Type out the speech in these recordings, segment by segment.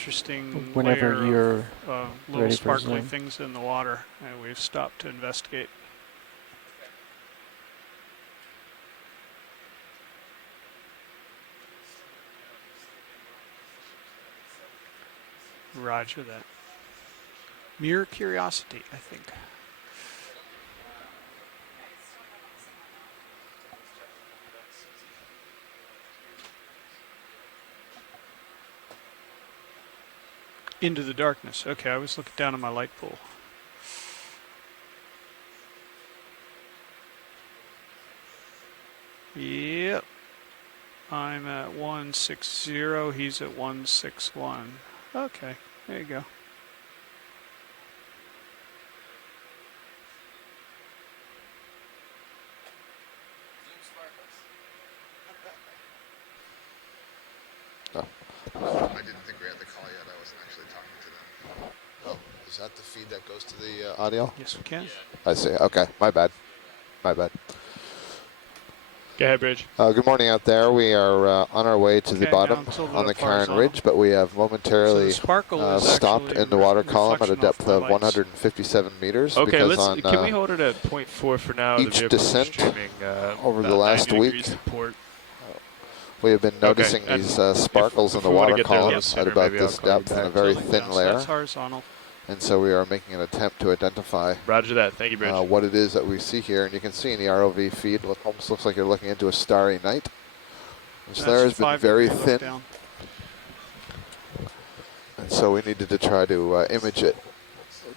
interesting Whenever layer you're of little ready for sparkly zoom. things in the water, and we've stopped to investigate. Roger that. Mere curiosity, I think. Into the darkness. Okay, I was looking down at my light pool. Yep. I'm at 160, he's at 161. Okay, there you go. I didn't think we had the call yet. I wasn't actually talking to them. Oh, is that the feed that goes to the audio? Yes, we can. I see. Okay, my bad. My bad. Go ahead, Bridge. Good morning out there. We are on our way to the Okay, bottom now to on the Karin horizontal. Ridge, but we have So momentarily the sparkle is stopped actually in the water column at a reflection off depth my of lights. 157 meters. Okay, because let's. on, Can we hold it at 0.4 for now? each the vehicle's descent streaming, over the about last 90 week, degrees to port. we have been noticing Okay, these sparkles in if the we want to water get there a little column at sooner, about maybe I'll this call you depth in a back. very Tilting thin down, so layer. that's horizontal. And so we are making an attempt to identify Roger that. Thank you, Bridge. what it is that we see here. And you can see in the ROV feed, almost looks like you're looking into a starry night. This layer has been very thin. Down. And so we needed to try to image it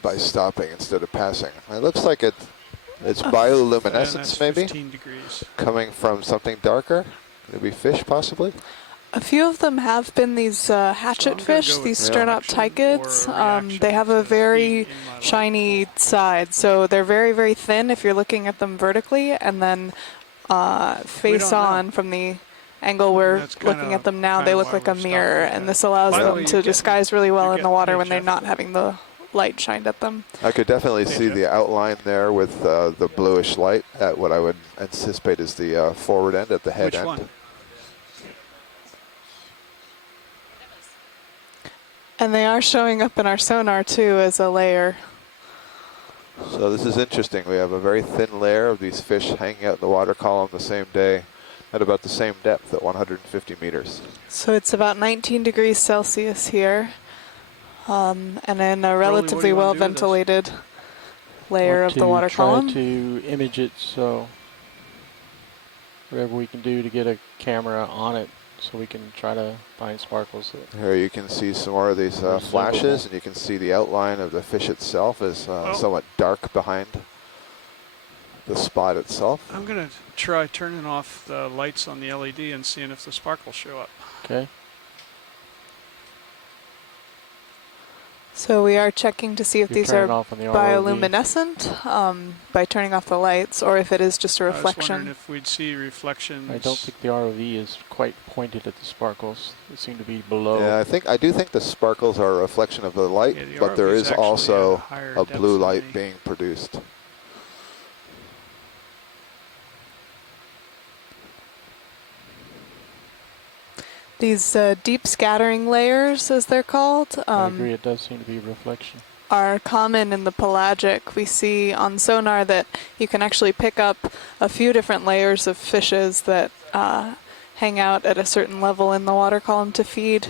by stopping instead of passing. It looks like it's bioluminescence, maybe, 15 degrees. coming from something darker. Maybe fish, possibly. A few of them have been these hatchet fish, these sternoptychids. They have a very shiny side, so they're very, very thin if you're looking at them vertically, and then face on from the angle we're looking at them now, they look like a mirror, and this allows them to disguise really well in the water when they're not having the light shined at them. I could definitely see the outline there with the bluish light at what I would anticipate is the forward end at the head end. One? And they are showing up in our sonar too as a layer. So this is interesting. We have a very thin layer of these fish hanging out in the water column the same day at about the same depth at 150 meters. So it's about 19 degrees Celsius here, and in a relatively well-ventilated layer of the water column. Try to image it, so whatever we can do to get a camera on it so we can try to find sparkles. Here you can see some more of these flashes, and you can see the outline of the fish itself is somewhat dark behind the spot itself. I'm going to try turning off the lights on the LED and seeing if the sparkles show up. Okay. So we are checking to see if these are bioluminescent by turning off the lights, or if it is just a reflection. I was wondering if we'd see reflections. I don't think the ROV is quite pointed at the sparkles. They seem to be below. Yeah, I do think the sparkles are a reflection of the light, but there is also a blue light being produced. These deep scattering layers, as they're called, I agree, it does seem to be a reflection, are common in the pelagic. We see on sonar that you can actually pick up a few different layers of fishes that hang out at a certain level in the water column to feed.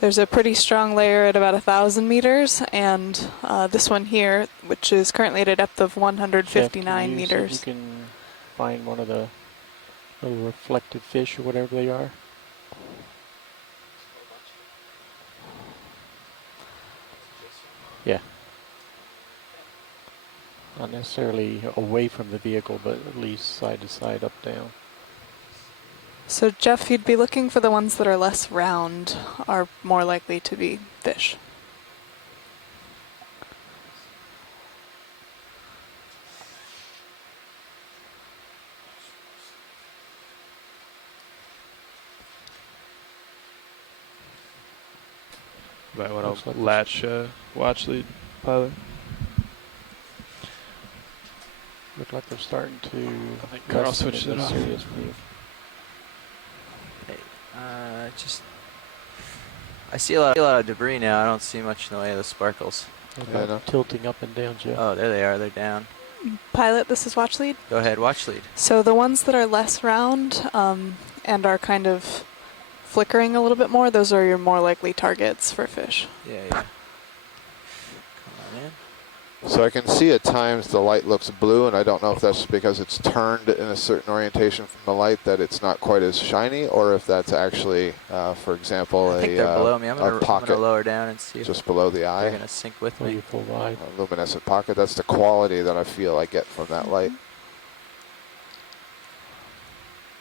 There's a pretty strong layer at about 1,000 meters, and this one here, which is currently at a depth of 159 meters. You can find one of the little reflective fish or whatever they are. Yeah. Not necessarily away from the vehicle, but at least side to side, up, down. So Jeff, you'd be looking for the ones that are less round, are more likely to be fish. Might want to latch watch lead, pilot. Look like they're starting to. I think Carl switched it off. Serious move. Hey, I see a lot of debris now. I don't see much in the way of the sparkles. About no. tilting up and down, Jeff. Oh, there they are. They're down. Pilot, this is watch lead. Go ahead, watch lead. So the ones that are less round and are kind of flickering a little bit more, those are your more likely targets for fish. Yeah, yeah. Come on in. So I can see at times the light looks blue, and I don't know if that's because it's turned in a certain orientation from the light that it's not quite as shiny, or if that's actually, for example, I think they're below me. I'm a pocket gonna lower down and see if just below the they're eye. gonna sync with Oh, me. you full wide. A luminescent pocket. That's the quality that I feel I get from that light.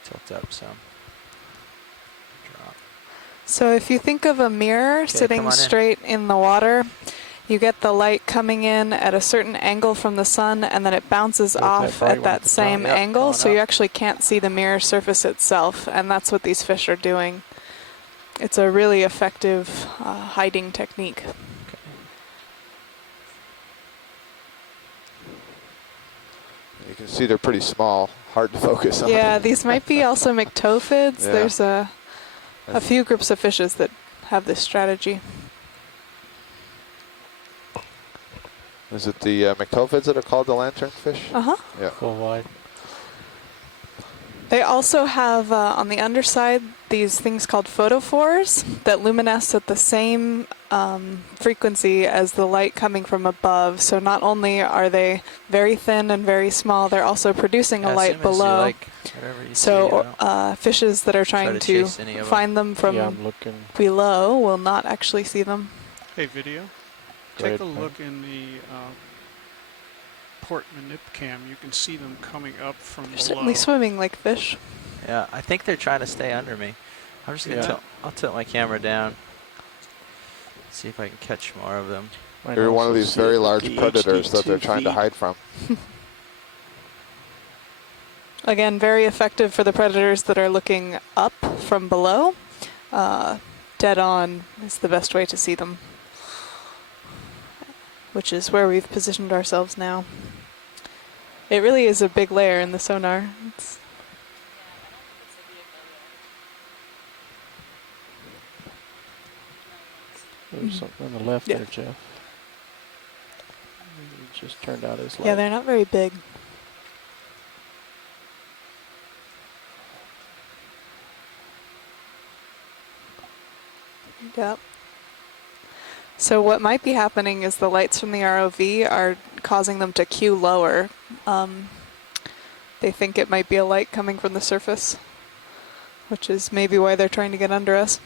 Tilt up some. Drop. So if you think of a mirror come sitting on in. straight in the water, you get the light coming in at a certain angle from the sun, and then it bounces There's that off bright at one that at the top. same Yep, angle, going so up. you actually can't see the mirror surface itself, and that's what these fish are doing. It's a really effective hiding technique. You can see they're pretty small, hard to focus on. Yeah, these might be also myctophids. Yeah. There's a few groups of fishes that have this strategy. Is it the myctophids that are called the lanternfish? Uh-huh. Yeah. Full wide. They also have, on the underside, these things called photophores that luminesce at the same frequency as the light coming from above. So not only are they very thin and very small, they're also producing a Yeah, light as soon as you below. like whatever you see, So fishes that are trying to chase any of 'em. find them from Yeah, I'm looking. below will not actually see them. Hey, video. Go Take ahead, a Karin. look in the port manip cam. You can see them coming up from They're below. certainly swimming like fish. Yeah, I think they're trying to stay under me. I'm just gonna Yeah. I'll tilt my camera down. See if I can catch more of them. I You're one of also these see very it with large the predators that they're HD2 trying to feed. hide from. Again, very effective for the predators that are looking up from below. Dead on is the best way to see them, which is where we've positioned ourselves now. It really is a big layer in the sonar. It's There's something on the left Yeah. there, Jeff. It just turned out as light. yeah, they're not very big. Yep. So what might be happening is the lights from the ROV are causing them to cue lower. They think it might be a light coming from the surface, which is maybe why they're trying to get under us.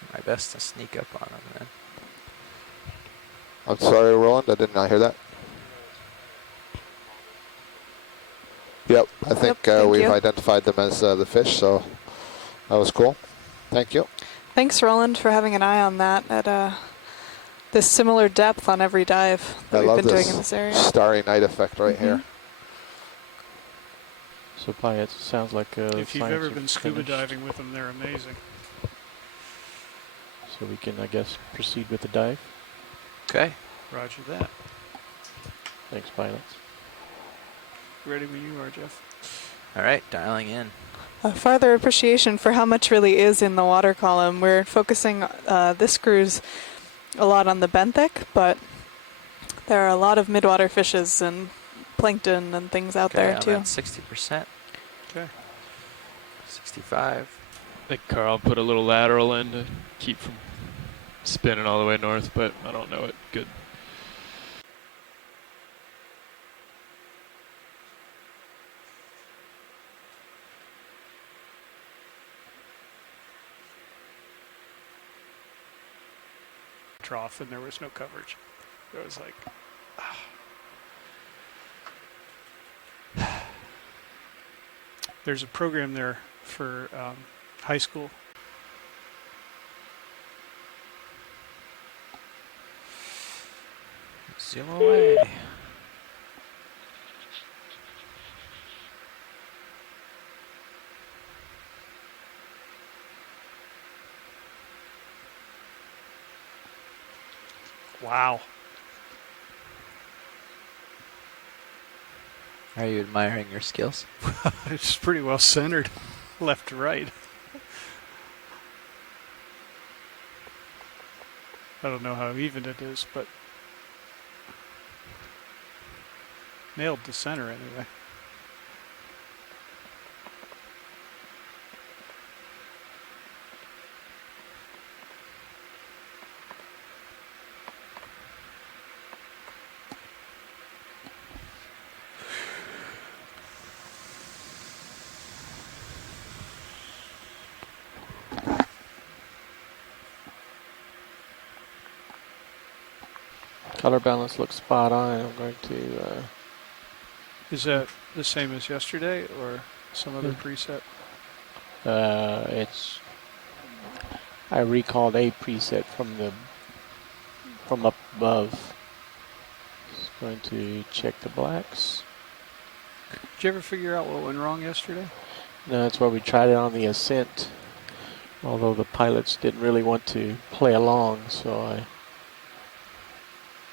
Do my best to sneak up on them then. I'm sorry, Roland, I did not hear that. Yep, I think thank we've you. identified them as the fish, so that was cool. Thank you. Thanks, Roland, for having an eye on that at this similar depth on every dive I that we've love been doing this in this area. starry night effect right here. So, Pi, it sounds like If you've ever science been is scuba finished. diving with them, they're amazing. So we can, I guess, proceed with the dive. Okay. Roger that. Thanks, pilots. Ready when you are, Jeff. All right, dialing in. A farther appreciation for how much really is in the water column. We're focusing this cruise a lot on the benthic, but there are a lot of midwater fishes and plankton and things out Okay, there I'm too. at 60%. Okay. 65. I think Carl put a little lateral in to keep from spinning all the way north, but I don't know it good. Trough, and there was no coverage. It was like, there's a program there for high school. Zoom away. Wow. Are you admiring your skills? It's pretty well centered. left to right. I don't know how even it is, but nailed the center anyway. Color balance looks spot on. I'm going to. Is that the same as yesterday or some other preset? It's. I recalled a preset from up above. Just going to check the blacks. Did you ever figure out what went wrong yesterday? No, that's why we tried it on the ascent. Although the pilots didn't really want to play along, so I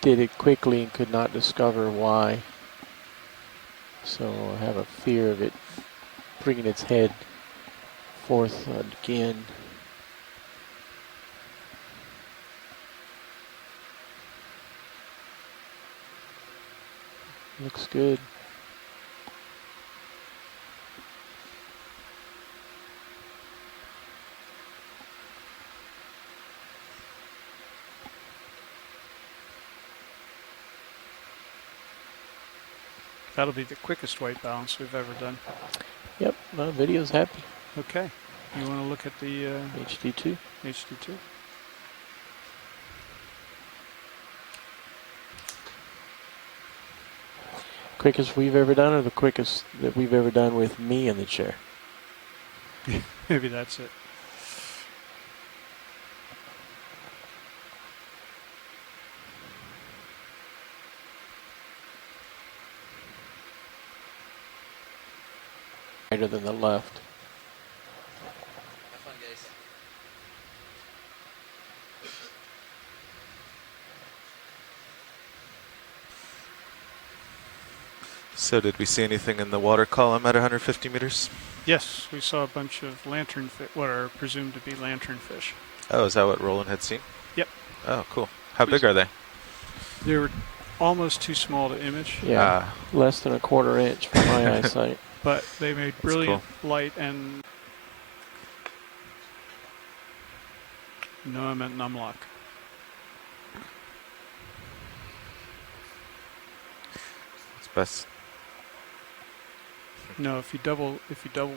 did it quickly and could not discover why. So I have a fear of it bringing its head forth again. Looks good. That'll be the quickest white balance we've ever done. Yep, my video's happy. Okay. You want to look at the HD2. HD2? Quickest we've ever done, or the quickest that we've ever done with me in the chair? Maybe that's it. Greater than the left. Have fun, guys. So did we see anything in the water column at 150 meters? Yes, we saw a bunch of what are presumed to be lanternfish. Oh, is that what Roland had seen? Yep. Oh, cool. How big are they? They were almost too small to image. Yeah, less than a quarter inch for my eyesight. But they made brilliant light and... No, I meant numlock. It's best. No, if you double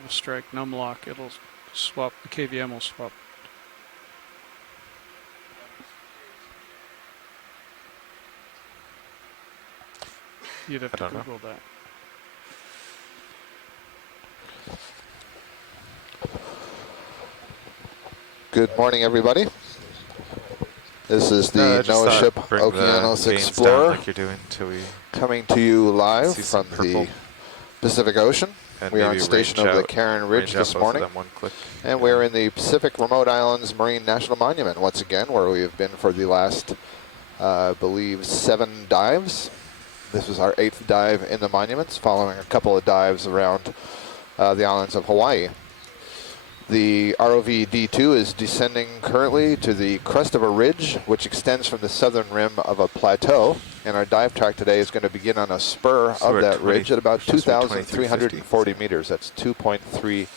strike numlock, it'll swap. The KVM will swap. You'd have to Google that. Good morning, everybody. This is the NOAA ship Okeanos Explorer like you're doing till we coming to you live see from some purple. the Pacific Ocean. And We are on maybe station range over the out- Karin Ridge range out this both of morning, them one click. and we're in the Pacific Remote Islands Marine National Monument once again, where we have been for the last, I believe, 7 dives. This was our 8th dive in the monuments, following a couple of dives around the islands of Hawaii. The ROV D2 is descending currently to the crest of a ridge, which extends from the southern rim of a plateau. And our dive track today is going to begin on a spur So of we're that ridge at about 2,340 meters. That's 2.3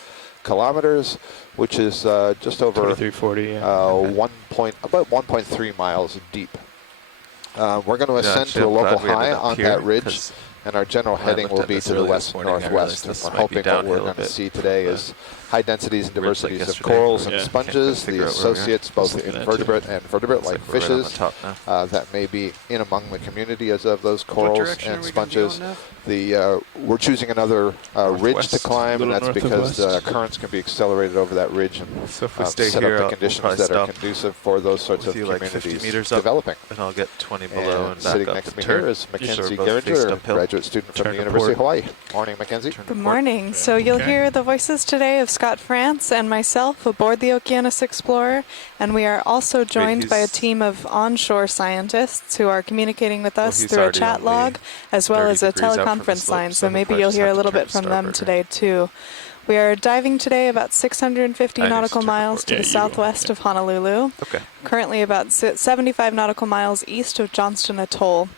kilometers, which is just over 2340. Yeah. about 1.3 miles deep. We're going to ascend to a local high on that ridge, and our general heading will be to the west-northwest. And we're hoping what we're going to see today is high densities and diversities of corals and sponges, the associates, both invertebrate and vertebrate, like fishes, that may be in among the community as of those corals and sponges. We're choosing another ridge to climb, and that's because currents can be accelerated over that ridge and So if we stay set here, up the I'll conditions probably that are stop conducive for those sorts of with you like 50 communities meters up, developing. and I'll get 20 below and back Sitting up next to and me here turn. is Mackenzie both faced Geringer, uphill. graduate student from Turn the to University of port. Hawaii. Morning, Mackenzie. Good morning. So you'll hear the voices today of Scott France and myself aboard the Okeanos Explorer, and we are also joined by a team of onshore scientists who are communicating with us he's through a already chat only log as well 30 as a degrees out from the teleconference slope, line, so so he'll maybe probably you'll just hear have a to little turn bit from them starboard. today too. We are diving today about 650 nautical miles to the southwest of Honolulu. Okay. Currently about 75 nautical miles east of Johnston Atoll.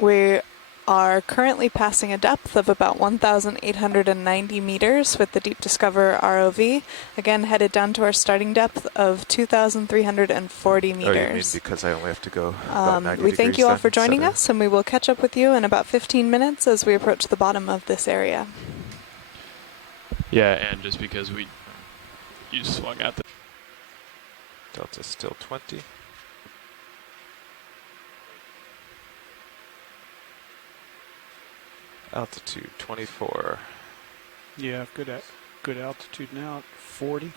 We are currently passing a depth of about 1,890 meters with the Deep Discover ROV. Again, headed down to our starting depth of 2,340 meters. Oh, you mean because I only have to go about 90 We thank you all for joining then, us, and we will catch up with you in about 15 minutes as we approach the bottom of this area. Yeah, and just because you swung out the Delta still 20. Altitude 24. Yeah, good altitude now at 40.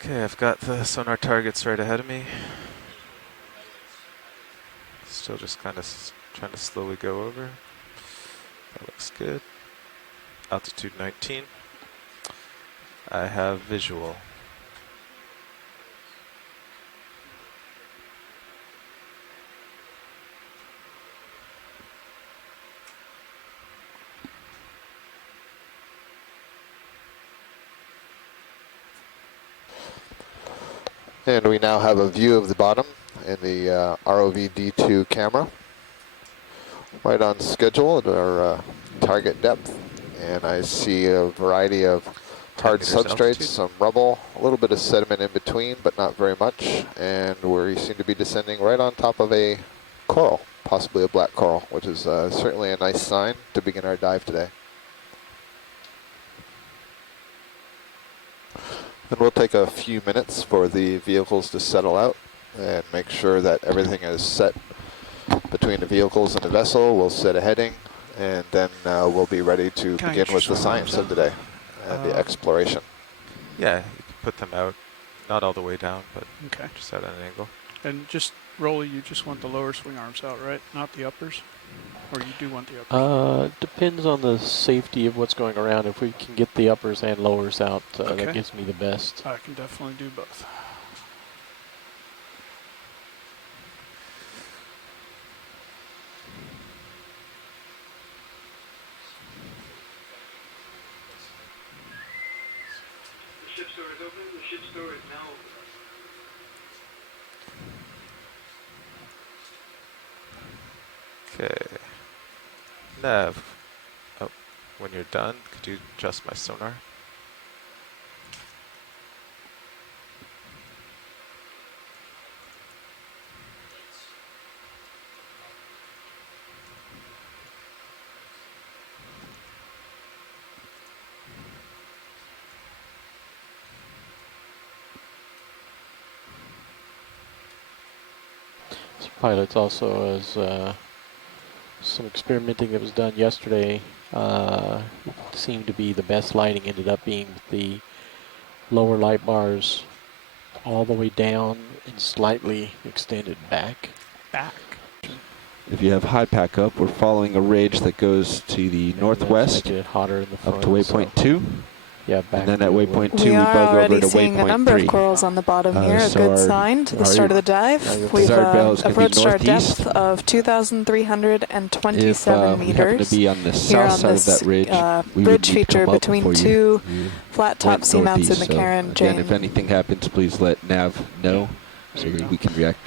Okay, I've got the sonar targets right ahead of me. Still just kind of trying to slowly go over. That looks good. Altitude 19. I have visual. And we now have a view of the bottom in the ROV D2 camera. Right on schedule at our target depth. And I see a variety of hard substrates, some rubble, a little bit of sediment in between, but not very much. And we seem to be descending right on top of a coral, possibly a black coral, which is certainly a nice sign to begin our dive today. And we'll take a few minutes for the vehicles to settle out and make sure that everything is set between the vehicles and the vessel. We'll set a heading, and then we'll be ready to begin with the science of the day and the exploration. Yeah, you can put them out, not all the way down, but Okay. just at an angle. And just, Rolly, you just want the lower swing arms out, right? Not the uppers? Or you do want the uppers? Depends on the safety of what's going around. If we can get the uppers and lowers out, Okay. that gives me the best. I can definitely do both. The ship's door is open. The ship's door is now open. Okay. Nav. Oh, when you're done, could you adjust my sonar? This pilot's also has some experimenting that was done yesterday. It seemed to be the best lighting ended up being the lower light bars all the way down and slightly extended back. If you have high pack up, we're following a ridge that goes to the northwest Make it hotter in the front, up to waypoint 2. Yeah, back. And then at waypoint 2, We we are bug over already to seeing a waypoint number 3. of corals on the bottom here, a so good our- sign to the start of the dive. We've desired bail is gonna be approached our northeast. depth of 2,327 If we happen meters. to be on the Here south on side of this that ridge, we would bridge need to feature come up between before two you flat top went seamounts in northeast. the So Karin again, Jane. if anything happens, please let Nav know so that we can react.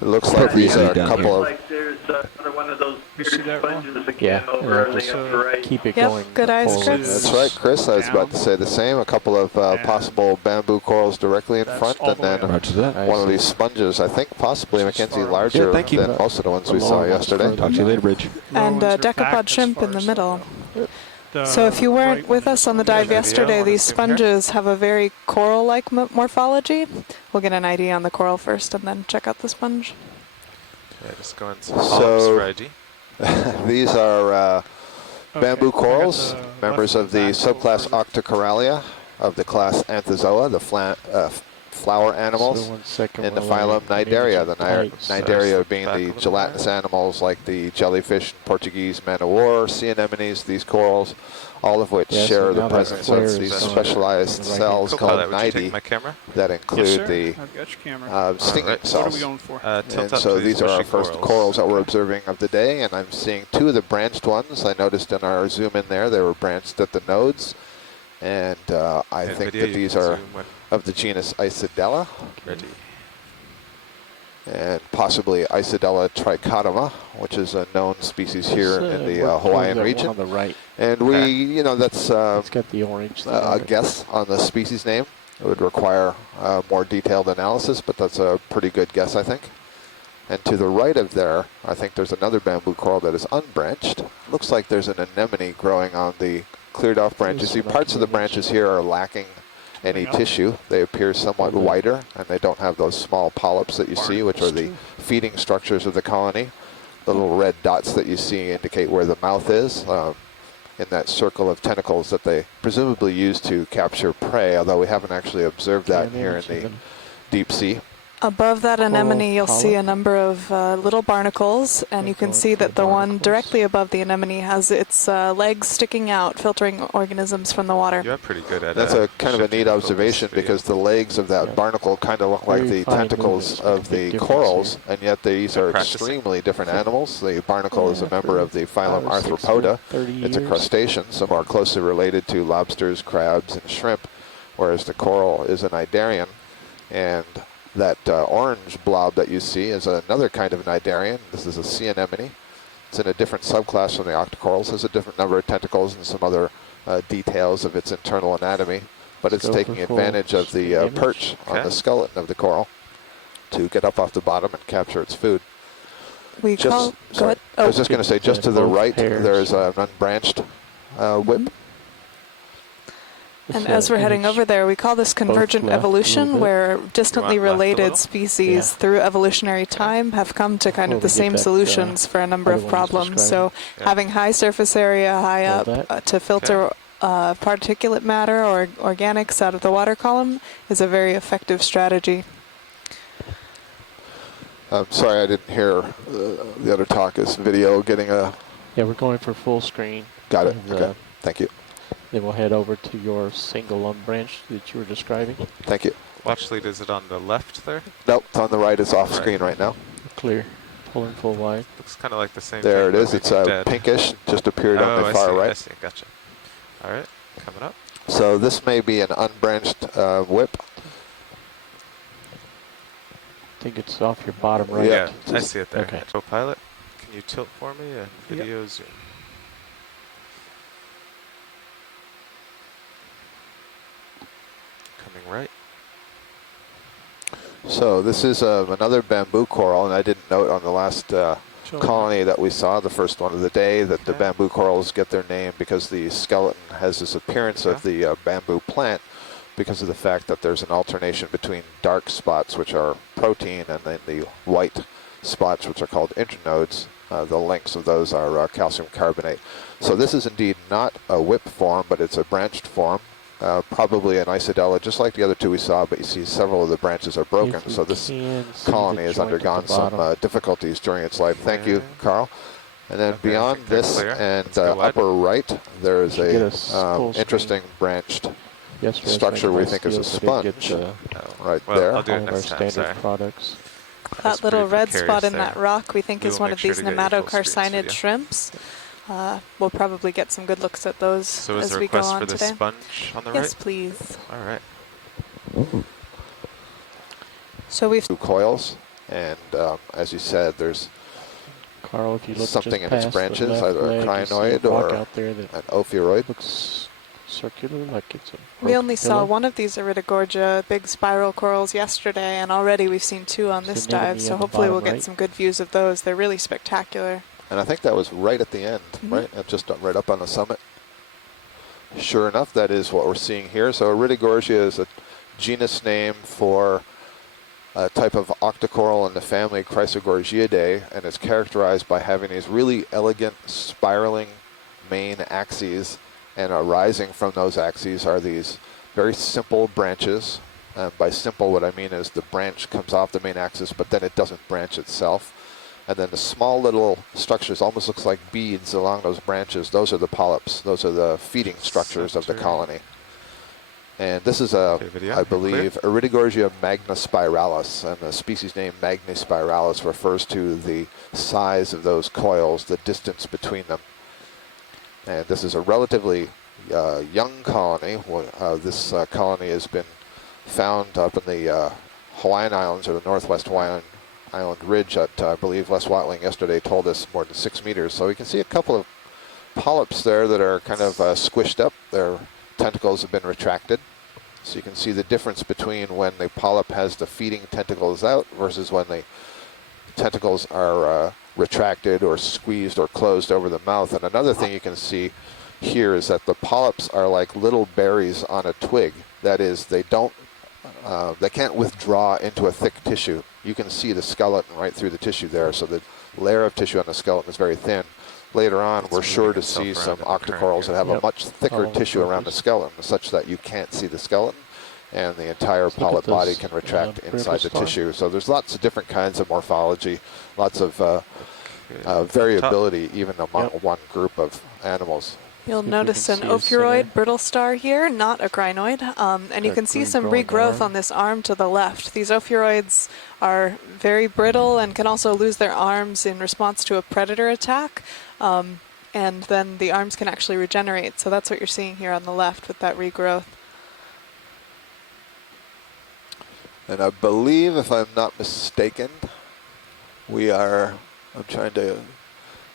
It looks like these are a down couple here. of... Like there's another one of those You see that, Ron? sponges again Yeah, over on just the upper right. keep it Yep, going good eyes, forward. Chris. That's right, Chris. I was about to say the same. A couple of possible bamboo corals directly in That's front, all and the way then up. Roger that. one of these sponges, I think possibly Mackenzie larger Yeah, thank you. than most of the ones we The saw lower one's yesterday. further Talk to you later, Bridge. Lower And ones are decapod back as shrimp far in the as middle. the So if you weren't right with one us is on the further dive back. yesterday, wanna these see here? sponges have a very coral-like morphology. We'll get an ID on the coral first and then check out the sponge. Yeah, just go into So- polyps for ID. These are Okay, bamboo I got corals, the members left of the one back a little subclass further. Octocoralia of the class Anthozoa, the flower animals in the phylum Cnidaria. The Cnidaria being the gelatinous animals like the jellyfish and Portuguese man of war, sea anemones, these corals, all of which share the presence of these specialized cells called cnidae that include the stinging cells. What are we going for? And so these are our first corals that we're observing of the day, and I'm seeing two of the branched ones. I noticed in our zoom in there, they were branched at the nodes, and I think that these are of the genus Isidella. Ready. And possibly Isidella trichotoma, which is a known species here in the Hawaiian region. On the right. And we, you know, that's it's got the orange a guess on the species name. It would require more detailed analysis, but that's a pretty good guess, I think. And to the right of there, I think there's another bamboo coral that is unbranched. Looks like there's an anemone growing on the cleared off branches. See, parts of the branches here are lacking any tissue. They appear somewhat whiter, and they don't have those small polyps that you see, which are the feeding structures of the colony. The little red dots that you see indicate where the mouth is in that circle of tentacles that they presumably use to capture prey, although we haven't actually observed that here in the deep sea. Above that anemone, you'll see a number of little barnacles, and you can see that the one directly above the anemone has its legs sticking out, filtering organisms from the water. You're pretty good at That's a kind of a neat observation, because the legs of that barnacle kind of look like the tentacles of the corals, and yet these are extremely different animals. The barnacle is a member of the phylum Arthropoda. It's a crustacean, so more closely related to lobsters, crabs, and shrimp, whereas the coral is an cnidarian. And that orange blob that you see is another kind of cnidarian. This is a sea anemone. It's in a different subclass from the octocorals. Has a different number of tentacles and some other details of its internal anatomy. But it's taking advantage of the perch on the skeleton of the coral to get up off the bottom and capture its food. Go ahead. I was just going to say, just to the right, there's an unbranched whip. And as we're heading over there, we call this convergent evolution, where distantly related species through evolutionary time have come to kind of the same solutions for a number of problems. So having high surface area high up to filter particulate matter or organics out of the water column is a very effective strategy. I'm sorry, I didn't hear the other talk. Is video getting a... Yeah, we're going for full screen. Got it. Okay. Thank you. Then we'll head over to your single unbranched that you were describing. Thank you. Watch lead, is it on the left there? Nope, it's on the right. It's off screen right now. Clear. Pulling full wide. Looks kind of like the same there thing. There it is. It's pinkish. Just appeared on the far right. I see. Gotcha. All right, coming up. So this may be an unbranched whip. I think it's off your bottom right. Yeah, I see it there. Okay. Pilot, can you tilt for me? Video zoom. Right. So this is another bamboo coral, and I didn't note on the last colony that we saw, the first one of the day, that the bamboo corals get their name because the skeleton has this appearance of the bamboo plant because of the fact that there's an alternation between dark spots, which are protein, and then the white spots, which are called internodes. The links of those are calcium carbonate. So this is indeed not a whip form, but it's a branched form. Probably an Isidella, just like the other two we saw, but you see several of the branches are broken. So this colony has undergone some difficulties during its life. Thank you, Carl. And then beyond this and upper right, there is a interesting branched structure we think is a sponge right there. I'll do it next time, sorry. Products. That little red spot in that rock we think is one of these nematocarcinid shrimps. We'll probably get some good looks at those as we go on today. So is there a request for the sponge on the right? Yes, please. All right. So we've two coils, and as you said, there's Carl, if you look something just in its past branches, the left either a leg, crinoid or out there that an ophiuroid. looks circular, like it's a We only saw one of these Iridogorgia big spiral corals yesterday, and already we've seen two on this dive, so hopefully we'll get some good views of those. They're really spectacular. And I think that was right at the end, right? Just right up on the summit. Sure enough, that is what we're seeing here. So Iridogorgia is a genus name for a type of octocoral in the family Chrysogorgiidae, and it's characterized by having these really elegant spiraling main axes, and arising from those axes are these very simple branches By simple, what I mean is the branch comes off the main axis, but then it doesn't branch itself. And then the small little structures, almost looks like beads along those branches. Those are the polyps. Those are the feeding structures of the colony. And this is I believe, Iridogorgia magnispiralis, and the species name magnispiralis refers to the size of those coils, the distance between them. And this is a relatively young colony. This colony has been found up in the Hawaiian Islands, or the Northwest Hawaiian Island ridge at, I believe, Les Watling yesterday told us more than 6 meters. So we can see a couple of polyps there that are kind of squished up. Their tentacles have been retracted. So you can see the difference between when the polyp has the feeding tentacles out versus when the tentacles are retracted or squeezed or closed over the mouth. And another thing you can see here is that the polyps are like little berries on a twig. That is, they can't withdraw into a thick tissue. You can see the skeleton right through the tissue there, so the layer of tissue on the skeleton is very thin. Later on, we're sure to see some octocorals that have a much thicker tissue around the skeleton, such that you can't see the skeleton, and the entire polyp body can retract inside the tissue. So there's lots of different kinds of morphology, lots of variability even among one group of animals. You'll notice an ophiuroid brittle star here, not a crinoid, and you can see some regrowth on this arm to the left. These ophiuroids are very brittle and can also lose their arms in response to a predator attack, and then the arms can actually regenerate. So that's what you're seeing here on the left with that regrowth. And I believe, if I'm not mistaken, I'm trying to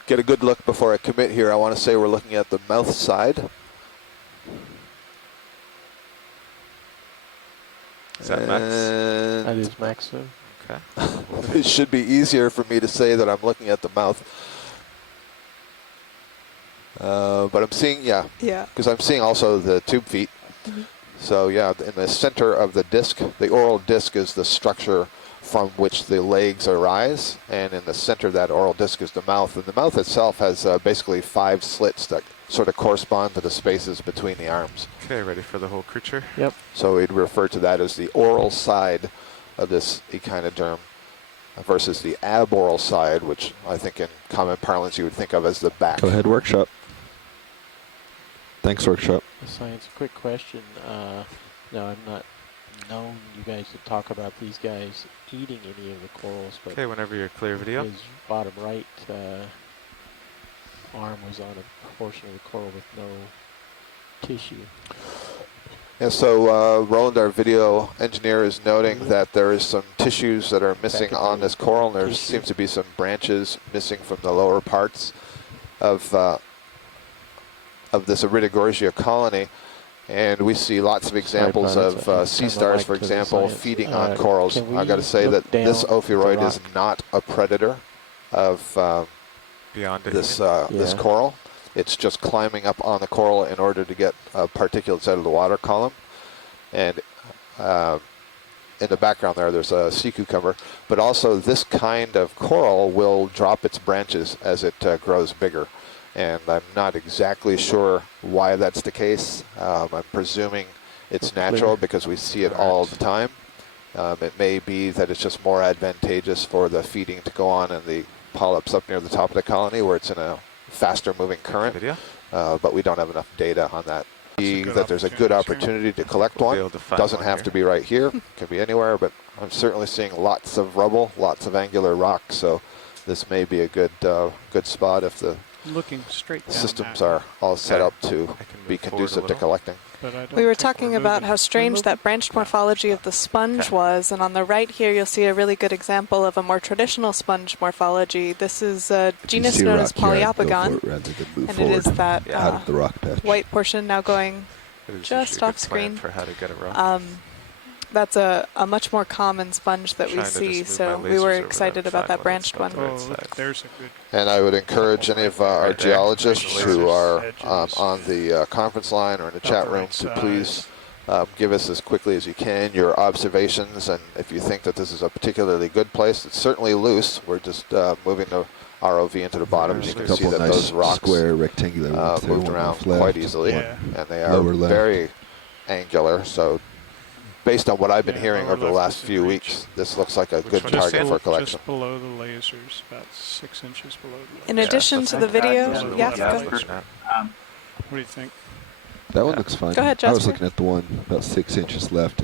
get a good look before I commit here. I want to say we're looking at the mouth side. Is that Max? That is Max. Okay. It should be easier for me to say that I'm looking at the mouth. But I'm seeing, because I'm seeing also the tube feet. Mm-hmm. So yeah, in the center of the disc, the oral disc is the structure from which the legs arise, and in the center of that oral disc is the mouth. And the mouth itself has basically 5 slits that sort of correspond to the spaces between the arms. Okay, ready for the whole creature? Yep. So we'd refer to that as the oral side of this echinoderm versus the aboral side, which I think in common parlance you would think of as the back. Go ahead, workshop. Thanks, workshop. Science, quick question. No, I'm not known you guys to talk about these guys eating any of the corals, but okay, whenever you're clear, video. His bottom right arm was on a portion of the coral with no tissue. Yeah, so Roland, our video engineer, is noting that there is some tissues that are missing on this coral, and there seems to be some branches missing from the lower parts of this Iridogorgia colony. And we see lots of examples of sea stars, for example, feeding on corals. I've got to say that this ophiuroid is not a predator of this coral. It's just climbing up on the coral in order to get particulates out of the water column. And in the background there's a sea cucumber. But also this kind of coral will drop its branches as it grows bigger. And I'm not exactly sure why that's the case. I'm presuming it's natural because we see it all the time. It may be that it's just more advantageous for the feeding to go on in the polyps up near the top of the colony where it's in a faster moving current. But we don't have enough data on that. That there's a good opportunity to collect one. Doesn't have to be right here. Can be anywhere, but I'm certainly seeing lots of rubble, lots of angular rock. So this may be a good spot if the systems are all set up to be conducive to collecting. We were talking about how strange that branched morphology of the sponge was, and on the right here you'll see a really good example of a more traditional sponge morphology. This is a genus known as Poliopogon, and it is that white portion now going just off screen. For how to get a rock. That's a much more common sponge that we see, so we were excited about that branched one. And I would encourage any of our geologists who are on the conference line or in the chat room to please give us as quickly as you can your observations, and if you think that this is a particularly good place, it's certainly loose. We're just moving the ROV into the bottom. You can see that those rocks square rectangular ones moved around quite easily, and they are very angular, so based on what I've been Yeah, hearing lower over the left last is in few reach. weeks, this looks like a good one? target for collection. Just below the lasers, about 6 inches below the lasers. In addition to the video, yeah, go ahead. What do you think? That one looks fine. Go ahead, I was Jasper. looking at the one about 6 inches left,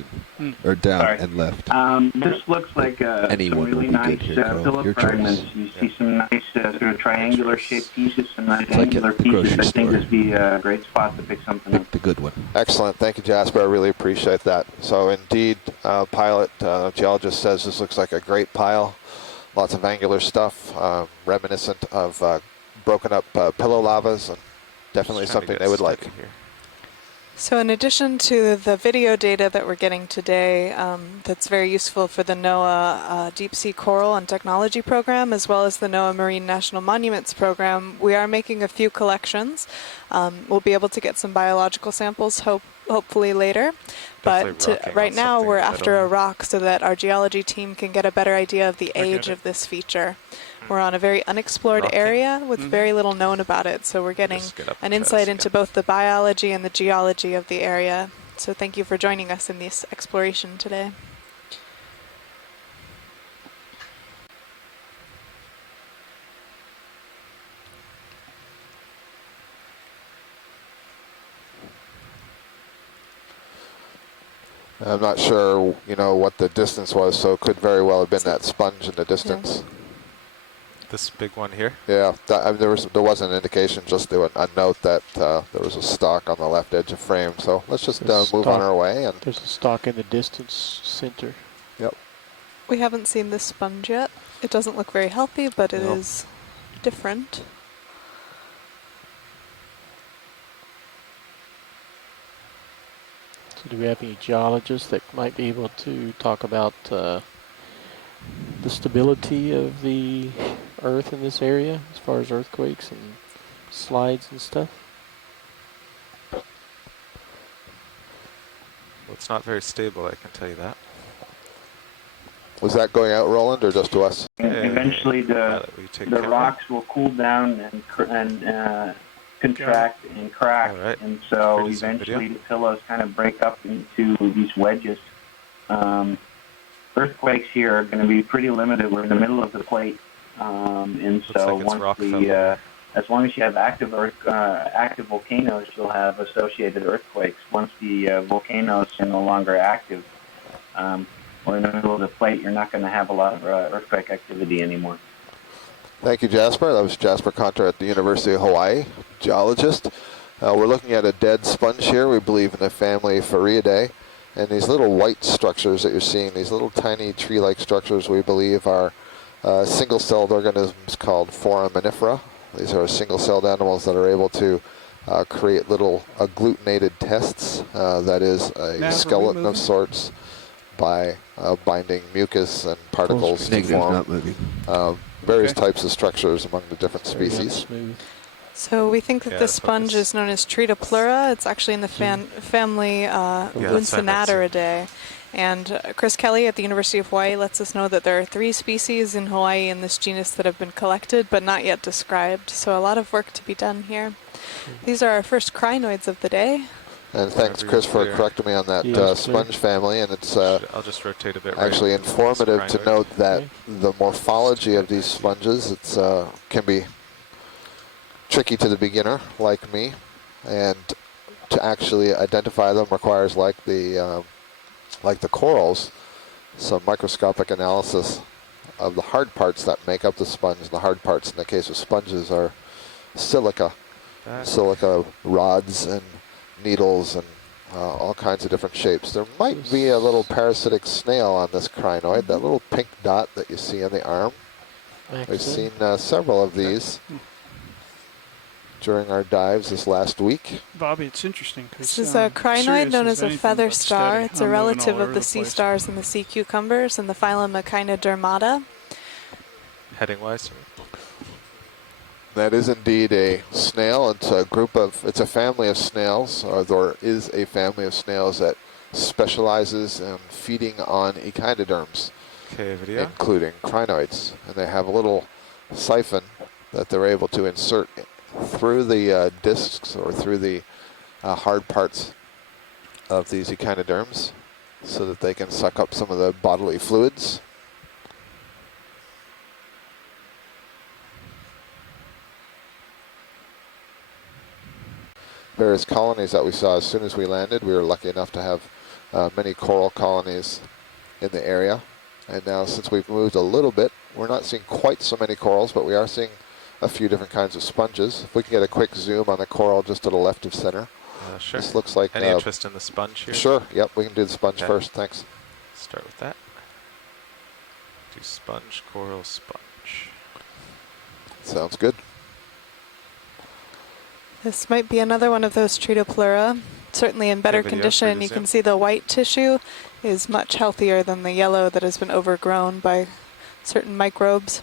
or down Sorry. and left. This looks like some Anyone will really be nice good here, Carl. Your Philip fragments. choice. You see some nice sort of triangular shaped pieces, some nice It's like angular at the pieces. grocery I think store. this would be a great spot to pick something up. Pick the good one. Excellent. Thank you, Jasper. I really appreciate that. So indeed, pilot geologist says this looks like a great pile. Lots of angular stuff, reminiscent of broken up pillow lavas, and definitely something they would like. Here. So in addition to the video data that we're getting today, that's very useful for the NOAA Deep Sea Coral and Technology Program, as well as the NOAA Marine National Monuments Program, we are making a few collections. We'll be able to get some biological samples hopefully later. But right now we're after a rock so that our geology team can get a better idea of the age of this feature. We're on a very unexplored area with very little known about it, so we're getting an insight into both the biology and the geology of the area. So thank you for joining us in this exploration today. I'm not sure, what the distance was, so it could very well have been that sponge in the distance. Yeah. This big one here? Yeah, there was an indication, just a note that there was a stalk on the left edge of frame. So let's just move on our way. And there's a stalk in the distance center. Yep. We haven't seen this sponge yet. It doesn't look very healthy, but it is different. So do we have any geologists that might be able to talk about the stability of the Earth in this area as far as earthquakes and slides and stuff? Well, it's not very stable, I can tell you that. Was that going out, Roland, or just to us? Eventually, the rocks will cool down and contract and crack, and so eventually the pillows kind of break up into these wedges. Earthquakes here are going to be pretty limited. We're in the middle of the plate, and so as long as you have active volcanoes, you'll have associated earthquakes. Once the volcanoes are no longer active, or in the middle of the plate, you're not going to have a lot of earthquake activity anymore. Thank you, Jasper. That was Jasper Contra at the University of Hawaii, geologist. We're looking at a dead sponge here, we believe in the family Fariidae. And these little white structures that you're seeing, these little tiny tree-like structures, we believe are single-celled organisms called foraminifera. These are single-celled animals that are able to create little agglutinated tests, that is a skeleton of sorts, by binding mucus and particles to form various types of structures among the different species. So we think that this sponge is known as Tritopleura. It's actually in the family Uncinataridae. And Chris Kelly at the University of Hawaii lets us know that there are 3 species in Hawaii in this genus that have been collected but not yet described. So a lot of work to be done here. These are our first crinoids of the day. And thanks, Chris, for correcting me on that sponge family. And it's I'll just rotate a bit actually informative to note that the morphology of these sponges can be tricky to the beginner like me, and to actually identify them requires, like the corals, some microscopic analysis of the hard parts that make up the sponge. The hard parts in the case of sponges are silica rods and needles and all kinds of different shapes. There might be a little parasitic snail on this crinoid, that little pink dot that you see on the arm. We've seen several of these during our dives this last week. Bobby, it's interesting. This is a crinoid known as a feather star. It's a relative of the sea stars and the sea cucumbers in the phylum Echinodermata. Heading-wise? That is indeed a snail. It's a family of snails, or there is a family of snails that specializes in feeding on echinoderms, including crinoids. And they have a little siphon that they're able to insert through the discs or through the hard parts of these echinoderms so that they can suck up some of the bodily fluids. Various colonies that we saw as soon as we landed. We were lucky enough to have many coral colonies in the area. And now since we've moved a little bit, we're not seeing quite so many corals, but we are seeing a few different kinds of sponges. If we can get a quick zoom on the coral just to the left of center. Sure. This looks like... Any interest in the sponge here? Sure, yep, we can do the sponge first, thanks. Start with that. Do sponge, coral, sponge. Sounds good. This might be another one of those Tretopleura. Certainly in better condition. You can see the white tissue is much healthier than the yellow that has been overgrown by certain microbes.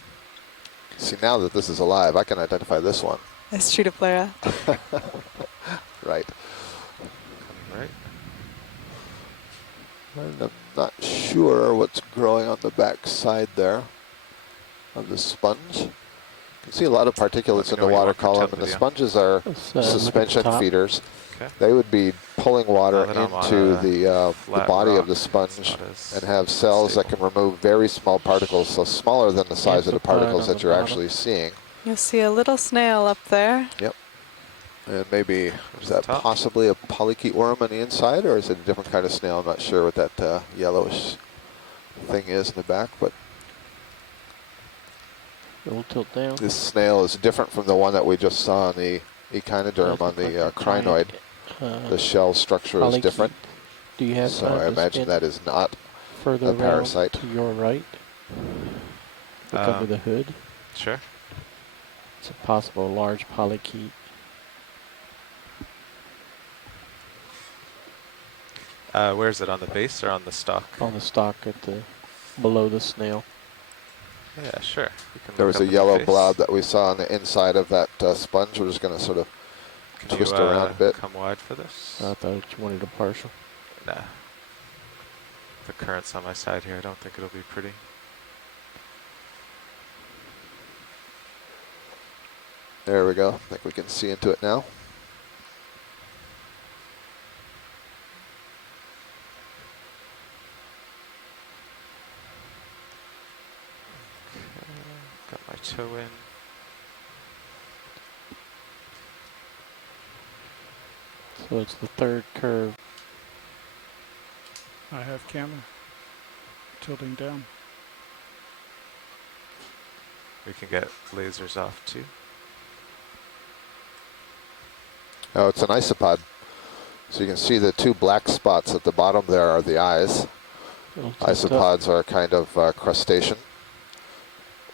See, now that this is alive, I can identify this one. It's Tretopleura. Right. Right. And I'm not sure what's growing on the back side there of the sponge. You can see a lot of particulates in the water column, and the sponges are suspension feeders. Okay. They would be pulling water into the body of the sponge and have cells that can remove very small particles, so smaller than the size of the particles that you're actually seeing. You'll see a little snail up there. Yep. And maybe, is that possibly a polychaete worm on the inside, or is it a different kind of snail? I'm not sure what that yellowish thing is in the back, but it'll tilt down. This snail is different from the one that we just saw on the echinoderm on the crinoid. The shell structure is different. Do you have so I imagine that is not further a parasite. To your right? Look under the hood. Sure. It's a possible large polychaete. Where is it, on the base or on the stalk? On the stalk below the snail. Yeah, sure. There was a yellow blob that we saw on the inside of that sponge. We're just going to sort of twist around a bit. Come wide for this? I thought you wanted a partial. Nah. The current's on my side here. I don't think it'll be pretty. There we go. I think we can see into it now. Got my toe in. So it's the third curve. I have camera tilting down. We can get lasers off too. Oh, it's an isopod. So you can see the two black spots at the bottom there are the eyes. Isopods are a kind of crustacean,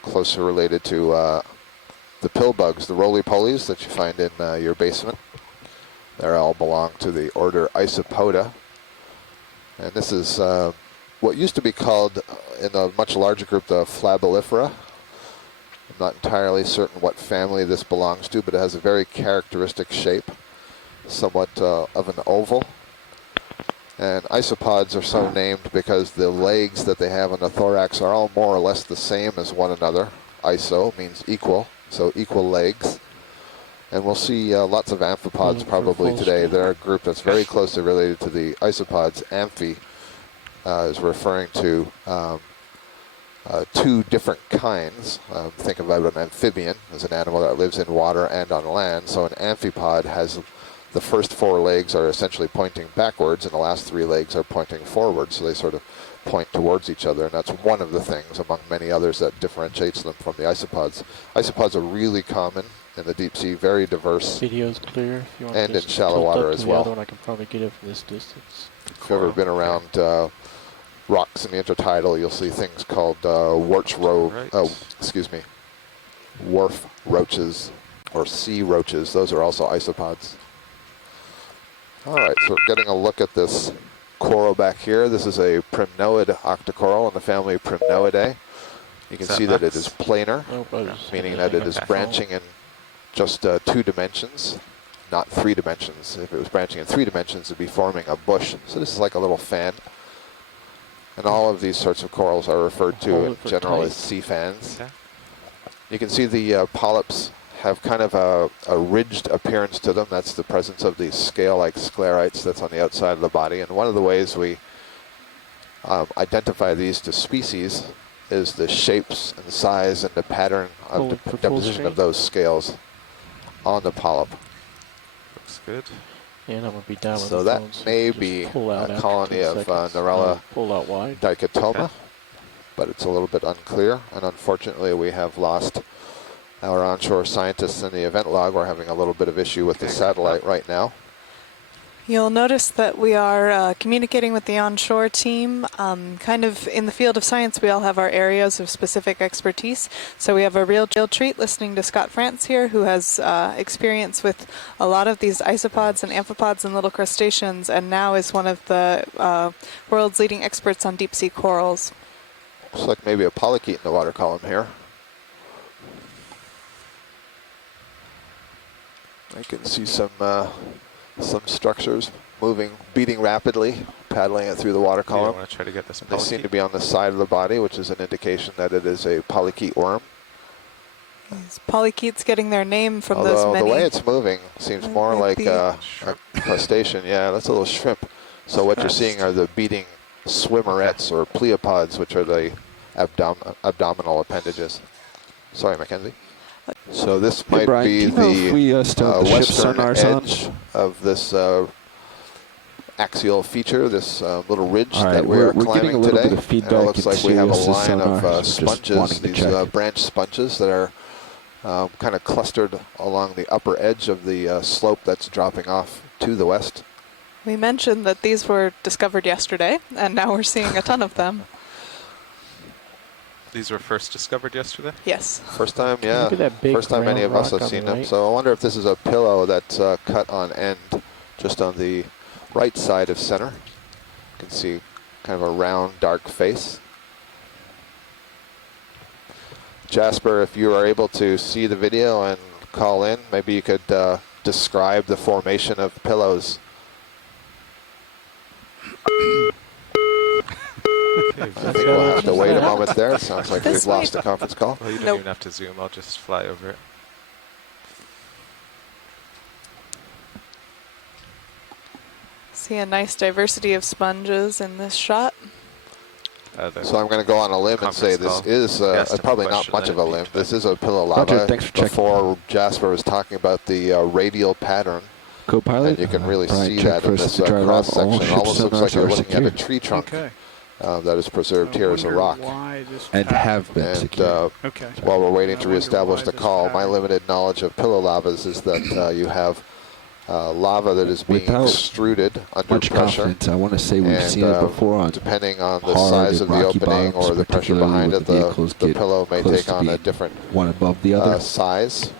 closely related to the pill bugs, the roly-polies that you find in your basement. They all belong to the order Isopoda. And this is what used to be called, in a much larger group, the Flabellifera. I'm not entirely certain what family this belongs to, but it has a very characteristic shape, somewhat of an oval. And isopods are so named because the legs that they have on the thorax are all more or less the same as one another. Iso means equal, so equal legs. And we'll see lots of amphipods probably today. They're a group that's very closely related to the isopods. Amphi is referring to two different kinds. Think about an amphibian as an animal that lives in water and on land. So an amphipod has the first four legs are essentially pointing backwards, and the last three legs are pointing forward. So they sort of point towards each other, and that's one of the things among many others that differentiates them from the isopods. Isopods are really common in the deep sea, very diverse. Video's clear. If you want and in shallow water as well. The other one, I can probably get it from this distance. If you've ever been around rocks in the intertidal, you'll see things called wharf roaches or sea roaches. Those are also isopods. All right, so we're getting a look at this coral back here. This is a primnoid octocoral in the family Primnoidae. You can see that it is planar, meaning that it is branching in just 2 dimensions, not 3 dimensions. If it was branching in 3 dimensions, it would be forming a bush. So this is like a little fan. And all of these sorts of corals are referred to in general as sea fans. Okay. You can see the polyps have kind of a ridged appearance to them. That's the presence of these scale-like sclerites that's on the outside of the body. And one of the ways we identify these to species is the shapes and size and the pattern of the deposition of those scales on the polyp. Looks good. And I'm going to be down with So the that phone, so may be a colony of Narella dicotoma, but it's a little bit unclear. And unfortunately, we have lost our onshore scientists in the event log. We're having a little bit of issue with the satellite right now. You'll notice that we are communicating with the onshore team. Kind of in the field of science, we all have our areas of specific expertise. So we have a real treat listening to Scott France here, who has experience with a lot of these isopods and amphipods and little crustaceans, and now is one of the world's leading experts on deep sea corals. Looks like maybe a polychaete in the water column here. I can see some structures moving, beating rapidly, paddling it through the water column. Want to try to get this they seem to be on the side of the body, which is an indication that it is a polychaete worm. These polychaetes getting their name from those many. The way it's moving seems more like a crustacean. Yeah, that's a little shrimp. So what you're seeing are the beating swimmerettes or pleopods, which are the abdominal appendages. Sorry, Mackenzie. So this might be the western edge of this axial feature, this little ridge that we're climbing today. And it looks like we have a line of sponges, these branch sponges that are kind of clustered along the upper edge of the slope that's dropping off to the west. We mentioned that these were discovered yesterday, and now we're seeing a ton of them. These were first discovered yesterday? Yes. First time, yeah. First time any of us have seen them. So I wonder if this is a pillow that's cut on end, just on the right side of center. You can see kind of a round, dark face. Jasper, if you are able to see the video and call in, maybe you could describe the formation of pillows. I think we'll have to wait a moment there. It sounds like we've lost the conference call. Well, you don't even have to zoom. I'll just fly over it. See a nice diversity of sponges in this shot. So I'm going to go on a limb and say this is probably not much of a limb. This is a pillow lava. Before Jasper was talking about the radial pattern. Co-pilot, and you can really see that in this cross section. It almost looks like you're looking at a tree trunk that is preserved here as a rock. And have been secured. While we're waiting to reestablish the call, my limited knowledge of pillow lavas is that you have lava that is being extruded under pressure. I want to say we've seen it before on depending on the size of the opening or the pressure behind it, the pillow may take on a different one above the other size.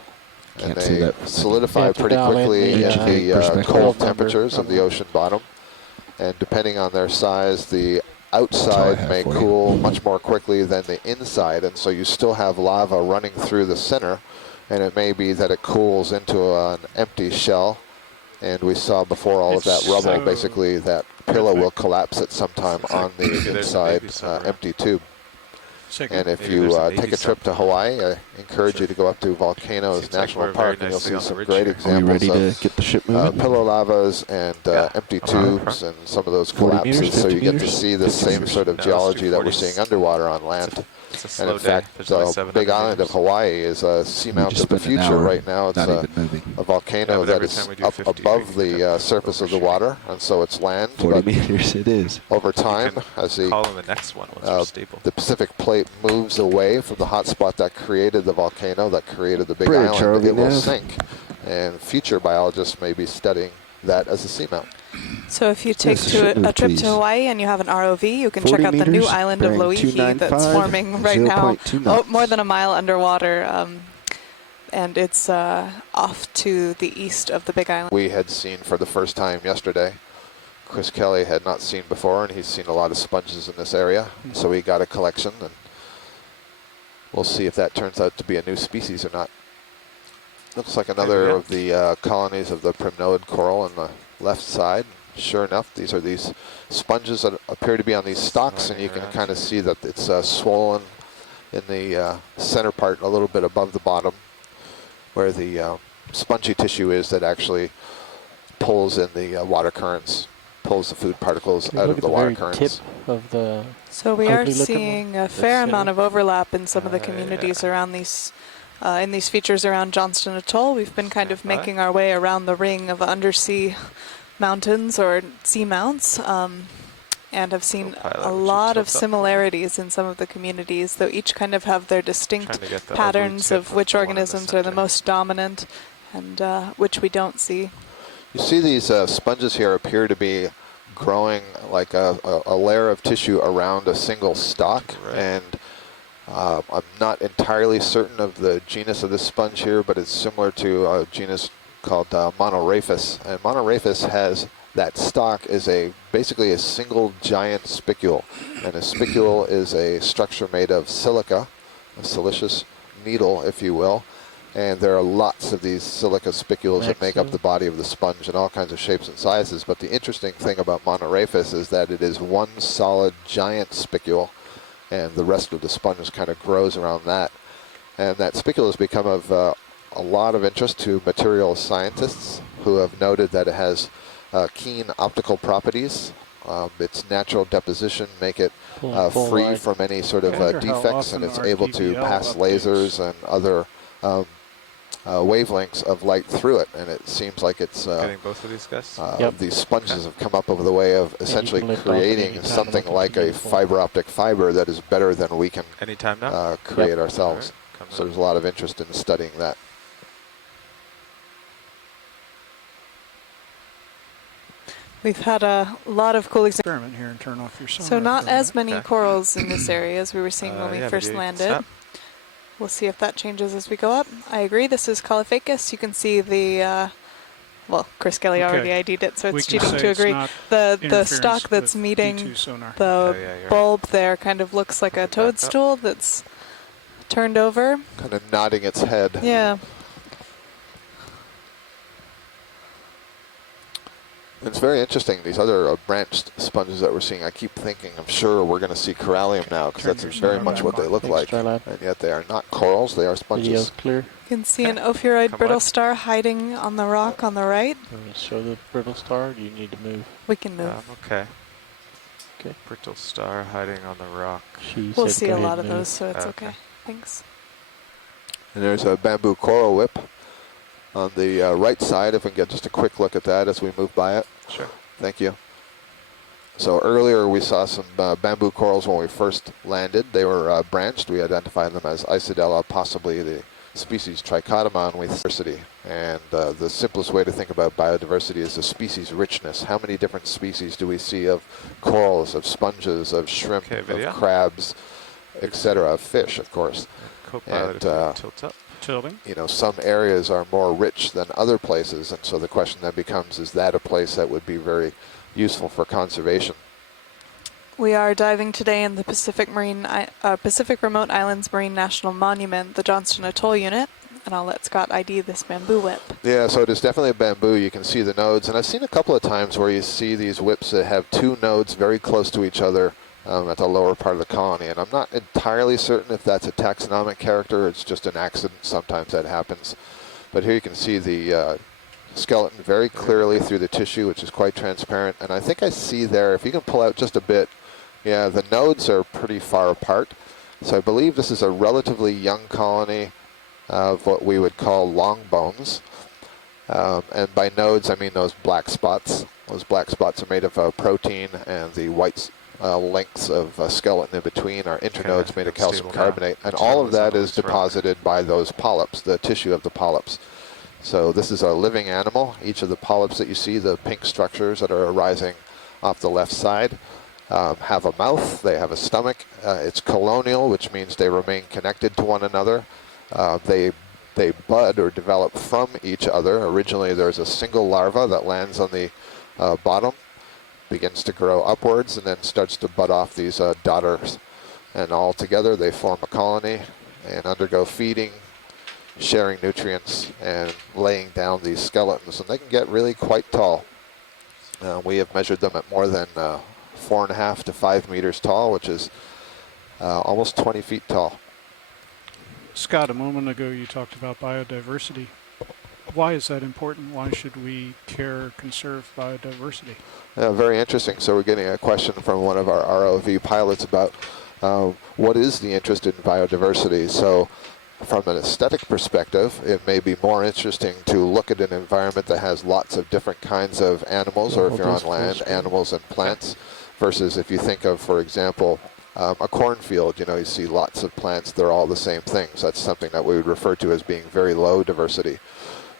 And they solidify pretty quickly in the cold temperatures of the ocean bottom. And depending on their size, the outside may cool much more quickly than the inside. And so you still have lava running through the center. And it may be that it cools into an empty shell. And we saw before all of that rubble, basically that pillow will collapse at some time on the inside empty tube. And if you take a trip to Hawaii, I encourage you to go up to Volcanoes National Park, and you'll see some great examples of pillow lavas and empty tubes and some of those collapses. So you get to see the same sort of geology that we're seeing underwater on land. And in fact, the big island of Hawaii is a seamount of the future right now. It's a volcano that is up above the surface of the water, and so it's land. 40 meters it is. Over time, as the Pacific plate moves away from the hot spot that created the volcano, that created the big island, it will sink. And future biologists may be studying that as a seamount. So if you take a trip to Hawaii and you have an ROV, you can check out the new island of Loihi that's forming right now, more than a mile underwater. And it's off to the east of the Big Island. We had seen for the first time yesterday. Chris Kelly had not seen before, and he's seen a lot of sponges in this area. So he got a collection, and we'll see if that turns out to be a new species or not. Looks like another of the colonies of the primnoid coral on the left side. Sure enough, these are these sponges that appear to be on these stalks, and you can kind of see that it's swollen in the center part a little bit above the bottom, where the spongy tissue is that actually pulls in the water currents pulls the food particles out of the water currents. Tip of the so we are seeing a fair amount of overlap in some of the communities around these, in these features around Johnston Atoll. We've been kind of making our way around the ring of undersea mountains or seamounts, and have seen a lot of similarities in some of the communities, though each kind of have their distinct patterns of which organisms are the most dominant and which we don't see. You see these sponges here appear to be growing like a layer of tissue around a single stalk, and I'm not entirely certain of the genus of this sponge here, but it's similar to a genus called Monoraphis, and Monoraphis has that stalk is basically a single giant spicule, and a spicule is a structure made of silica, a siliceous needle, if you will. And there are lots of these silica spicules that make up the body of the sponge in all kinds of shapes and sizes. But the interesting thing about Monoraphis is that it is one solid giant spicule, and the rest of the sponge kind of grows around that. And that spicule has become of a lot of interest to material scientists who have noted that it has keen optical properties. Its natural deposition make it free from any sort of defects, and it's able to pass lasers and other wavelengths of light through it, and it seems like it's getting both of these guys. These sponges have come up over the way of essentially creating something like a fiber optic fiber that is better than we can create ourselves. So there's a lot of interest in studying that. We've had a lot of cool experiment here and turn off your sonar. So not as many corals in this area as we were seeing when we first landed. We'll see if that changes as we go up. I agree, this is Caulophacus. You can see the, well, Chris Kelly already ID'd it, so it's cheating to agree. The stalk that's meeting the bulb there kind of looks like a toadstool that's turned over. Kind of nodding its head. Yeah. It's very interesting, these other branched sponges that we're seeing. I keep thinking, I'm sure we're going to see corallium now, because that's very much what they look like. And yet they are not corals, they are sponges. Clear. You can see an ophiuroid brittle star hiding on the rock on the right. Show the brittle star, or do you need to move? We can move. Okay. Brittle star hiding on the rock. We'll see a lot of those, so it's okay. Thanks. And there's a bamboo coral whip on the right side, if we can get just a quick look at that as we move by it. Sure. Thank you. So earlier we saw some bamboo corals when we first landed. They were branched. We identified them as Isidella, possibly the species Trichotomon with diversity. And the simplest way to think about biodiversity is the species richness. How many different species do we see of corals, of sponges, of shrimp, of crabs, etc., of fish, of course. And tilt up. You know, some areas are more rich than other places, and so the question then becomes, is that a place that would be very useful for conservation? We are diving today in the Pacific Remote Islands Marine National Monument, the Johnston Atoll unit, and I'll let Scott ID this bamboo whip. Yeah, so it is definitely a bamboo. You can see the nodes, and I've seen a couple of times where you see these whips that have two nodes very close to each other at the lower part of the colony, and I'm not entirely certain if that's a taxonomic character or it's just an accident. Sometimes that happens. But here you can see the skeleton very clearly through the tissue, which is quite transparent. And I think I see there, if you can pull out just a bit, yeah, the nodes are pretty far apart. So I believe this is a relatively young colony of what we would call long bones. And by nodes, I mean those black spots. Those black spots are made of protein, and the white lengths of skeleton in between are internodes made of calcium carbonate, and all of that is deposited by those polyps, the tissue of the polyps. So this is a living animal. Each of the polyps that you see, the pink structures that are arising off the left side, have a mouth, they have a stomach. It's colonial, which means they remain connected to one another. They bud or develop from each other. Originally there's a single larva that lands on the bottom, begins to grow upwards, and then starts to bud off these daughters. And all together they form a colony and undergo feeding, sharing nutrients, and laying down these skeletons. And they can get really quite tall. We have measured them at more than 4.5 to 5 meters tall, which is almost 20 feet tall. Scott, a moment ago you talked about biodiversity. Why is that important? Why should we care or conserve biodiversity? Very interesting. So we're getting a question from one of our ROV pilots about what is the interest in biodiversity. So from an aesthetic perspective, it may be more interesting to look at an environment that has lots of different kinds of animals, or if you're on land, animals and plants, versus if you think of, for example, a cornfield, you see lots of plants, they're all the same things. That's something that we would refer to as being very low diversity.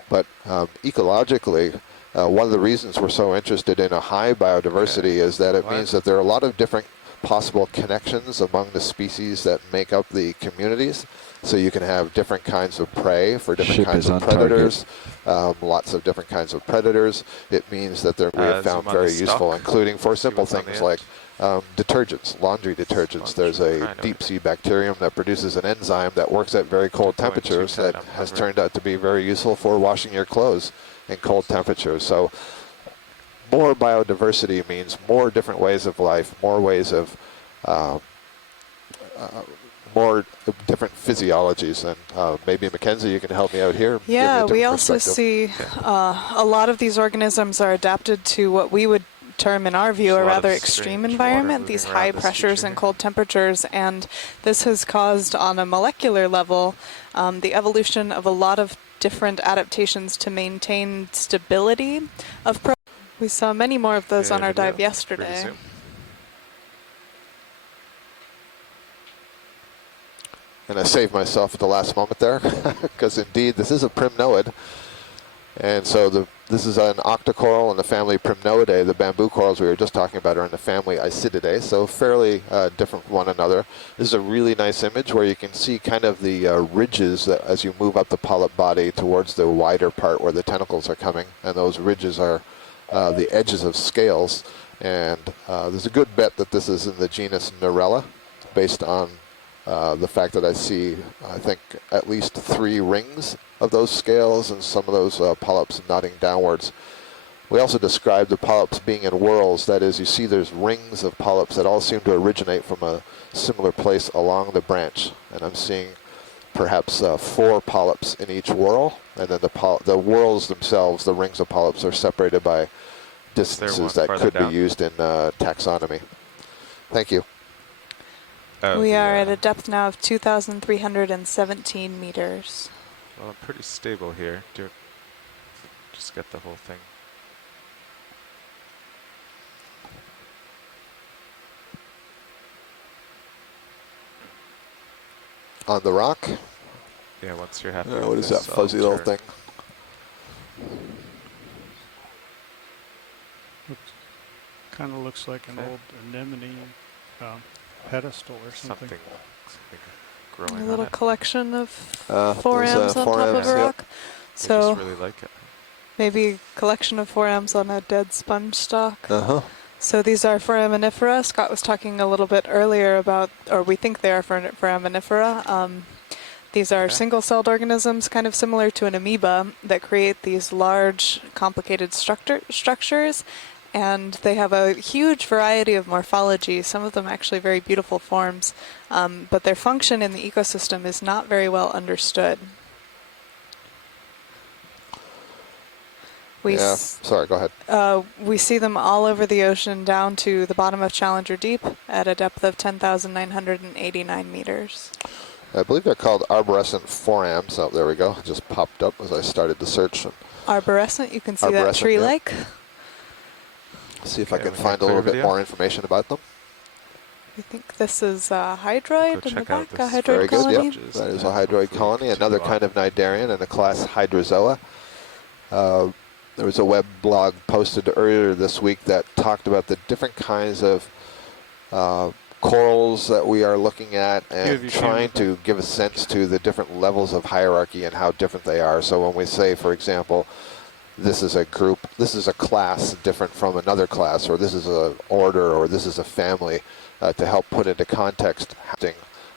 But ecologically, one of the reasons we're so interested in a high biodiversity is that it means that there are a lot of different possible connections among the species that make up the communities. So you can have different kinds of prey for different kinds of predators, lots of different kinds of predators. It means that we have found very useful, including for simple things like detergents, laundry detergents. There's a deep sea bacterium that produces an enzyme that works at very cold temperatures that has turned out to be very useful for washing your clothes in cold temperatures. So more biodiversity means more different ways of life, more ways of more different physiologies. And maybe Mackenzie, you can help me out here. Yeah, we also see a lot of these organisms are adapted to what we would term in our view a rather extreme environment, these high pressures and cold temperatures, and this has caused on a molecular level the evolution of a lot of different adaptations to maintain stability of we saw many more of those on our dive yesterday. And I saved myself at the last moment there, because indeed this is a primnoid. And so this is an octocoral in the family Primnoidae. The bamboo corals we were just talking about are in the family Isididae, so fairly different from one another. This is a really nice image where you can see kind of the ridges that as you move up the polyp body towards the wider part where the tentacles are coming, and those ridges are the edges of scales. And there's a good bet that this is in the genus Neurella, based on the fact that I see, I think, at least 3 rings of those scales and some of those polyps nodding downwards. We also described the polyps being in whorls. That is, you see there's rings of polyps that all seem to originate from a similar place along the branch. And I'm seeing perhaps 4 polyps in each whorl. And then the whorls themselves, the rings of polyps, are separated by distances that could be used in taxonomy. Thank you. We are at a depth now of 2,317 meters. Well, I'm pretty stable here. Just get the whole thing. On the rock? Yeah, once you're happy. What is that fuzzy little thing? Kind of looks like an old anemone pedestal or something. A little collection of forams on top of a rock. So really like it. maybe a collection of forams on a dead sponge stalk. So these are foraminifera. Scott was talking a little bit earlier about, or we think they are foraminifera. These are single-celled organisms, kind of similar to an amoeba, that create these large, complicated structures. And they have a huge variety of morphology, some of them actually very beautiful forms, but their function in the ecosystem is not very well understood. Sorry, go ahead. We see them all over the ocean down to the bottom of Challenger Deep at a depth of 10,989 meters. I believe they're called arborescent forams. Oh, there we go. It just popped up as I started the search. Arborescent, you can see that tree-like. See if I can find a little bit more information about them. I think this is a hydroid in the back, a hydroid Very colony. good, yep. That is a hydroid colony, another kind of cnidarian in the class Hydrozoa. There was a web blog posted earlier this week that talked about the different kinds of corals that we are looking at and trying to give a sense to the different levels of hierarchy and how different they are. So when we say, for example, this is a group, this is a class different from another class, or this is an order, or this is a family, to help put into context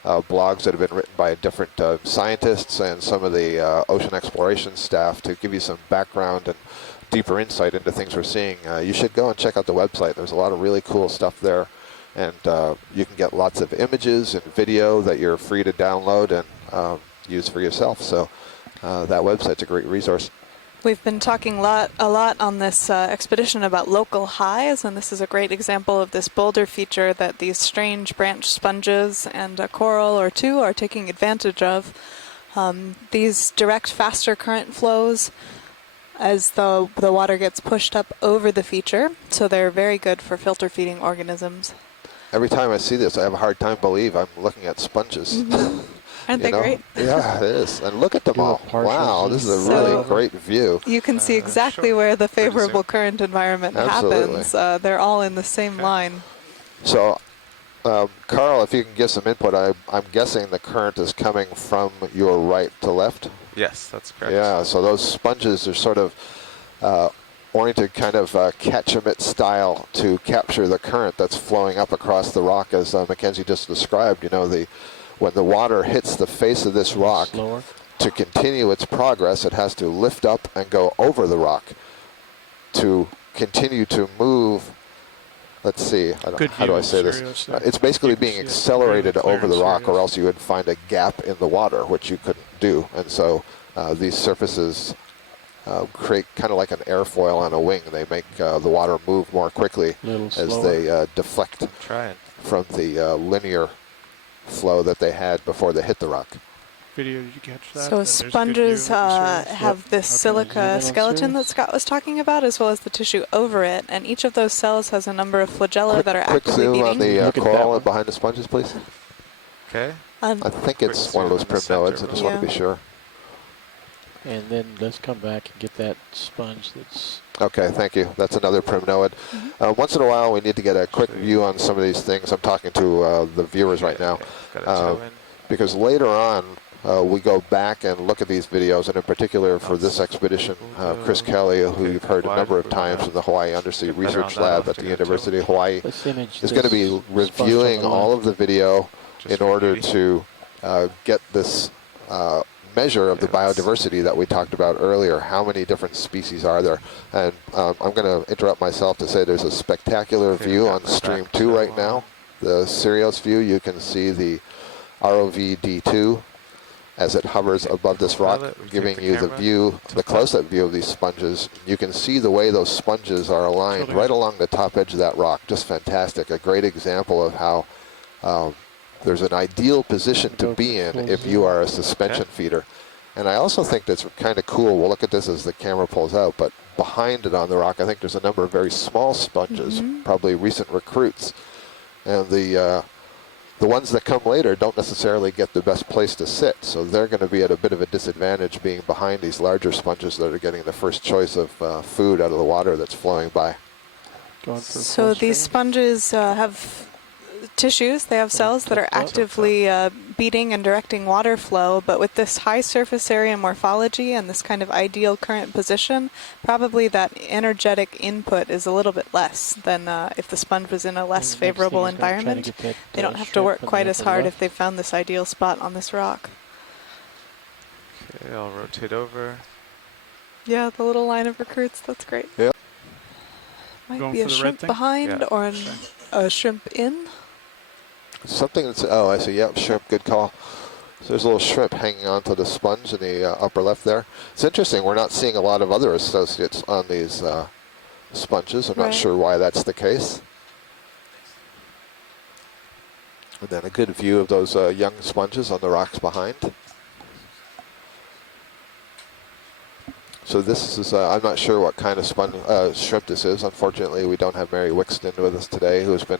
blogs that have been written by different scientists and some of the ocean exploration staff to give you some background and deeper insight into things we're seeing. You should go and check out the website. There's a lot of really cool stuff there, and you can get lots of images and video that you're free to download and use for yourself. So that website's a great resource. We've been talking a lot on this expedition about local highs, and this is a great example of this boulder feature that these strange branch sponges and a coral or two are taking advantage of. These direct faster current flows as the water gets pushed up over the feature, so they're very good for filter feeding organisms. Every time I see this, I have a hard time believe I'm looking at sponges. Aren't they great? Yeah, it is. And look at them all. Wow, this is a really great view. You can see exactly where the favorable current environment happens. They're all in the same line. So, Carl, if you can give some input, I'm guessing the current is coming from your right to left? Yes, that's correct. Yeah, so those sponges are sort of oriented kind of catch-emit style to capture the current that's flowing up across the rock, as Mackenzie just described. You know, when the water hits the face of this rock, to continue its progress, it has to lift up and go over the rock to continue to move. Let's see, how do I say this? It's basically being accelerated over the rock, or else you would find a gap in the water, which you couldn't do. And so these surfaces create kind of like an airfoil on a wing. They make the water move more quickly as they deflect from the linear flow that they had before they hit the rock. Video, did you catch that? So sponges have this silica skeleton that Scott was talking about, as well as the tissue over it, and each of those cells has a number of flagella that are actively beating. Quick zoom on the coral behind the sponges, please. Okay. I think it's one of those primnoids. I just want to be sure. And then let's come back and get that sponge that's... Okay, thank you. That's another primnoid. Once in a while, we need to get a quick view on some of these things. I'm talking to the viewers right now. Because later on, we go back and look at these videos, and in particular for this expedition, Chris Kelly, who you've heard a number of times in the Hawaii Undersea Research Lab at the University of Hawaii, is going to be reviewing all of the video in order to get this measure of the biodiversity that we talked about earlier. How many different species are there? And I'm going to interrupt myself to say there's a spectacular view on Stream 2 right now. The Sirius view, you can see the ROV D2 as it hovers above this rock, giving you the view, the close-up view of these sponges. You can see the way those sponges are aligned right along the top edge of that rock. Just fantastic. A great example of how there's an ideal position to be in if you are a suspension feeder. And I also think that's kind of cool. We'll look at this as the camera pulls out, but behind it on the rock, I think there's a number of very small sponges, probably recent recruits. And the ones that come later don't necessarily get the best place to sit, so they're going to be at a bit of a disadvantage being behind these larger sponges that are getting the first choice of food out of the water that's flowing by. So these sponges have tissues. They have cells that are actively beating and directing water flow, but with this high surface area morphology and this kind of ideal current position, probably that energetic input is a little bit less than if the sponge was in a less favorable environment. They don't have to work quite as hard if they found this ideal spot on this rock. Okay, I'll rotate over. Yeah, the little line of recruits, that's great. Yeah. Might be a shrimp behind or a shrimp in. Something that's, oh, I see, yep, shrimp, good call. So there's a little shrimp hanging onto the sponge in the upper left there. It's interesting, we're not seeing a lot of other associates on these sponges. I'm not sure why that's the case. And then a good view of those young sponges on the rocks behind. So this is, I'm not sure what kind of shrimp this is. Unfortunately, we don't have Mary Wixton with us today, who has been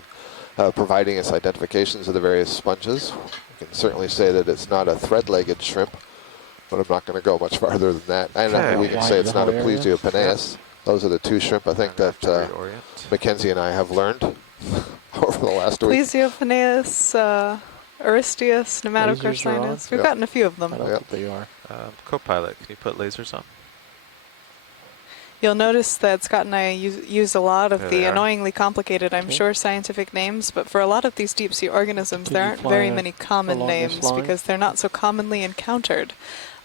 providing us identifications of the various sponges. We can certainly say that it's not a thread-legged shrimp, but I'm not going to go much farther than that. And we can say it's not a Plesiopanaeus. Those are the two shrimp I think that Mackenzie and I have learned over the last week. Plesiopanaeus, Aristeus, Nematocarcinus. We've gotten a few of them. I don't think they are. Co-pilot, can you put lasers on? You'll notice that Scott and I use a lot of the annoyingly complicated, I'm sure, scientific names, but for a lot of these deep-sea organisms, there aren't very many common names because they're not so commonly encountered.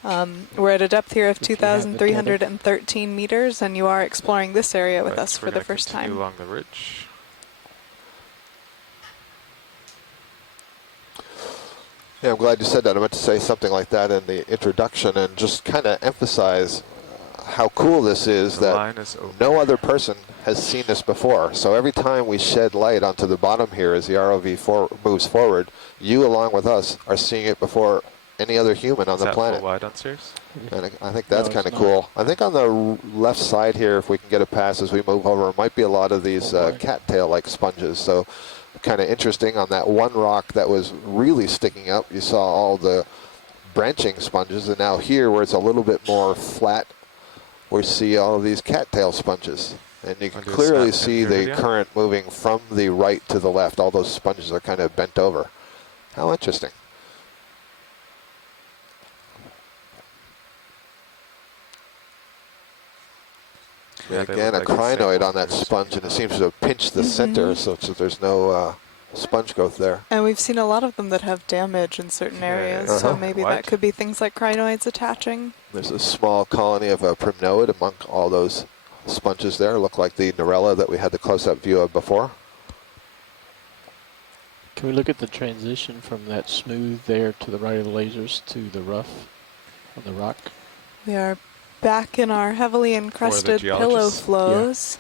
We're at a depth here of 2,313 meters, and you are exploring this area with us for the first time. Along the ridge. Yeah, I'm glad you said that. I meant to say something like that in the introduction and just kind of emphasize how cool this is that no other person has seen this before. So every time we shed light onto the bottom here as the ROV moves forward, you along with us are seeing it before any other human on the planet. Full wide on Sears? And I think that's kind of cool. I think on the left side here, if we can get a pass as we move over, might be a lot of these cattail-like sponges. So kind of interesting. On that one rock that was really sticking up, you saw all the branching sponges, and now here where it's a little bit more flat, we see all of these cattail sponges. And you can clearly see the current moving from the right to the left. All those sponges are kind of bent over. How interesting. Yeah, again, a crinoid on that sponge, and it seems to have pinched the center so there's no sponge growth there. And we've seen a lot of them that have damage in certain areas, so maybe that could be things like crinoids attaching. There's a small colony of a primnoid among all those sponges there. Look like the Norella that we had the close-up view of before. Can we look at the transition from that smooth there to the right of the lasers to the rough on the rock? We are back in our heavily encrusted pillow flows.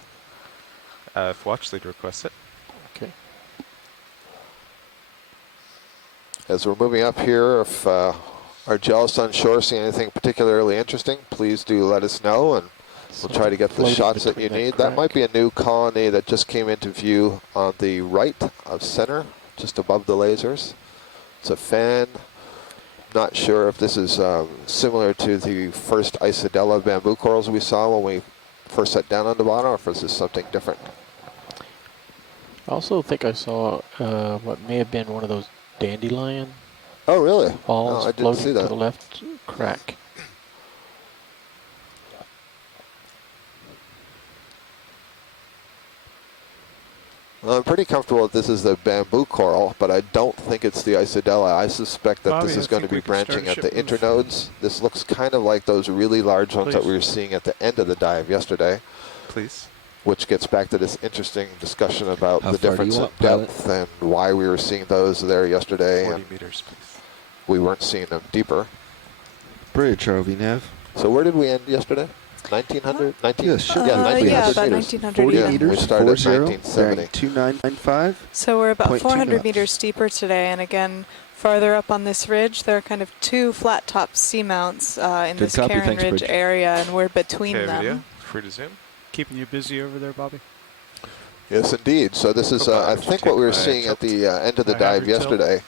Yeah. If Watch Lead requests it. Okay. As we're moving up here, if our geologists on shore see anything particularly interesting, please do let us know, and we'll try to get the shots that you need. That might be a new colony that just came into view on the right of center, just above the lasers. It's a fan. Not sure if this is similar to the first Isodella bamboo corals we saw when we first set down on the bottom, or if this is something different. I also think I saw what may have been one of those dandelion. Oh, really? Balls I didn't floating see that. to the left crack. Well, I'm pretty comfortable that this is the bamboo coral, but I don't think it's the Isodella. I suspect that this is going to be branching at the internodes. This looks kind of like those really large ones that we were seeing at the end of the dive yesterday. Please. Which gets back to this interesting discussion about the difference in depth and why we were seeing those there yesterday. 40 meters, please. We weren't seeing them deeper. Bridge, ROV nav. So where did we end yesterday? 1900? 19? Yes, sure. Yeah, 1900 about meters. 1900 40 even. meters, We started at 40, 1970. 2995. So we're about 0.2 400 knots. meters deeper today, and again, farther up on this ridge, there are kind of two flat-top seamounts in this copy. Karin Thanks, Ridge Bridge. area, and we're between Okay, them. video. Free to zoom. Keeping you busy over there, Bobby? Yes, indeed. So this is, I think, what we were seeing at the end of the dive yesterday.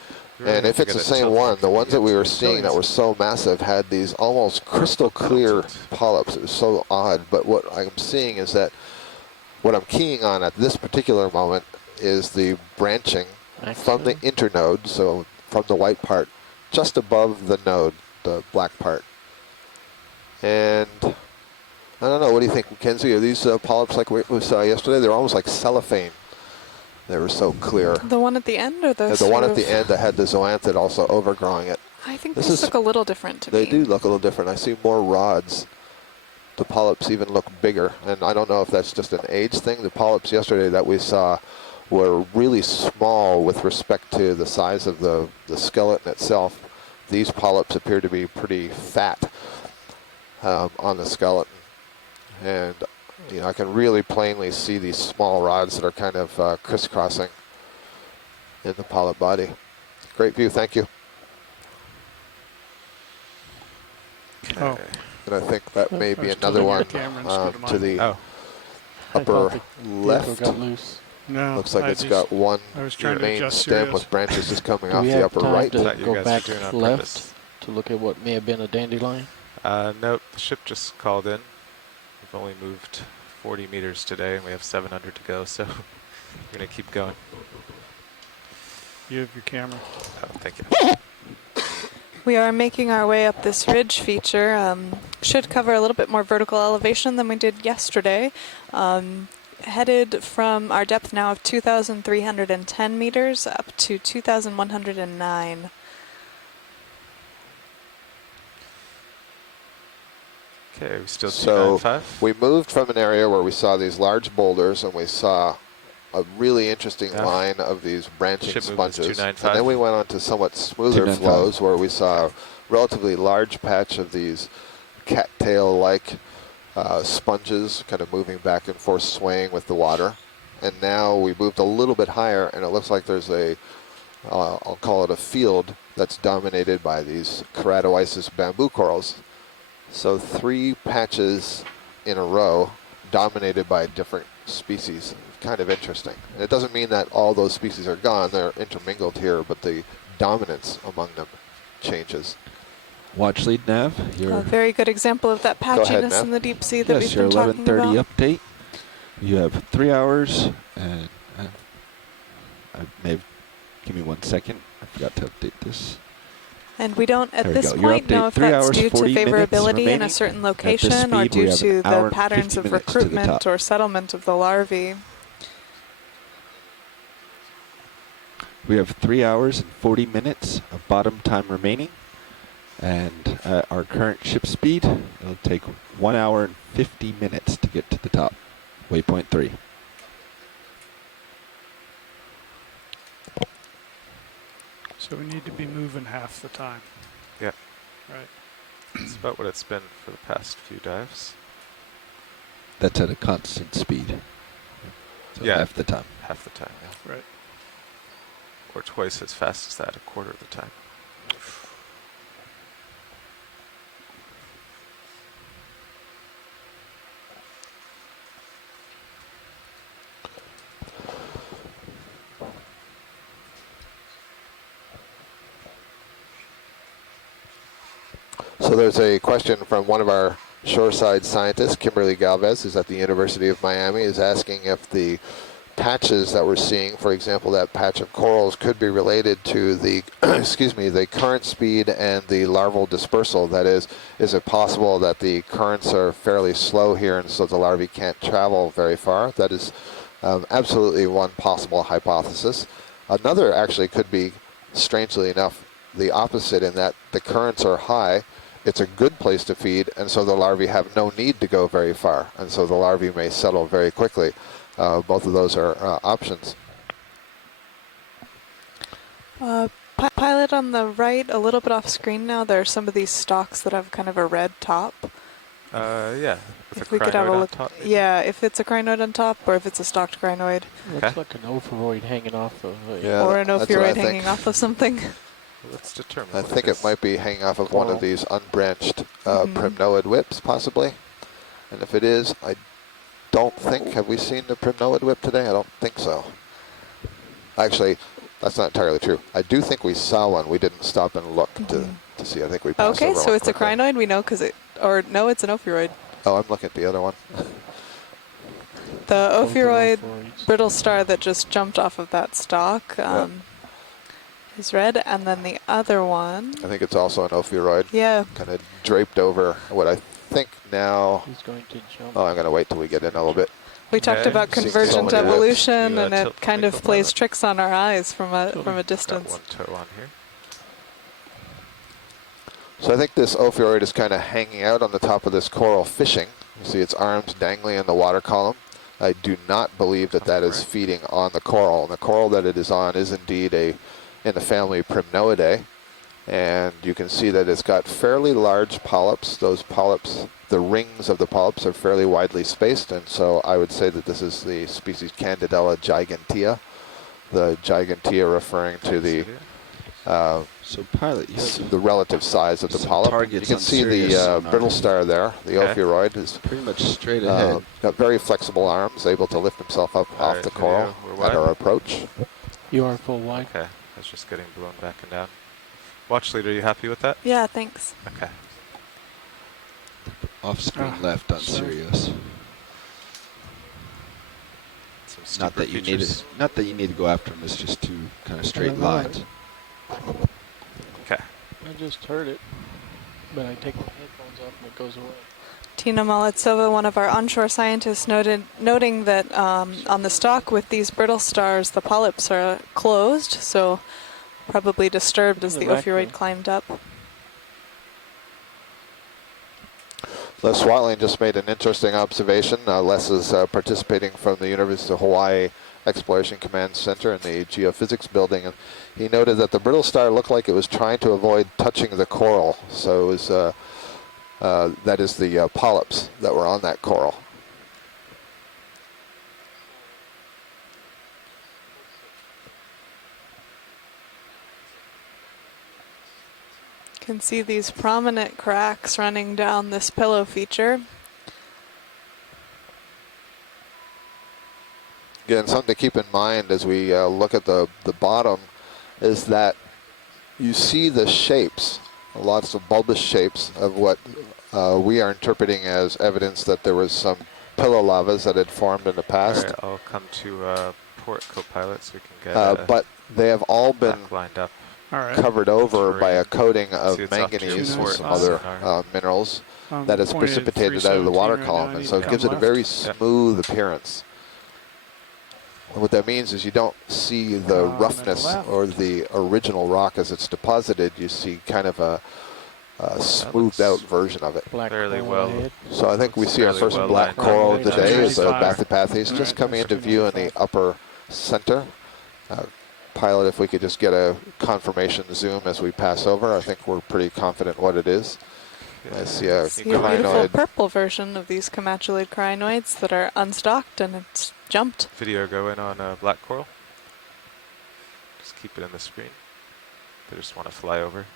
And if it's the same one, the ones that we were seeing that were so massive had these almost crystal clear polyps. It was so odd. But what I'm seeing is that what I'm keying on at this particular moment is the branching from the internode, so from the white part, just above the node, the black part. And I don't know, what do you think, Mackenzie? Are these polyps like we saw yesterday? They're almost like cellophane. They were so clear. The one at the end, or the one at the end that had the zoanthid also overgrowing it. I think these look a little different to me. They do look a little different. I see more rods. The polyps even look bigger, and I don't know if that's just an age thing. The polyps yesterday that we saw were really small with respect to the size of the skeleton itself. These polyps appear to be pretty fat on the skeleton, and you know, I can really plainly see these small rods that are kind of crisscrossing in the polyp body. Great view, thank you. Oh. And I think that may be another one to the upper left. Got loose. No, looks like it's got one main stem with branches just coming off the upper right. Do we have time to go back left to look at what may have been a dandelion? Nope, the ship just called in. We've only moved 40 meters today, and we have 700 to go, so we're going to keep going. You have your camera. Oh, thank you. We are making our way up this ridge feature. Should cover a little bit more vertical elevation than we did yesterday. Headed from our depth now of 2,310 meters up to 2,109. Okay, we still so 295. we moved from an area where we saw these large boulders, and we saw a really interesting line of these branching sponges. And then we went on to somewhat smoother flows where we saw a relatively large patch of these cattail-like sponges kind of moving back and forth, swaying with the water. And now we moved a little bit higher, and it looks like there's a, I'll call it a field that's dominated by these keratoisis bamboo corals. So 3 patches in a row dominated by different species. Kind of interesting. And it doesn't mean that all those species are gone. They're intermingled here, but the dominance among them changes. Watch lead nav. A very good example of that patchiness in the deep sea that we've been talking about. Yes, your 11:30 update. You have 3 hours, and I may have, give me 1 second. I forgot to update this. And we don't, at this point, know if that's due to favorability in a certain location or due to the patterns of recruitment or settlement of the larvae. We have 3 hours and 40 minutes of bottom time remaining. And our current ship speed, it'll take 1 hour and 50 minutes to get to the top. Waypoint 3. So we need to be moving half the time. Yeah. Right. It's about what it's been for the past few dives. That's at a constant speed. So yeah. Half the time. Half the time, yeah. Right. Or twice as fast as that, a quarter of the time. So there's a question from one of our shoreside scientists, Kimberly Galvez, who's at the University of Miami, is asking if the patches that we're seeing, for example, that patch of corals, could be related to the, excuse me, the current speed and the larval dispersal. That is it possible that the currents are fairly slow here and so the larvae can't travel very far? That is absolutely one possible hypothesis. Another actually could be, strangely enough, the opposite, in that the currents are high. It's a good place to feed, and so the larvae have no need to go very far, and so the larvae may settle very quickly. Both of those are options. Pilot on the right, a little bit off screen now, there are some of these stalks that have kind of a red top. Yeah. If we could have a look. Yeah, if it's a crinoid on top or if it's a stalked crinoid. Looks like an ophiroid hanging off of or an ophiroid hanging off of something. Let's determine. I think it might be hanging off of one of these unbranched primnoid whips, possibly. And if it is, I don't think, have we seen the primnoid whip today? I don't think so. Actually, that's not entirely true. I do think we saw one. We didn't stop and look to see. I think we passed over. Okay, so it's a crinoid. We know because or no, it's an ophiroid. Oh, I'm looking at the other one. The ophiroid brittle star that just jumped off of that stalk is red, and then the other one. I think it's also an ophiroid. Yeah. Kind of draped over what I think now. He's going to jump. Oh, I'm going to wait till we get in a little bit. We talked about convergent evolution, and it kind of plays tricks on our eyes from a distance. Got one toe on here. So I think this ophiroid is kind of hanging out on the top of this coral fishing. You see its arms dangling in the water column. I do not believe that that is feeding on the coral. And the coral that it is on is indeed in the family Primnoidae. And you can see that it's got fairly large polyps. Those polyps, the rings of the polyps are fairly widely spaced. And so I would say that this is the species Candidella gigantea. The gigantea referring to the so pilot, the relative size of the polyp. You can see the brittle star there, the ophiroid, is pretty much straight ahead. Got very flexible arms, able to lift himself up off the coral at our approach. You are full wide. Okay, I was just getting blown back and down. Watch lead, are you happy with that? Yeah, thanks. Okay. Off screen left on Sirius. Not that you need to go after them. It's just two kind of straight lines. Okay. I just heard it, but I take my headphones off and it goes away. Tina Maletsova, one of our onshore scientists, noting that on the stalk with these brittle stars, the polyps are closed, so probably disturbed as the ophiroid climbed up. Les Watling just made an interesting observation. Les is participating from the University of Hawaii Exploration Command Center in the geophysics building, and he noted that the brittle star looked like it was trying to avoid touching the coral. So it was that is the polyps that were on that coral. You can see these prominent cracks running down this pillow feature. Again, something to keep in mind as we look at the bottom is that you see the shapes, lots of bulbous shapes of what we are interpreting as evidence that there was some pillow lavas that had formed in the past. All right, I'll come to port co-pilot so we can get but they have all been lined up. Covered over by a coating of manganese and some other minerals that has precipitated out of the water column, and so it gives it a very smooth appearance. And what that means is you don't see the roughness or the original rock as it's deposited. You see kind of a smoothed out version of it. Fairly well. So I think we see our first black coral of the day is the Bathypathes just coming into view in the upper center. Pilot, if we could just get a confirmation zoom as we pass over, I think we're pretty confident what it is. I see a beautiful purple version of these comatulid crinoids that are unstocked, and it's jumped. Video going on black coral. Just keep it in the screen. They just want to fly over.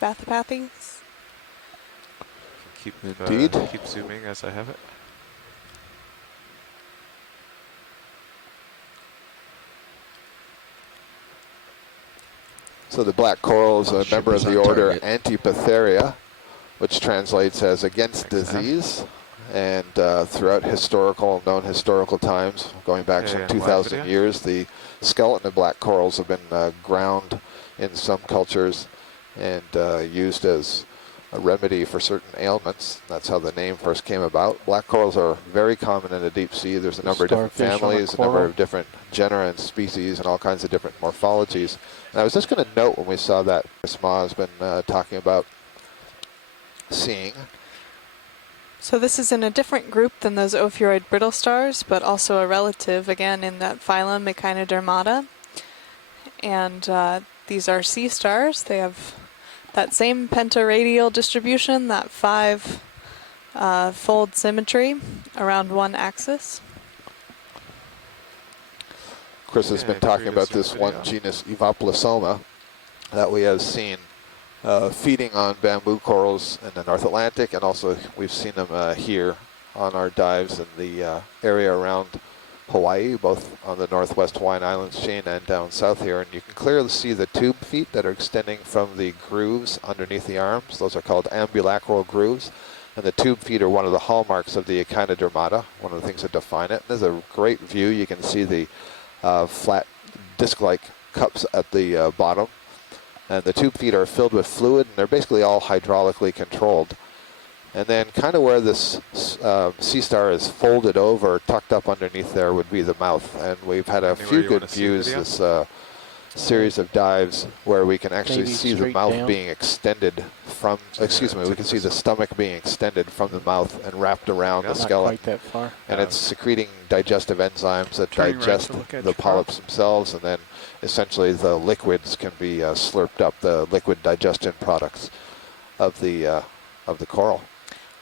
Bathypathes. Keep zooming as I have it. So the black coral is a member of the order Antipatharia, which translates as against disease. And throughout known historical times, going back some 2,000 years, the skeleton of black corals have been ground in some cultures and used as a remedy for certain ailments. That's how the name first came about. Black corals are very common in the deep sea. There's a number of different families, a number of different genera and species, and all kinds of different morphologies. And I was just going to note when we saw that Ma has been talking about seeing. So this is in a different group than those ophiuroid brittle stars, but also a relative, again, in that phylum Echinodermata. And these are sea stars. They have that same pentaradial distribution, that 5-fold symmetry around one axis. Chris has been talking about this one genus, Evaplasoma, that we have seen feeding on bamboo corals in the North Atlantic, and also we've seen them here on our dives in the area around Hawaii, both on the northwest Hawaiian Islands chain and down south here. And you can clearly see the tube feet that are extending from the grooves underneath the arms. Those are called ambulacral grooves. And the tube feet are one of the hallmarks of the Echinodermata, one of the things that define it. There's a great view. You can see the flat disc-like cups at the bottom. And the tube feet are filled with fluid, and they're basically all hydraulically controlled. And then kind of where this sea star is folded over, tucked up underneath there, would be the mouth. And we've had a few good views this series of dives where we can actually see the mouth being extended from, excuse me, we can see the stomach being extended from the mouth and wrapped around the skeleton. Not quite that far. And it's secreting digestive enzymes that digest the polyps themselves, and then essentially the liquids can be slurped up, the liquid digestion products of the coral.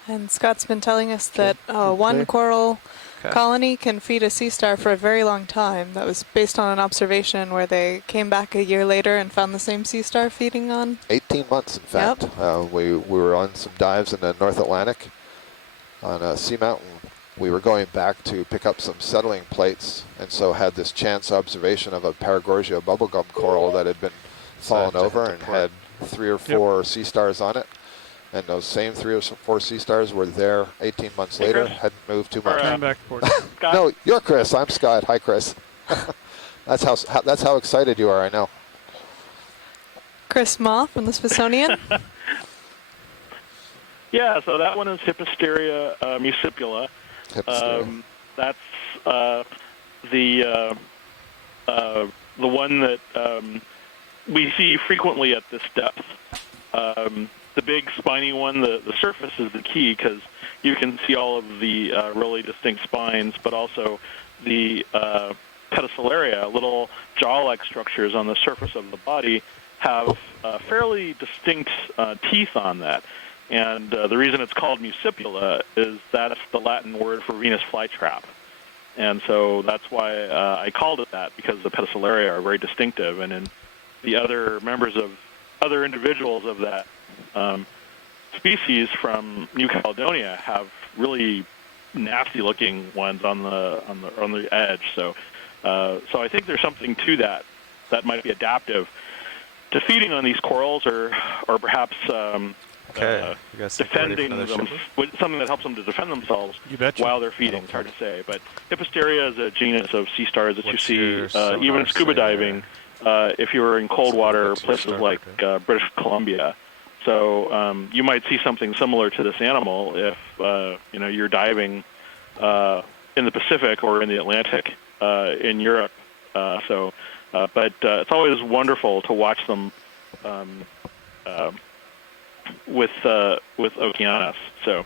And Scott's been telling us that one coral colony can feed a sea star for a very long time. That was based on an observation where they came back a year later and found the same sea star feeding on. 18 months, in fact. Yep. We were on some dives in the North Atlantic on a seamount. We were going back to pick up some settling plates, and so had this chance observation of a Paragorgia bubblegum coral that had been fallen over and had 3 or 4 sea stars on it. And those same 3 or 4 sea stars were there 18 months later, Chris? hadn't moved too much. Back No, you're Chris. I'm Scott. Hi, Chris. That's how excited you are, I know. Chris Ma from the Smithsonian. Yeah, so that one is Hippisteria muscipula. That's the one that we see frequently at this depth. The big spiny one, the surface is the key because you can see all of the really distinct spines, but also the pedicelaria, little jaw-like structures on the surface of the body, have fairly distinct teeth on that. And the reason it's called muscipula is that's the Latin word for Venus flytrap. And so that's why I called it that, because the pedicelaria are very distinctive. And then the other members of other individuals of that species from New Caledonia have really nasty-looking ones on the edge. So I think there's something to that might be adaptive to feeding on these corals, or perhaps defending them, something that helps them to defend themselves while they're feeding. It's hard to say, but Hipposteria is a genus of sea stars that you see even in scuba diving. If you're in cold water places like British Columbia. So you might see something similar to this animal if you're diving in the Pacific or in the Atlantic in Europe. But it's always wonderful to watch them with Okeanos. So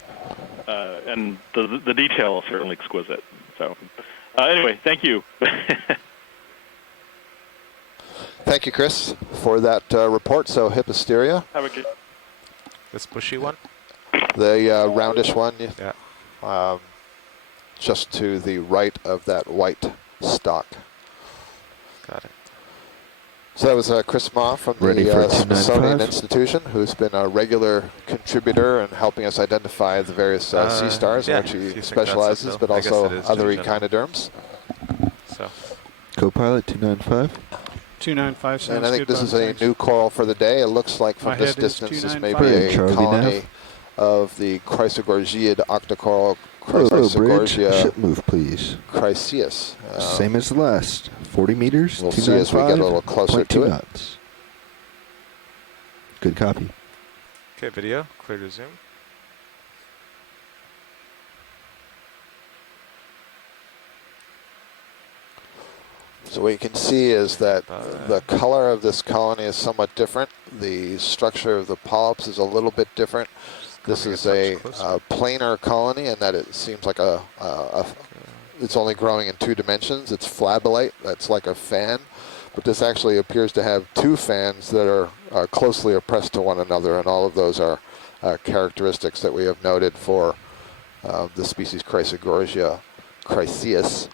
and the detail is certainly exquisite. So anyway, thank you. Thank you, Chris, for that report. So Hipposteria. Have a good. This bushy one? The roundish one. Yeah. Just to the right of that white stalk. Got it. So that was Chris Ma from the Smithsonian Institution, who's been a regular contributor and helping us identify the various sea stars, in which he specializes, but also other echinoderms. So, co-pilot 295. 295 sounds And I think good, this is a new coral for the day. It looks like from this distance this may be a colony of the Chrysogorgiid octocoral Chrysogorgia. Ship move, please. Chryseus. Same as the last. 40 meters. We'll see as we get a little closer to it. Knots. Good copy. Okay, video. Clear to zoom. So what you can see is that the color of this colony is somewhat different. The structure of the polyps is a little bit different. This is a planar colony in that it seems like it's only growing in 2 dimensions. It's flabellate. That's like a fan. But this actually appears to have 2 fans that are closely pressed to one another, and all of those are characteristics that we have noted for the species Chrysogorgia chryseus.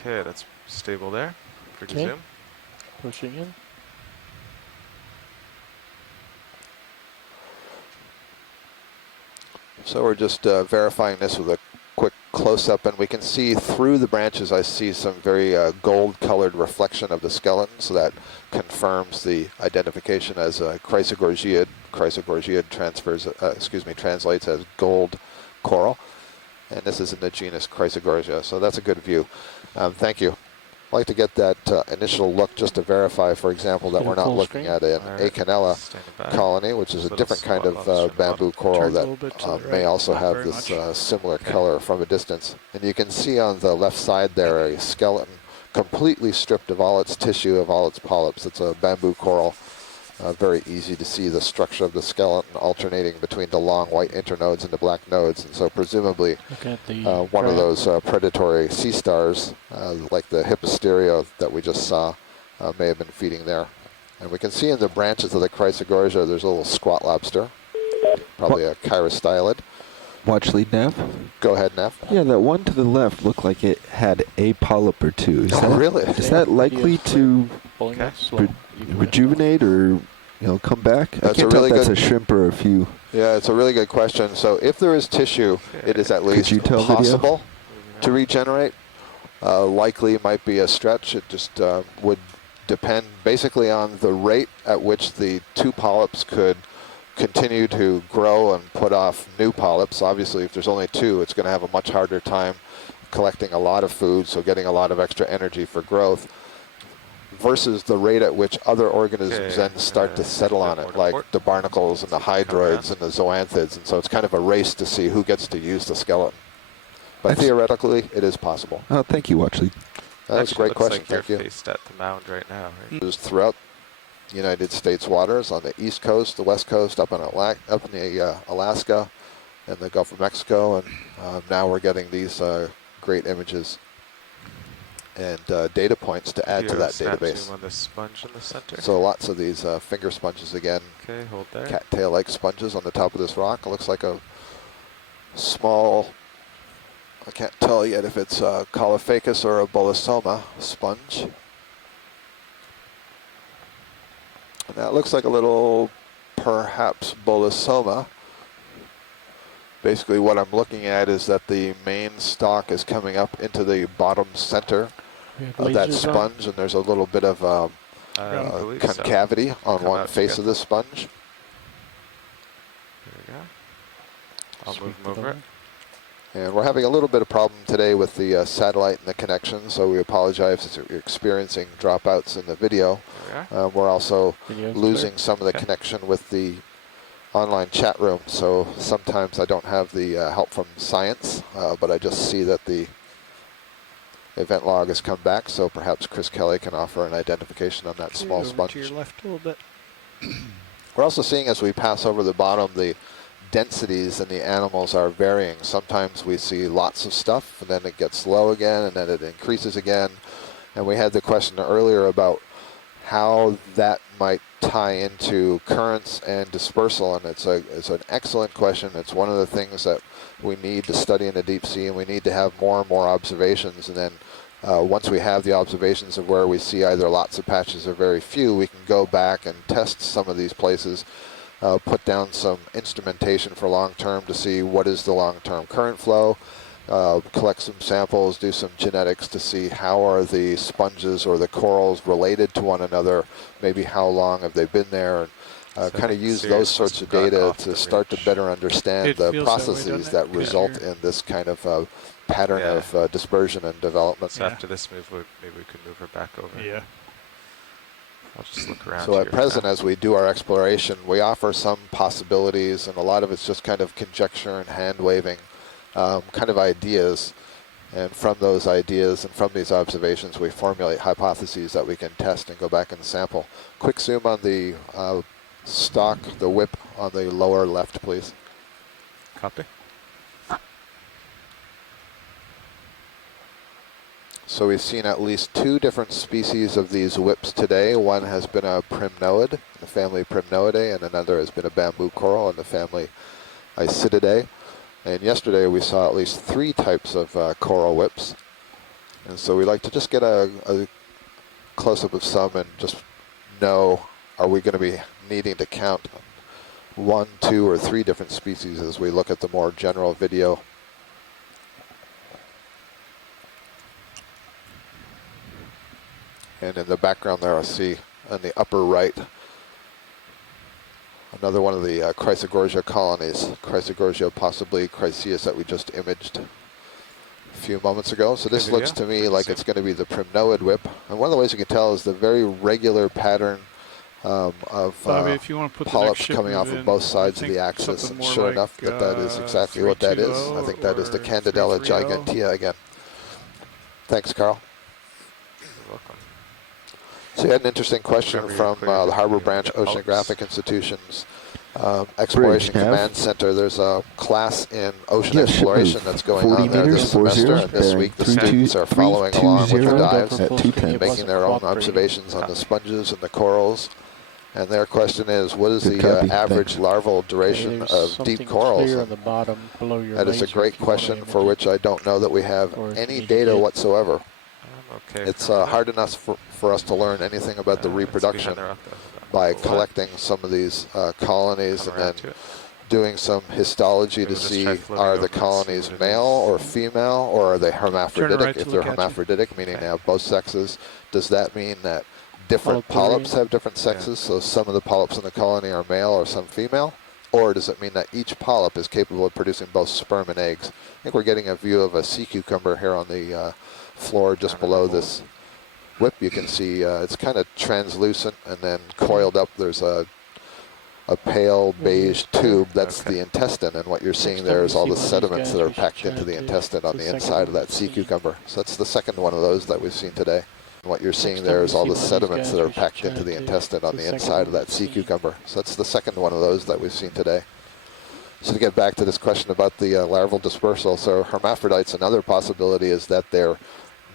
Okay, that's stable there. Quick Okay. zoom. Pushing in. So we're just verifying this with a quick close-up, and we can see through the branches, I see some very gold-colored reflection of the skeleton, so that confirms the identification as a Chrysogorgiid. Chrysogorgiid translates as gold coral, and this is in the genus Chrysogorgia, so that's a good view. Thank you. I'd like to get that initial look just to verify, for example, that we're not looking at an Acanella colony, which is a different kind of bamboo coral that may also have this similar color from a distance. And you can see on the left side there a skeleton completely stripped of all its tissue, of all its polyps. It's a bamboo coral. Very easy to see the structure of the skeleton alternating between the long white internodes and the black nodes, and so presumably one of those predatory sea stars, like the Hipposteria that we just saw, may have been feeding there. And we can see in the branches of the Chrysogorgia there's a little squat lobster, probably a chirostylid. Watch lead nav. Go ahead, Nav. Yeah, that one to the left looked like it had a polyp or 2. Really? Is that likely to rejuvenate or come back? That's I can't tell if that's a shrimp or a few. Yeah, it's a really good question. So if there is tissue, it is at least possible to regenerate. Likely might be a stretch. It just would depend basically on the rate at which the 2 polyps could continue to grow and put off new polyps. Obviously, if there's only 2, it's going to have a much harder time collecting a lot of food, so getting a lot of extra energy for growth, versus the rate at which other organisms then start to settle on it, like the barnacles and the hydroids and the zoanthids. And so it's kind of a race to see who gets to use the skeleton. But theoretically, it is possible. Oh, thank you, Watchley. That's a great question. Like Thank you. Faced at the mound right now, right? It was throughout the United States waters, on the East Coast, the West Coast, up in the Alaska and the Gulf of Mexico, and now we're getting these great images. and data points to add to that database. Zoom on the sponge in the center. So lots of these finger sponges again. Okay, hold there. Cattail-like sponges on the top of this rock. It looks like a small, I can't tell yet if it's a Caulophacus or a Bolosoma sponge. And that looks like a little, perhaps, Bolosoma. Basically what I'm looking at is that the main stalk is coming up into the bottom center of that sponge, and there's a little bit of concavity on one face of the sponge. There we go. I'll move them over. And we're having a little bit of problem today with the satellite and the connection, so we apologize if you're experiencing dropouts in the video. We're also losing some of the connection with the online chat room, so sometimes I don't have the help from science, but I just see that the event log has come back, so perhaps Chris Kelly can offer an identification on that small sponge. To your left a little bit. We're also seeing as we pass over the bottom, the densities in the animals are varying. Sometimes we see lots of stuff, and then it gets low again, and then it increases again. And we had the question earlier about how that might tie into currents and dispersal, and it's an excellent question. It's one of the things that we need to study in the deep sea, and we need to have more and more observations. And then once we have the observations of where we see either lots of patches or very few, we can go back and test some of these places, put down some instrumentation for long term to see what is the long-term current flow, collect some samples, do some genetics to see how are the sponges or the corals related to one another, maybe how long have they been there, and kind of use those sorts of data to start to better understand the processes that result in this kind of pattern of dispersion and development. So after this move, maybe we could move her back over. Yeah. I'll just look around. So at present, as we do our exploration, we offer some possibilities, and a lot of it's just kind of conjecture and hand-waving. Kind of ideas, and from those ideas and from these observations we formulate hypotheses that we can test and go back and sample. Quick zoom on the stalk, the whip on the lower left, please. Copy. So we've seen at least 2 different species of these whips today. One has been a primnoid, the family Primnoidae, and another has been a bamboo coral in the family Isididae. And yesterday we saw at least 3 types of coral whips. And so we like to just get a close-up of some and just know, are we going to be needing to count 1, 2, or 3 different species as we look at the more general video. And in the background there I see on the upper right another one of the Chrysogorgia colonies, Chrysogorgia, possibly Chryseus, that we just imaged a few moments ago. So this looks to me like it's going to be the primnoid whip. And one of the ways you can tell is the very regular pattern of Bobby, if you want to put polyps coming off of both sides of the axis. And sure enough, that is exactly what that is. I think that is the Candidella gigantea again. Thanks, Carl. You're welcome. So you had an interesting question from the Harbor Branch Oceanographic Institution's Exploration Command Center. There's a class in ocean exploration that's going on there this semester, and this week the students are following along with the dives, making their own observations on the sponges and the corals. And their question is, what is the average larval duration of deep corals? That is a great question for which I don't know that we have any data whatsoever. It's hard enough for us to learn anything about the reproduction by collecting some of these colonies and then doing some histology to see are the colonies male or female, or are they hermaphroditic? If they're hermaphroditic, meaning they have both sexes, does that mean that different polyps have different sexes? So some of the polyps in the colony are male or some female? Or does it mean that each polyp is capable of producing both sperm and eggs? I think we're getting a view of a sea cucumber here on the floor just below this whip. You can see it's kind of translucent, and then coiled up there's a pale beige tube. That's the intestine, and what you're seeing there is all the sediments that are packed into the intestine on the inside of that sea cucumber. So that's the second one of those that we've seen today. And what you're seeing there is all the sediments that are packed into the intestine on the inside of that sea cucumber. So that's the second one of those that we've seen today. So to get back to this question about the larval dispersal, so hermaphrodites, another possibility is that they're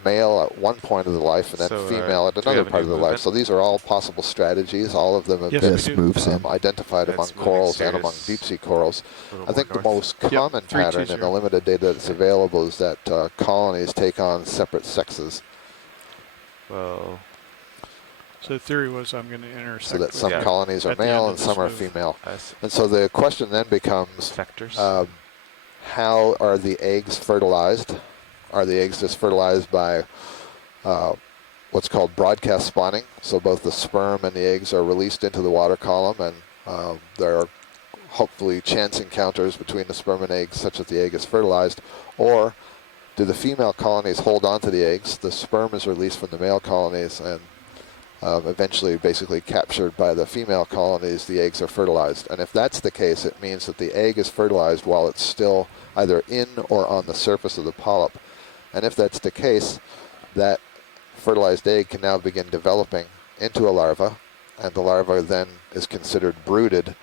male at one point of the life and then female at another part of the life. So these are all possible strategies. All of them have been identified among corals and among deep sea corals. I think the most common pattern in the limited data that's available is that colonies take on separate sexes. Well, so the theory was I'm going to intersect. So that some colonies are male and some are female. And so the question then becomes, how are the eggs fertilized? Are the eggs just fertilized by what's called broadcast spawning? So both the sperm and the eggs are released into the water column, and there are hopefully chance encounters between the sperm and eggs such that the egg is fertilized. Or do the female colonies hold on to the eggs? The sperm is released from the male colonies, and eventually basically captured by the female colonies, the eggs are fertilized. And if that's the case, it means that the egg is fertilized while it's still either in or on the surface of the polyp. And if that's the case, that fertilized egg can now begin developing into a larva, and the larva then is considered brooded,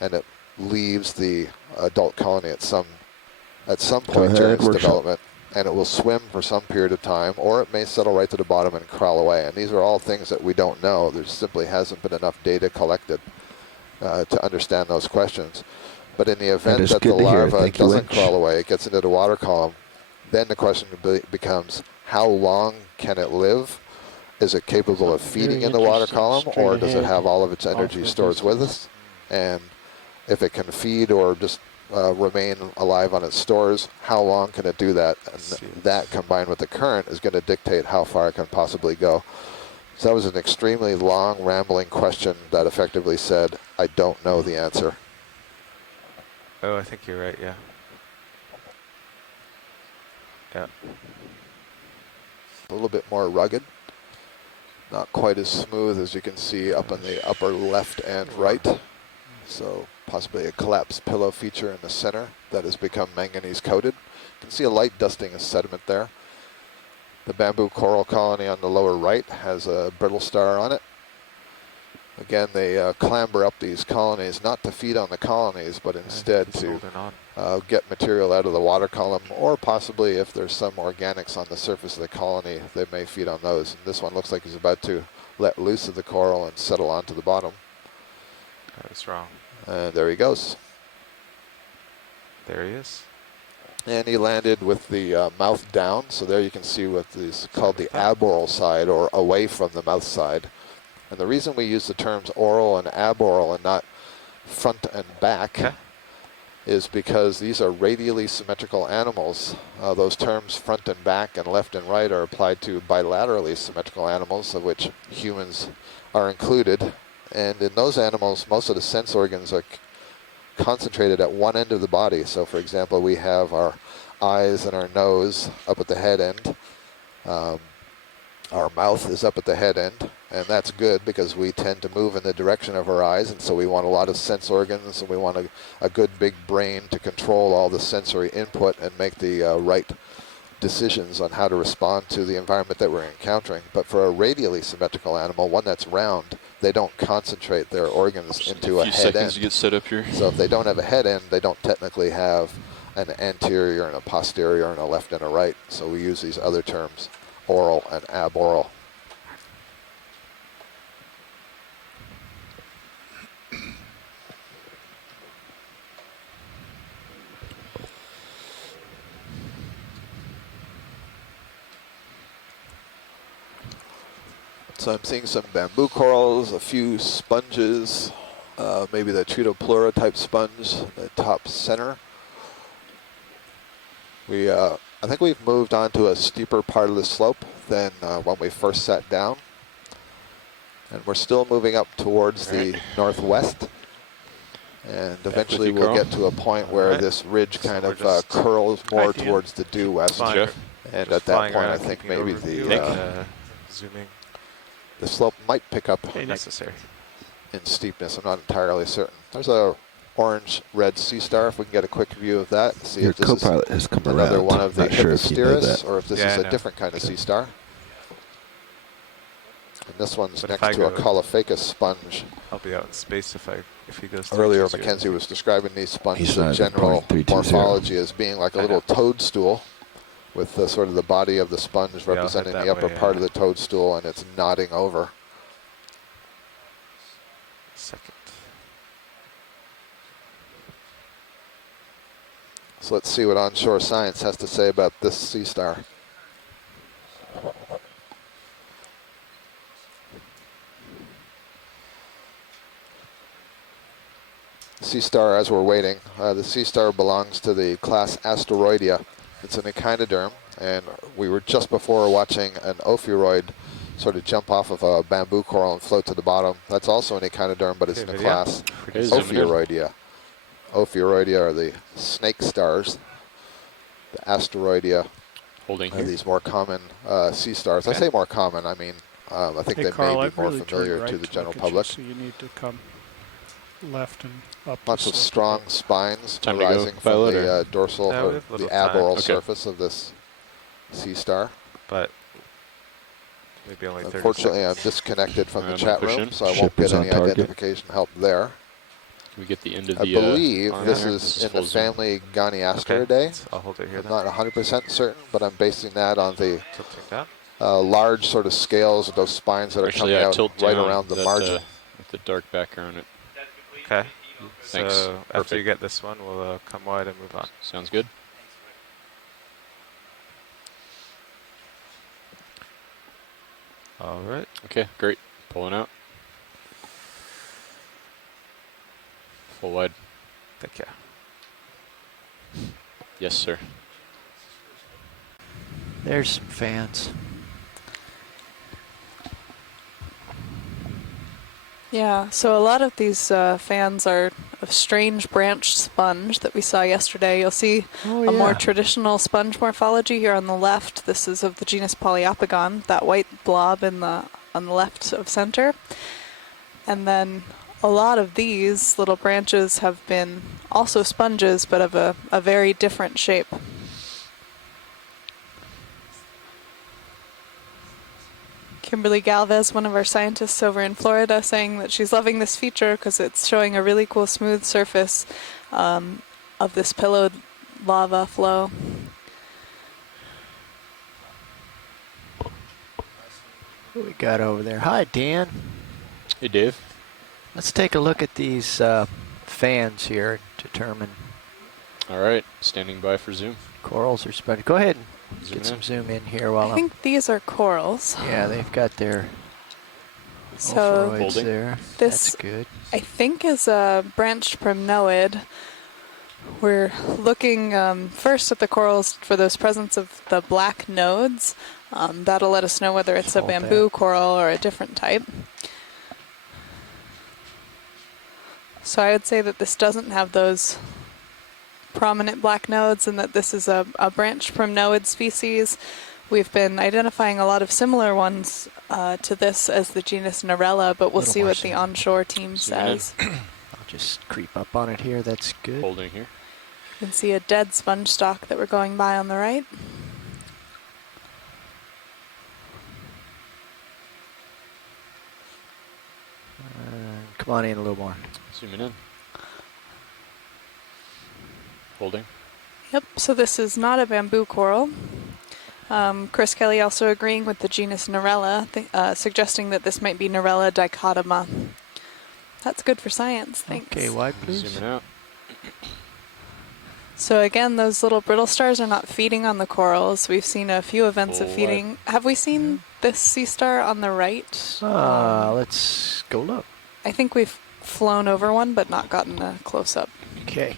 and it leaves the adult colony at some point during its development, and it will swim for some period of time, or it may settle right to the bottom and crawl away. And these are all things that we don't know. There simply hasn't been enough data collected to understand those questions. But in the event that the larva doesn't crawl away, it gets into the water column, then the question becomes, how long can it live? Is it capable of feeding in the water column, or does it have all of its energy stored with us? And if it can feed or just remain alive on its stores, how long can it do that? And that combined with the current is going to dictate how far it can possibly go. So that was an extremely long, rambling question that effectively said, I don't know the answer. Oh, I think you're right, yeah. Yeah. A little bit more rugged. Not quite as smooth as you can see up in the upper left and right. So possibly a collapsed pillow feature in the center that has become manganese coated. You can see a light dusting of sediment there. The bamboo coral colony on the lower right has a brittle star on it. Again, they clamber up these colonies not to feed on the colonies, but instead to get material out of the water column, or possibly if there's some organics on the surface of the colony, they may feed on those. And this one looks like he's about to let loose of the coral and settle onto the bottom. That's wrong. And there he goes. There he is. And he landed with the mouth down. So there you can see what is called the aboral side, or away from the mouth side. And the reason we use the terms oral and aboral and not front and back is because these are radially symmetrical animals. Those terms front and back and left and right are applied to bilaterally symmetrical animals, of which humans are included. And in those animals, most of the sense organs are concentrated at one end of the body. So for example, we have our eyes and our nose up at the head end. Our mouth is up at the head end, and that's good because we tend to move in the direction of our eyes, and so we want a lot of sense organs, and we want a good big brain to control all the sensory input and make the right decisions on how to respond to the environment that we're encountering. But for a radially symmetrical animal, one that's round, they don't concentrate their organs into a head end. To get set up here. So if they don't have a head end, they don't technically have an anterior and a posterior and a left and a right. So we use these other terms, oral and aboral. So I'm seeing some bamboo corals, a few sponges, maybe the Tritopleura type sponge in the top center. I think we've moved on to a steeper part of the slope than when we first sat down. And we're still moving up towards the northwest. And eventually we'll get to a point where this ridge kind of curls more towards the due west. And at that point, I think maybe zooming. The slope might pick up Necessary. in steepness. I'm not entirely certain. There's a orange-red sea star. If we can get a quick view of that, see Your if this co-pilot has come another around. one of the Not sure if you know Hipposteris, that. or if this is a different kind of sea star. And this one's But next to a Caulophacus sponge. I'll be out in space if he goes. Earlier, Mackenzie was describing these sponges in general morphology as being like a little toadstool, with the sort of the body of the sponge representing the upper part of the toadstool, and it's nodding over. Second. So let's see what onshore science has to say about this sea star. Sea star, as we're waiting, the sea star belongs to the class Asteroidea. It's an echinoderm, and we were just before watching an ophiuroid sort of jump off of a bamboo coral and float to the bottom. That's also an echinoderm, but it's in the class Ophiuroidea. Ophiuroidea are the snake stars. The Asteroidea are these more common sea stars. Okay. I say more common, I mean, I think they Carl, may be more familiar to the general public. So you need to come left and up. Lots of strong spines arising from the dorsal, or the aboral surface of this sea star. But maybe only 30 Unfortunately, seconds. I'm disconnected from the chat room, so I won't get any identification help there. Can we get the end of I believe this is in the family Goniasteridae. Okay. I'll hold it here. I'm not 100% certain, but I'm basing that on the large sort of scales of those spines that are coming out right around the margin. With the dark background. Okay. Thanks. So after you get this one, we'll come wide and move on. Sounds good. All right. Okay, great. Pulling out. Full wide. Thank you. Yes, sir. There's some fans. Yeah, so a lot of these fans are of strange branched sponge that we saw yesterday. You'll see a more traditional sponge morphology here on the left. This is of the genus Poliopogon, that white blob on the left of center. And then a lot of these little branches have been also sponges, but of a very different shape. Kimberly Galvez, one of our scientists over in Florida, saying that she's loving this feature because it's showing a really cool smooth surface of this pillowed lava flow. What we got over there? Hi, Dan. Hey, Dave. Let's take a look at these fans here and determine. All right, standing by for zoom. Corals or sponge. Go ahead and get some zoom in here while I think these are corals. Yeah, they've got their so there. This, that's good. I think, is a branched primnoid. We're looking first at the corals for those presence of the black nodes. That'll let us know whether it's a bamboo coral or a different type. So I would say that this doesn't have those prominent black nodes and that this is a branched primnoid species. We've been identifying a lot of similar ones to this as the genus Narella, but we'll see what the onshore team says. I'll just creep up on it here. That's good. Holding here. You can see a dead sponge stalk that we're going by on the right. Come on in a little more. Zooming in. Holding. Yep, so this is not a bamboo coral. Chris Kelly also agreeing with the genus Narella, suggesting that this might be Narella dichotoma. That's good for science, thanks. Okay, wide please. Zooming out. So again, those little brittle stars are not feeding on the corals. We've seen a few events of feeding. Have we seen this sea star on the right? Let's go look. I think we've flown over one, but not gotten a close-up. Okay.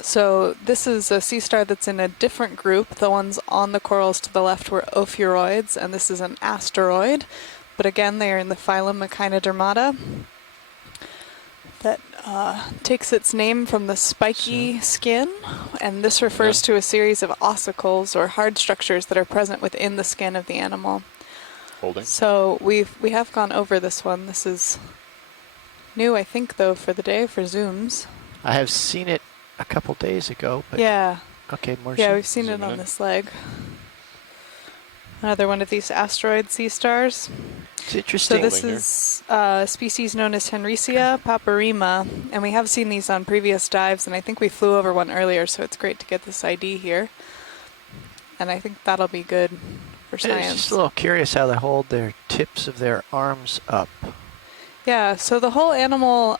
So this is a sea star that's in a different group. The ones on the corals to the left were ophiuroids, and this is an asteroid. But again, they are in the phylum Echinodermata. That takes its name from the spiky skin, and this refers to a series of ossicles or hard structures that are present within the skin of the animal. Holding. So we have gone over this one. This is new, I think, though, for the day for zooms. I have seen it a couple days ago. But yeah. Okay, more. Yeah, we've seen it on this leg. Another one of these asteroid sea stars. It's interesting. So this is a species known as Henricia paparima, and we have seen these on previous dives, and I think we flew over one earlier, so it's great to get this ID here. And I think that'll be good for science. I'm just a little curious how they hold their tips of their arms up. Yeah, so the whole animal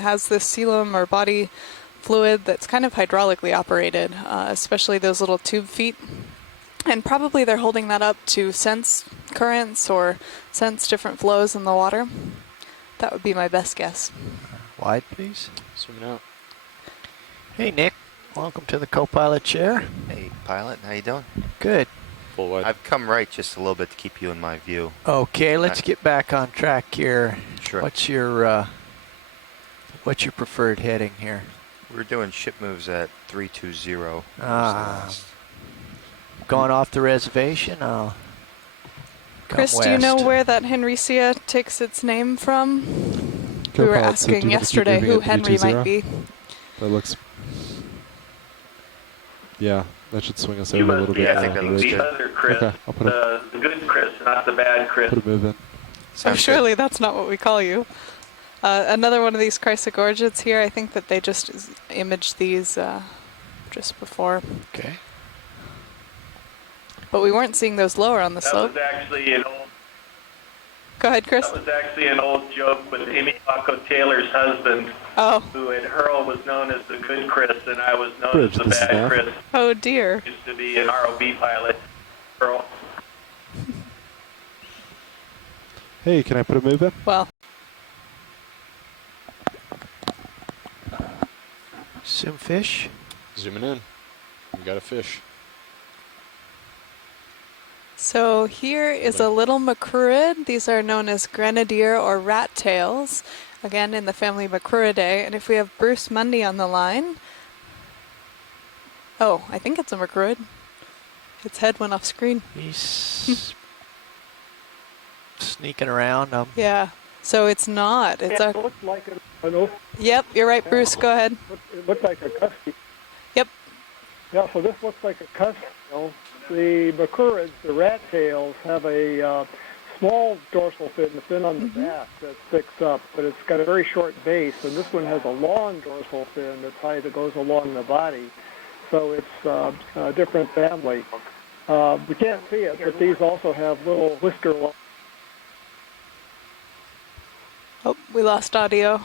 has this coelom or body fluid that's kind of hydraulically operated, especially those little tube feet. And probably they're holding that up to sense currents or sense different flows in the water. That would be my best guess. Wide, please. Zooming out. Hey, Nick. Welcome to the co-pilot chair. Hey, pilot. How you doing? Good. Full wide. I've come right just a little bit to keep you in my view. Okay, let's get back on track here. Sure. What's your preferred heading here? We're doing ship moves at 320. Going off the reservation. I'll Chris, do you know where that Henricia takes its name from? We were asking yesterday who Henry might be. That looks... Yeah, that should swing us over a little bit. Yeah, I think that looks good. The other Chris, okay, I'll put the good Chris, not the bad Chris. Put a move in. So surely that's not what we call you. Another one of these chrysogorgids here. I think that they just imaged these just before. Okay. But we weren't seeing those lower on the slope. That was actually an old... Go ahead, Chris. That was actually an old joke with Amy Paco Taylor's husband. Oh. Who at Hurl was known as the good Chris, and I was known as the bad Chris. Oh, dear. Used to be an ROV pilot, Hurl. Hey, can I put a move in? Well. Zoom fish. Zooming in. We got a fish. So here is a little macrurid. These are known as grenadier or rat tails, again in the family Macruidae. And if we have Bruce Mundy on the line, oh, I think it's a macruid. Its head went off screen. He's sneaking around. Yeah, so it's not. It's it looks like an oak. Yep, you're right, Bruce. Go ahead. It looks like a cusky. Yep. Yeah, so this looks like a cusky. The macruids, the rat tails, have a small dorsal fin, the fin on the back that sticks up, but it's got a very short base, and this one has a long dorsal fin that's high that goes along the body. So it's a different family. We can't see it, but these also have little whisker lines. Oh, we lost audio.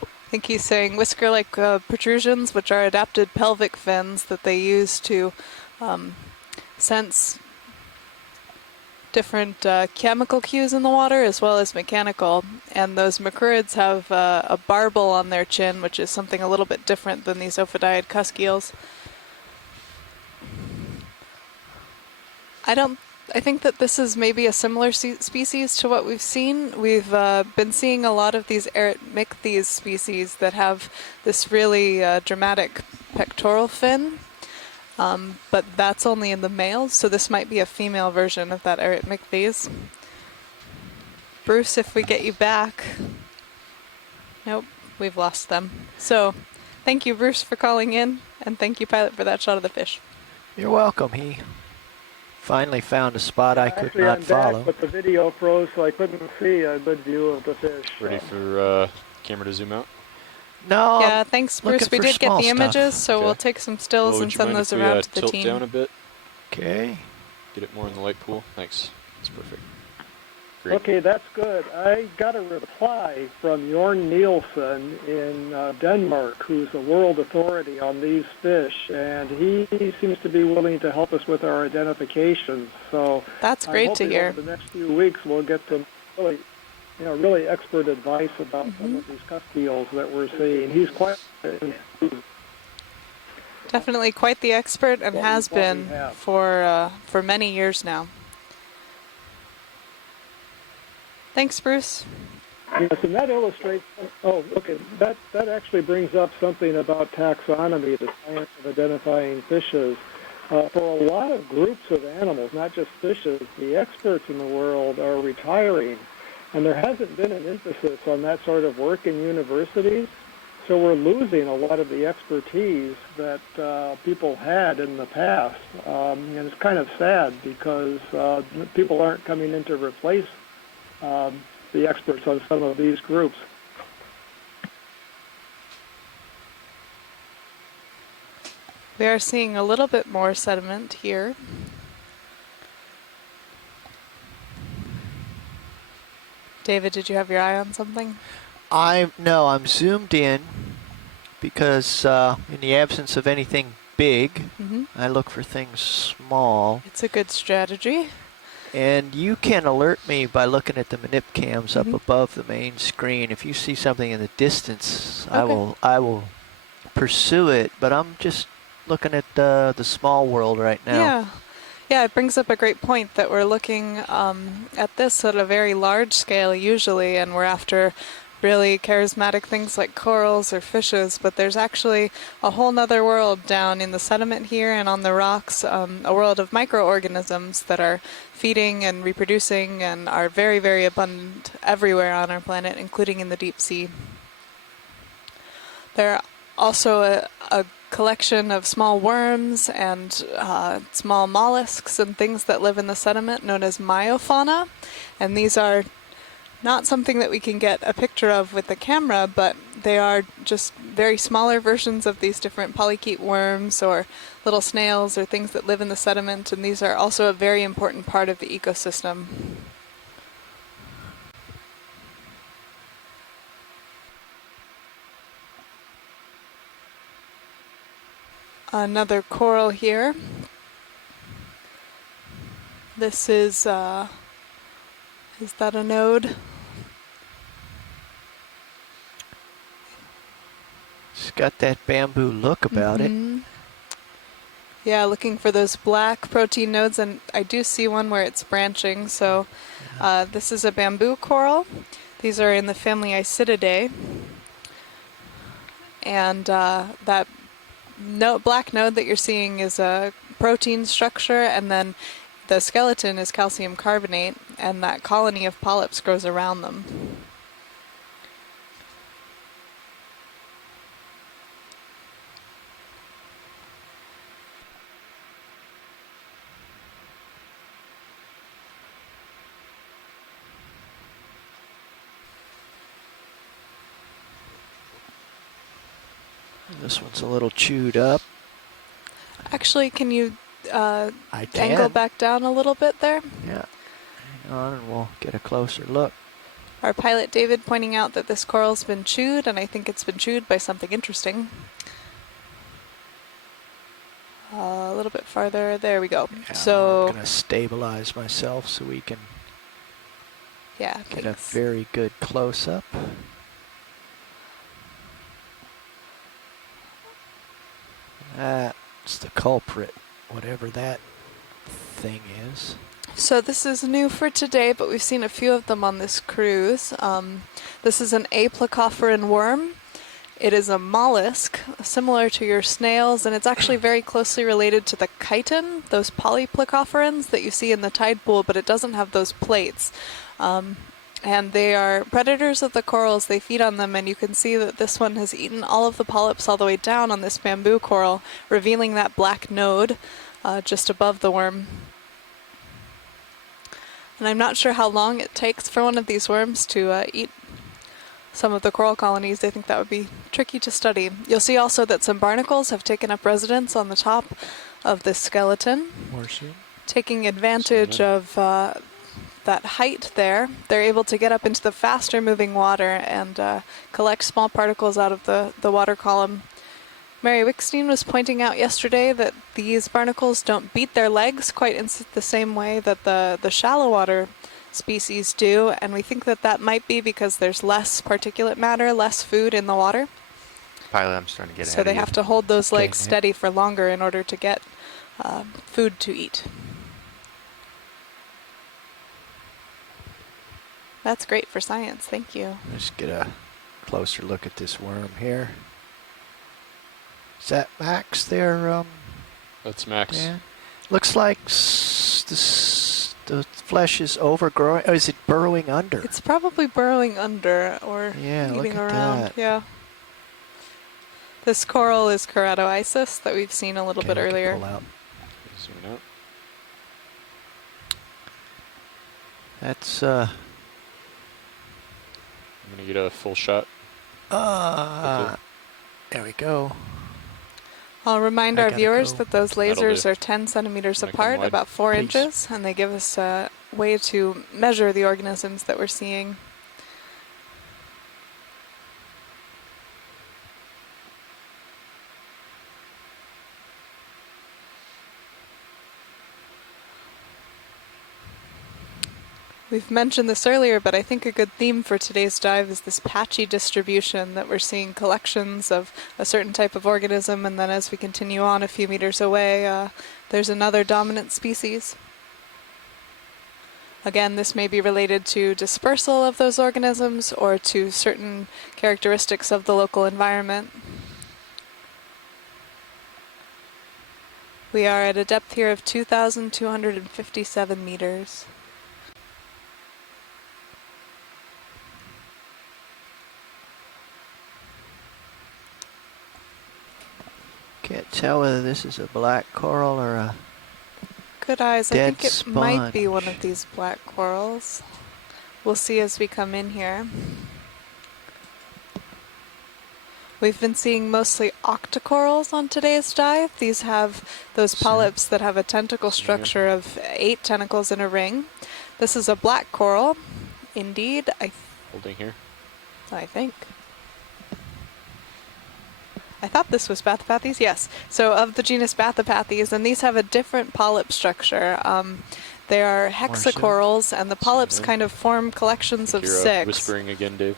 I think he's saying whisker-like protrusions, which are adapted pelvic fins that they use to sense different chemical cues in the water as well as mechanical. And those macruids have a barbel on their chin, which is something a little bit different than these ophidiid cusk eels. I think that this is maybe a similar species to what we've seen. We've been seeing a lot of these eretmicthes species that have this really dramatic pectoral fin. But that's only in the males, so this might be a female version of that eretmicthes. Bruce, if we get you back. Nope, we've lost them. So, thank you, Bruce, for calling in, and thank you, Pilot, for that shot of the fish. You're welcome. He finally found a spot I could Actually, not I'm follow. Back, but the video froze, so I couldn't see a good view of the fish. Ready for camera to zoom out? No. Yeah, thanks, Bruce. We did get the images, so we'll take some stills and send those around to the tilt team. Down a bit. Okay. Get it more in the light pool. Thanks. That's perfect. Great. Okay, that's good. I got a reply from Jorn Nielsen in Denmark, who's a world authority on these fish, and he seems to be willing to help us with our identifications. So that's great to hear. Over the next few weeks, we'll get some really expert advice about some of these cusk eels that we're seeing. He's quite definitely quite the expert, and has been for many years now. Thanks, Bruce. Yes, and that illustrates. Oh, okay. That actually brings up something about taxonomy, the science of identifying fishes. For a lot of groups of animals, not just fishes, the experts in the world are retiring. And there hasn't been an emphasis on that sort of work in universities. So we're losing a lot of the expertise that people had in the past, and it's kind of sad because people aren't coming in to replace the experts on some of these groups. We are seeing a little bit more sediment here. David, did you have your eye on something? No, I'm zoomed in because in the absence of anything big, I look for things small. It's a good strategy. And you can alert me by looking at the manip cams up above the main screen. If you see something in the distance, Okay. I will pursue it. But I'm just looking at the small world right now. Yeah, it brings up a great point that we're looking at this at a very large scale usually, and we're after really charismatic things like corals or fishes, but there's actually a whole nother world down in the sediment here and on the rocks, a world of microorganisms that are feeding and reproducing and are very, very abundant everywhere on our planet, including in the deep sea. There are also a collection of small worms and small mollusks and things that live in the sediment known as myofauna, and these are not something that we can get a picture of with the camera, but they are just very smaller versions of these different polychaete worms or little snails or things that live in the sediment, and these are also a very important part of the ecosystem. Another coral here. This is that a node? It's got that bamboo look about it. Yeah, looking for those black protein nodes, and I do see one where it's branching. So this is a bamboo coral. These are in the family Isididae. And that black node that you're seeing is a protein structure, and then the skeleton is calcium carbonate, and that colony of polyps grows around them. This one's a little chewed up. Actually, can you angle back down a little bit there? Yeah. Hang on and we'll get a closer look. Our pilot David pointing out that this coral's been chewed, and I think it's been chewed by something interesting. A little bit farther. There we go. Yeah, so I'm going to stabilize myself so we can get a very good close-up. That's the culprit, whatever that thing is. So this is new for today, but we've seen a few of them on this cruise. This is an aplacophorine worm. It is a mollusk, similar to your snails, and it's actually very closely related to the chitin, those polyplacophorines that you see in the tide pool, but it doesn't have those plates. And they are predators of the corals. They feed on them, and you can see that this one has eaten all of the polyps all the way down on this bamboo coral, revealing that black node just above the worm. And I'm not sure how long it takes for one of these worms to eat some of the coral colonies. I think that would be tricky to study. You'll see also that some barnacles have taken up residence on the top of this skeleton, taking advantage of that height there. They're able to get up into the faster moving water and collect small particles out of the water column. Mary Wickstein was pointing out yesterday that these barnacles don't beat their legs quite in the same way that the shallow water species do, and we think that that might be because there's less particulate matter, less food in the water. Pilot, I'm starting to get So they have to hold those legs steady for longer in order to get food to eat. That's great for science, thank you. Let's get a closer look at this worm here. Is that Max there? That's Max. Yeah. Looks like the flesh is overgrowing. Oh, is it burrowing under? It's probably burrowing under or look eating at around. that. Yeah. This coral is keratoisis that we've seen a little bit earlier. Pull out. Zoom out. That's I'm gonna get a full shot. There we go. I'll remind our viewers that those lasers do. are 10 centimeters Wanna come apart, wide? about 4 Please. inches, and they give us a way to measure the organisms that we're seeing. We've mentioned this earlier, but I think a good theme for today's dive is this patchy distribution, that we're seeing collections of a certain type of organism, and then as we continue on a few meters away, there's another dominant species. Again, this may be related to dispersal of those organisms or to certain characteristics of the local environment. We are at a depth here of 2,257 meters. Can't tell whether this is a black coral or a Good eyes. I dead think it sponge. might be one of these black corals. We'll see as we come in here. We've been seeing mostly octocorals on today's dive. These have those polyps that have a tentacle structure of 8 tentacles in a ring. This is a black coral. Indeed, Holding here. I think. I thought this was Bathopathes, yes. So of the genus Bathopathes, and these have a different polyp structure. They are hexacorals, and the polyps kind of form collections of You're 6. whispering again, Dave.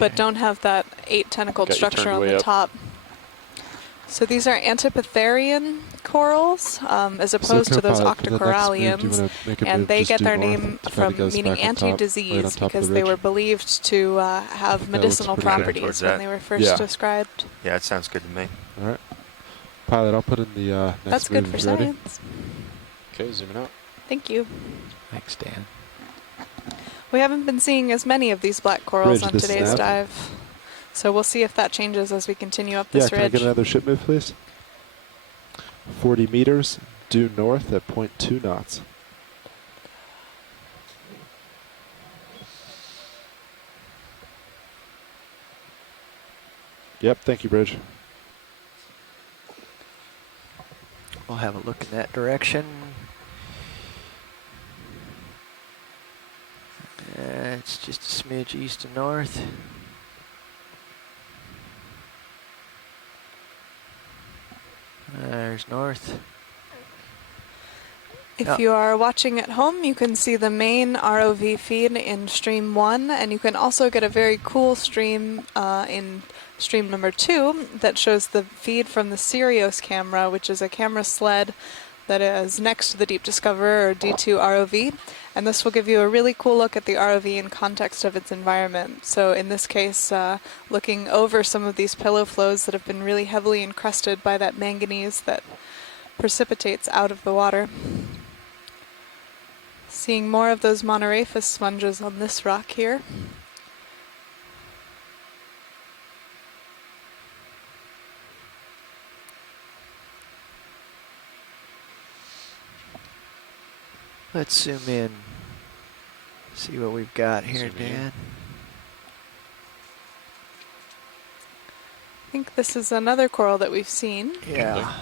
But don't have that 8-tentacled structure on the top. So these are Antipatherian corals, as opposed to those octocorallians, and they get their name from meaning anti-disease because they were believed to have medicinal properties when they were first described. Yeah, it sounds good to me. All right. Pilot, I'll put in the next That's good for ready. science. Okay, zooming out. Thank you. Thanks, Dan. We haven't been seeing as many of these black corals Ridge on this today's nav. dive, so we'll see if that changes as we continue up Yeah, this can I ridge. get another ship move, please? 40 meters, due north at 0.2 knots. Yep, thank you, Bridge. We'll have a look in that direction. It's just a smidge east and north. There's north. If you are watching at home, you can see the main ROV feed in stream 1, and you can also get a very cool stream in stream number 2 that shows the feed from the Sirius camera, which is a camera sled that is next to the Deep Discoverer or D2 ROV. And this will give you a really cool look at the ROV in context of its environment. So in this case, looking over some of these pillow flows that have been really heavily encrusted by that manganese that precipitates out of the water. Seeing more of those monoraphis sponges on this rock here. Let's zoom in. See what we've got here, Zoom in. Dan. I think this is another coral that we've seen. Yeah.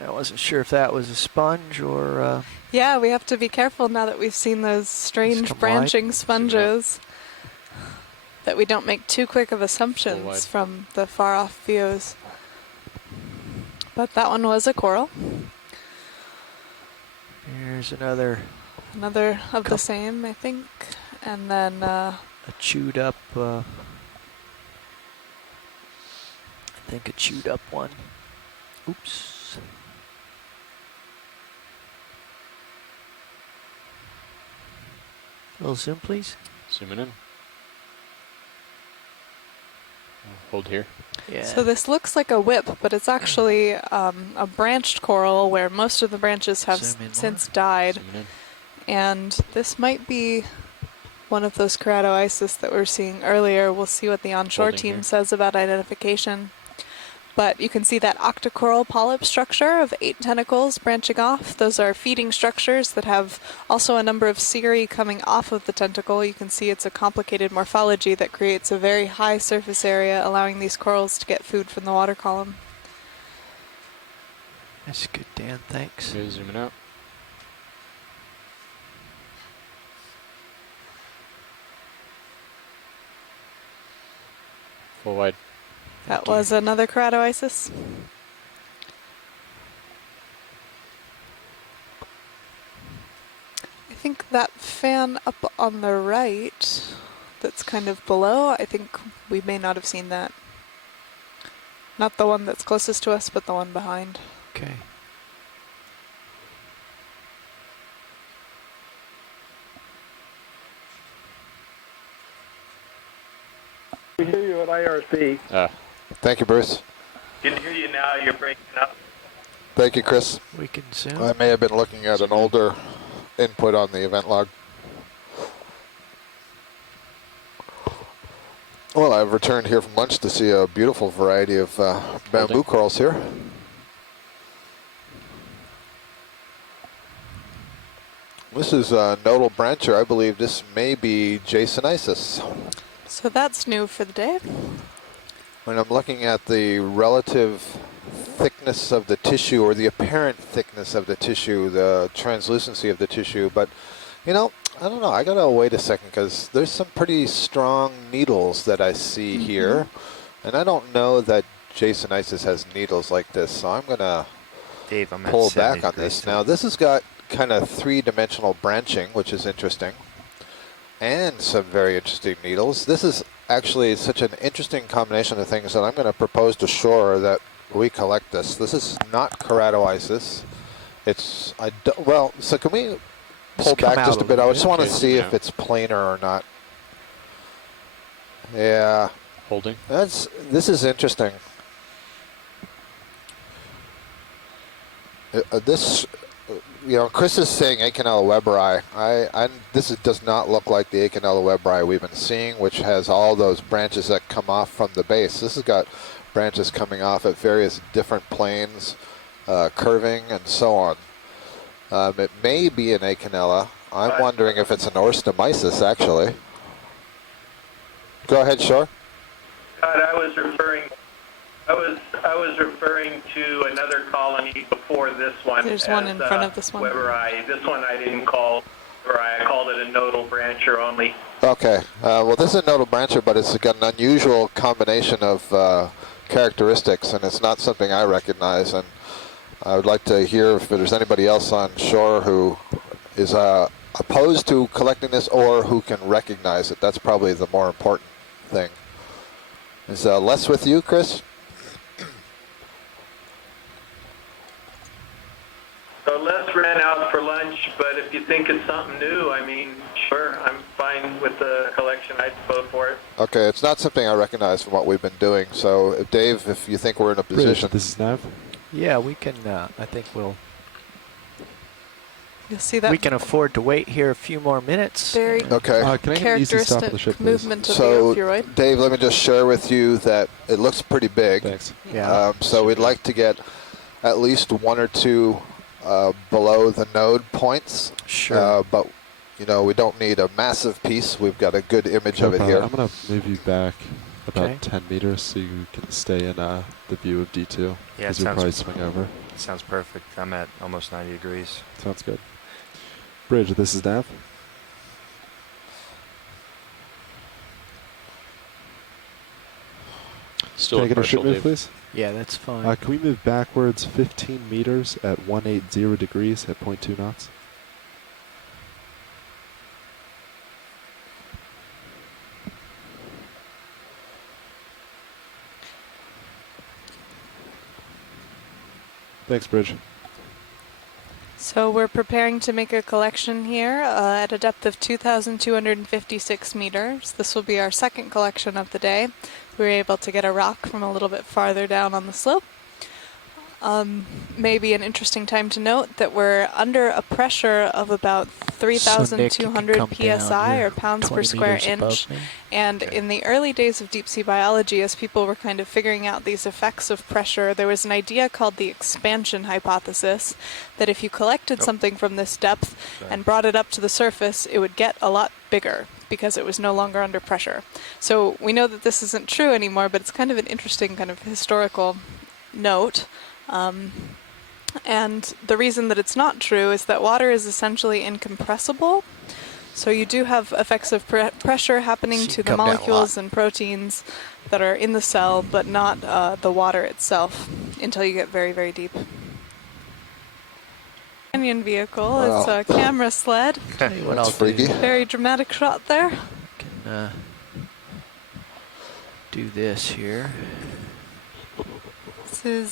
I wasn't sure if that was a sponge or... Yeah, we have to be careful now that we've seen those strange branching sponges, that we don't make too quick of assumptions from the far off views. But that one was a coral. Here's another of the same, I think. And then a chewed up, I think a chewed up one. Oops. A little zoom, please. Zooming in. Hold here. Yeah. So this looks like a whip, but it's actually a branched coral where most of the branches have since died. And this might be one of those keratoisis that we were seeing earlier. We'll see what the onshore team says about identification. But you can see that octocoral polyp structure of 8 tentacles branching off. Those are feeding structures that have also a number of cirri coming off of the tentacle. You can see it's a complicated morphology that creates a very high surface area, allowing these corals to get food from the water column. That's good, Dan. Thanks. Okay, zooming out. Full wide. That was another keratoisis. I think that fan up on the right, that's kind of below, I think we may not have seen that. Not the one that's closest to us, but the one behind. Okay. We hear you at IRC. Thank you, Bruce. Can hear you now. You're breaking up. Thank you, Chris. We can zoom. I may have been looking at an older input on the event log. Well, I've returned here from lunch to see a beautiful variety of bamboo corals here. This is a nodal brancher. I believe this may be Jasonisis. So that's new for the day. When I'm looking at the relative thickness of the tissue, or the apparent thickness of the tissue, the translucency of the tissue, but you know, I don't know, I gotta wait a second because there's some pretty strong needles that I see here, and I don't know that Jasonisis has needles like this, so I'm gonna pull back on this. Now this has got kind of 3-dimensional branching, which is interesting, and some very interesting needles. This is actually such an interesting combination of things that I'm going to propose to shore that we collect this. This is not keratoisis. It's, well, so can we pull back just a bit? I just want to see if it's planar or not. Yeah. Holding. This is interesting. This, you know, Chris is saying Acanella weberi. This does not look like the Acanella weberi we've been seeing, which has all those branches that come off from the base. This has got branches coming off at various different planes, curving, and so on. It may be an Acanella. I'm wondering if it's an Orstomyces, actually. Go ahead, Shore. I was referring to another colony before this one. There's one in front of this one. Weberi. This one I didn't call weberi. I called it a nodal brancher only. Okay. Well, this is a nodal brancher, but it's got an unusual combination of characteristics, and it's not something I recognize. And I would like to hear if there's anybody else on shore who is opposed to collecting this or who can recognize it. That's probably the more important thing. Is Les with you, Chris? So Les ran out for lunch, but if you think it's something new, I mean, sure, I'm fine with the collection. I'd vote for it. Okay, it's not something I recognize from what we've been doing. So, Dave, if you think we're in a position... This is Nav. Yeah, we can, I think You'll see that. we can afford to wait here a few more minutes. Very okay. Can I get an easy stop of the ship, please? movement of So, the ophiuroid. Dave, let me just share with you that it looks pretty big. Thanks. Yeah. So we'd like to get at least 1 or 2 below the node points. Sure. But, you know, we don't need a massive piece. We've got a good image of it here. I'm going to move you back about 10 meters so you can stay in the view of D2. Yeah, because you'll probably swing over. Sounds perfect. I'm at almost 90 degrees. Sounds good. Bridge, this is Nav. Still Can I get a ship move, please? Yeah, that's fine. Can we move backwards 15 meters at 180 degrees at 0.2 knots? Thanks, Bridge. So we're preparing to make a collection here at a depth of 2,256 meters. This will be our second collection of the day. We were able to get a rock from a little bit farther down on the slope. maybe an interesting time to note that we're under a pressure of about 3,200 psi or pounds per square inch. And in the early days of deep sea biology, as people were kind of figuring out these effects of pressure, there was an idea called the expansion hypothesis, that if you collected something from this depth and brought it up to the surface, it would get a lot bigger because it was no longer under pressure. So we know that this isn't true anymore, but it's kind of an interesting kind of historical note. And the reason that it's not true is that water is essentially incompressible. So you do have effects of pressure happening to the molecules and proteins that are in the cell, but not the water itself until you get very, very deep. Canyon vehicle, it's a camera sled. That's freaky. Very dramatic shot there. Can do this here. This is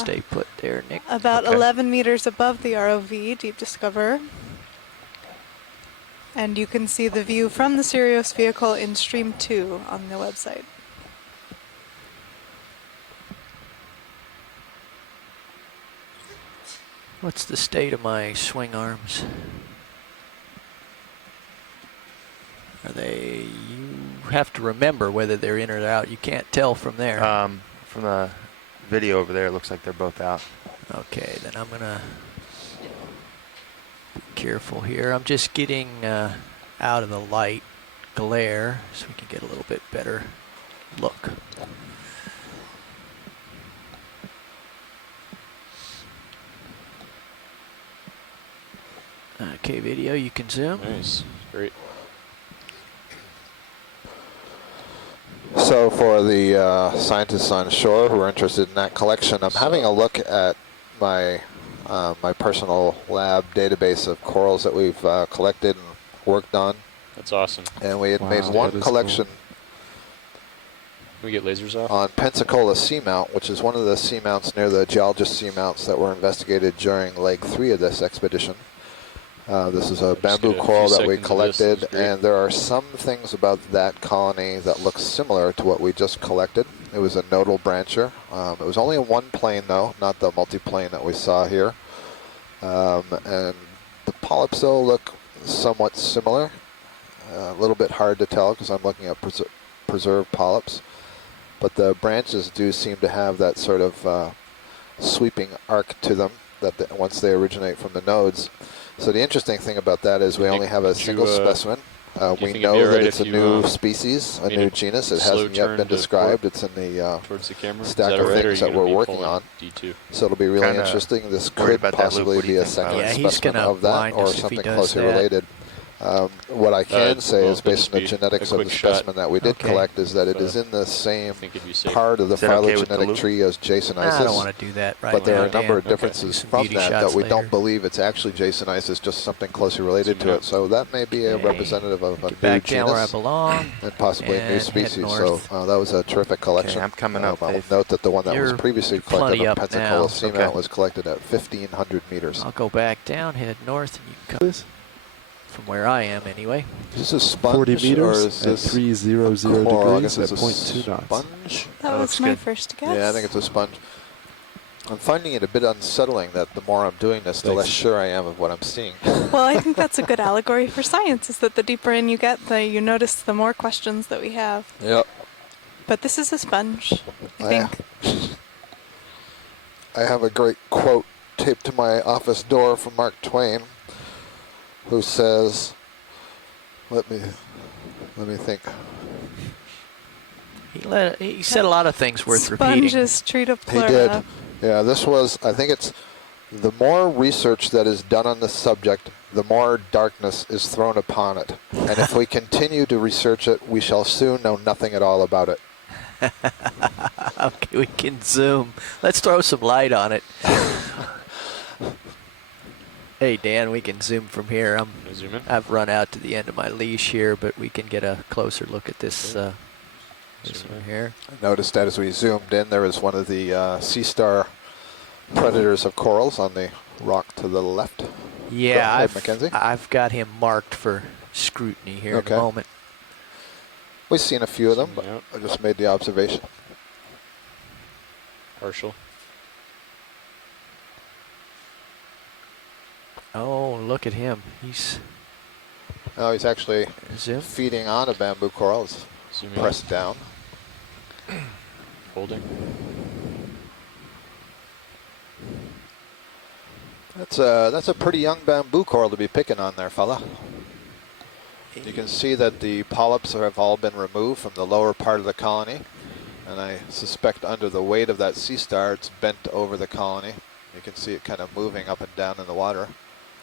stay put there, Nick. About 11 meters above the ROV, Deep Discoverer. And you can see the view from the Sirius vehicle in Stream 2 on the website. What's the state of my swing arms? Are they... You have to remember whether they're in or out. You can't tell from there. From the video over there, it looks like they're both out. Okay, then I'm gonna be careful here. I'm just getting out of the light glare so we can get a little bit better look. Okay, video, you can zoom. Nice, great. So for the scientists on shore who are interested in that collection, I'm having a look at my my personal lab database of corals that we've collected and worked on. That's awesome. And we had made one collection. Cool. Can we get lasers off? On Pensacola Seamount, which is one of the seamounts near the geologist seamounts that were investigated during leg 3 of this expedition. This is a bamboo coral that we collected, and there are some things about that colony that look similar to what we just collected. It was a nodal brancher. It was only in one plane, though, not the multi-plane that we saw here. And the polyps, though, look somewhat similar. A little bit hard to tell because I'm looking at preserved polyps. But the branches do seem to have that sort of sweeping arc to them that once they originate from the nodes. So the interesting thing about that is we only have a single specimen. We know that it's a new species, a new genus. It hasn't yet been described. It's in the stack of things that we're working on. So it'll be really interesting. This could possibly be a second specimen of that or something closely related. What I can say is, based on the genetics of the specimen that we did collect, is that it is in the same part of the phylogenetic tree as Jasonisis. I don't want to do that right now. But there are a number of differences from that we don't believe it's actually Jasonisis, just something closely related to it. So that may be a representative of a new genus and possibly a new species. So that was a terrific collection. I'm coming up. I'll note that the one that was previously collected on Pensacola Seamount was collected at 1,500 meters. I'll go back down, head north, and you can come. From where I am, anyway. Is this a sponge 40 meters or is this at 300 degrees at 0.2 knots. Sponge? That was my first guess. Yeah, I think it's a sponge. I'm finding it a bit unsettling that the more I'm doing this, the less sure I am of what I'm seeing. Well, I think that's a good allegory for science, is that the deeper in you get, you notice the more questions that we have. Yep. But this is a sponge, I think. I have a great quote taped to my office door from Mark Twain, who says, let me think. He said a lot of things worth repeating. Sponges treat a pleura. He did. Yeah, this was, I think it's, the more research that is done on the subject, the more darkness is thrown upon it. And if we continue to research it, we shall soon know nothing at all about it. Okay, we can zoom. Let's throw some light on it. Hey Dan, we can zoom from here. I've run out to the end of my leash here, but we can get a closer look at this, this one here. I noticed that as we zoomed in, there was one of the sea star predators of corals on the rock to the left. Yeah, Mackenzie. I've got him marked for scrutiny here in a moment. We've seen a few of them, but I just made the observation. Partial. Oh, look at him. He's actually feeding on a bamboo coral. It's pressed down. Holding. That's a pretty young bamboo coral to be picking on there, fella. You can see that the polyps have all been removed from the lower part of the colony, and I suspect under the weight of that sea star, it's bent over the colony. You can see it kind of moving up and down in the water.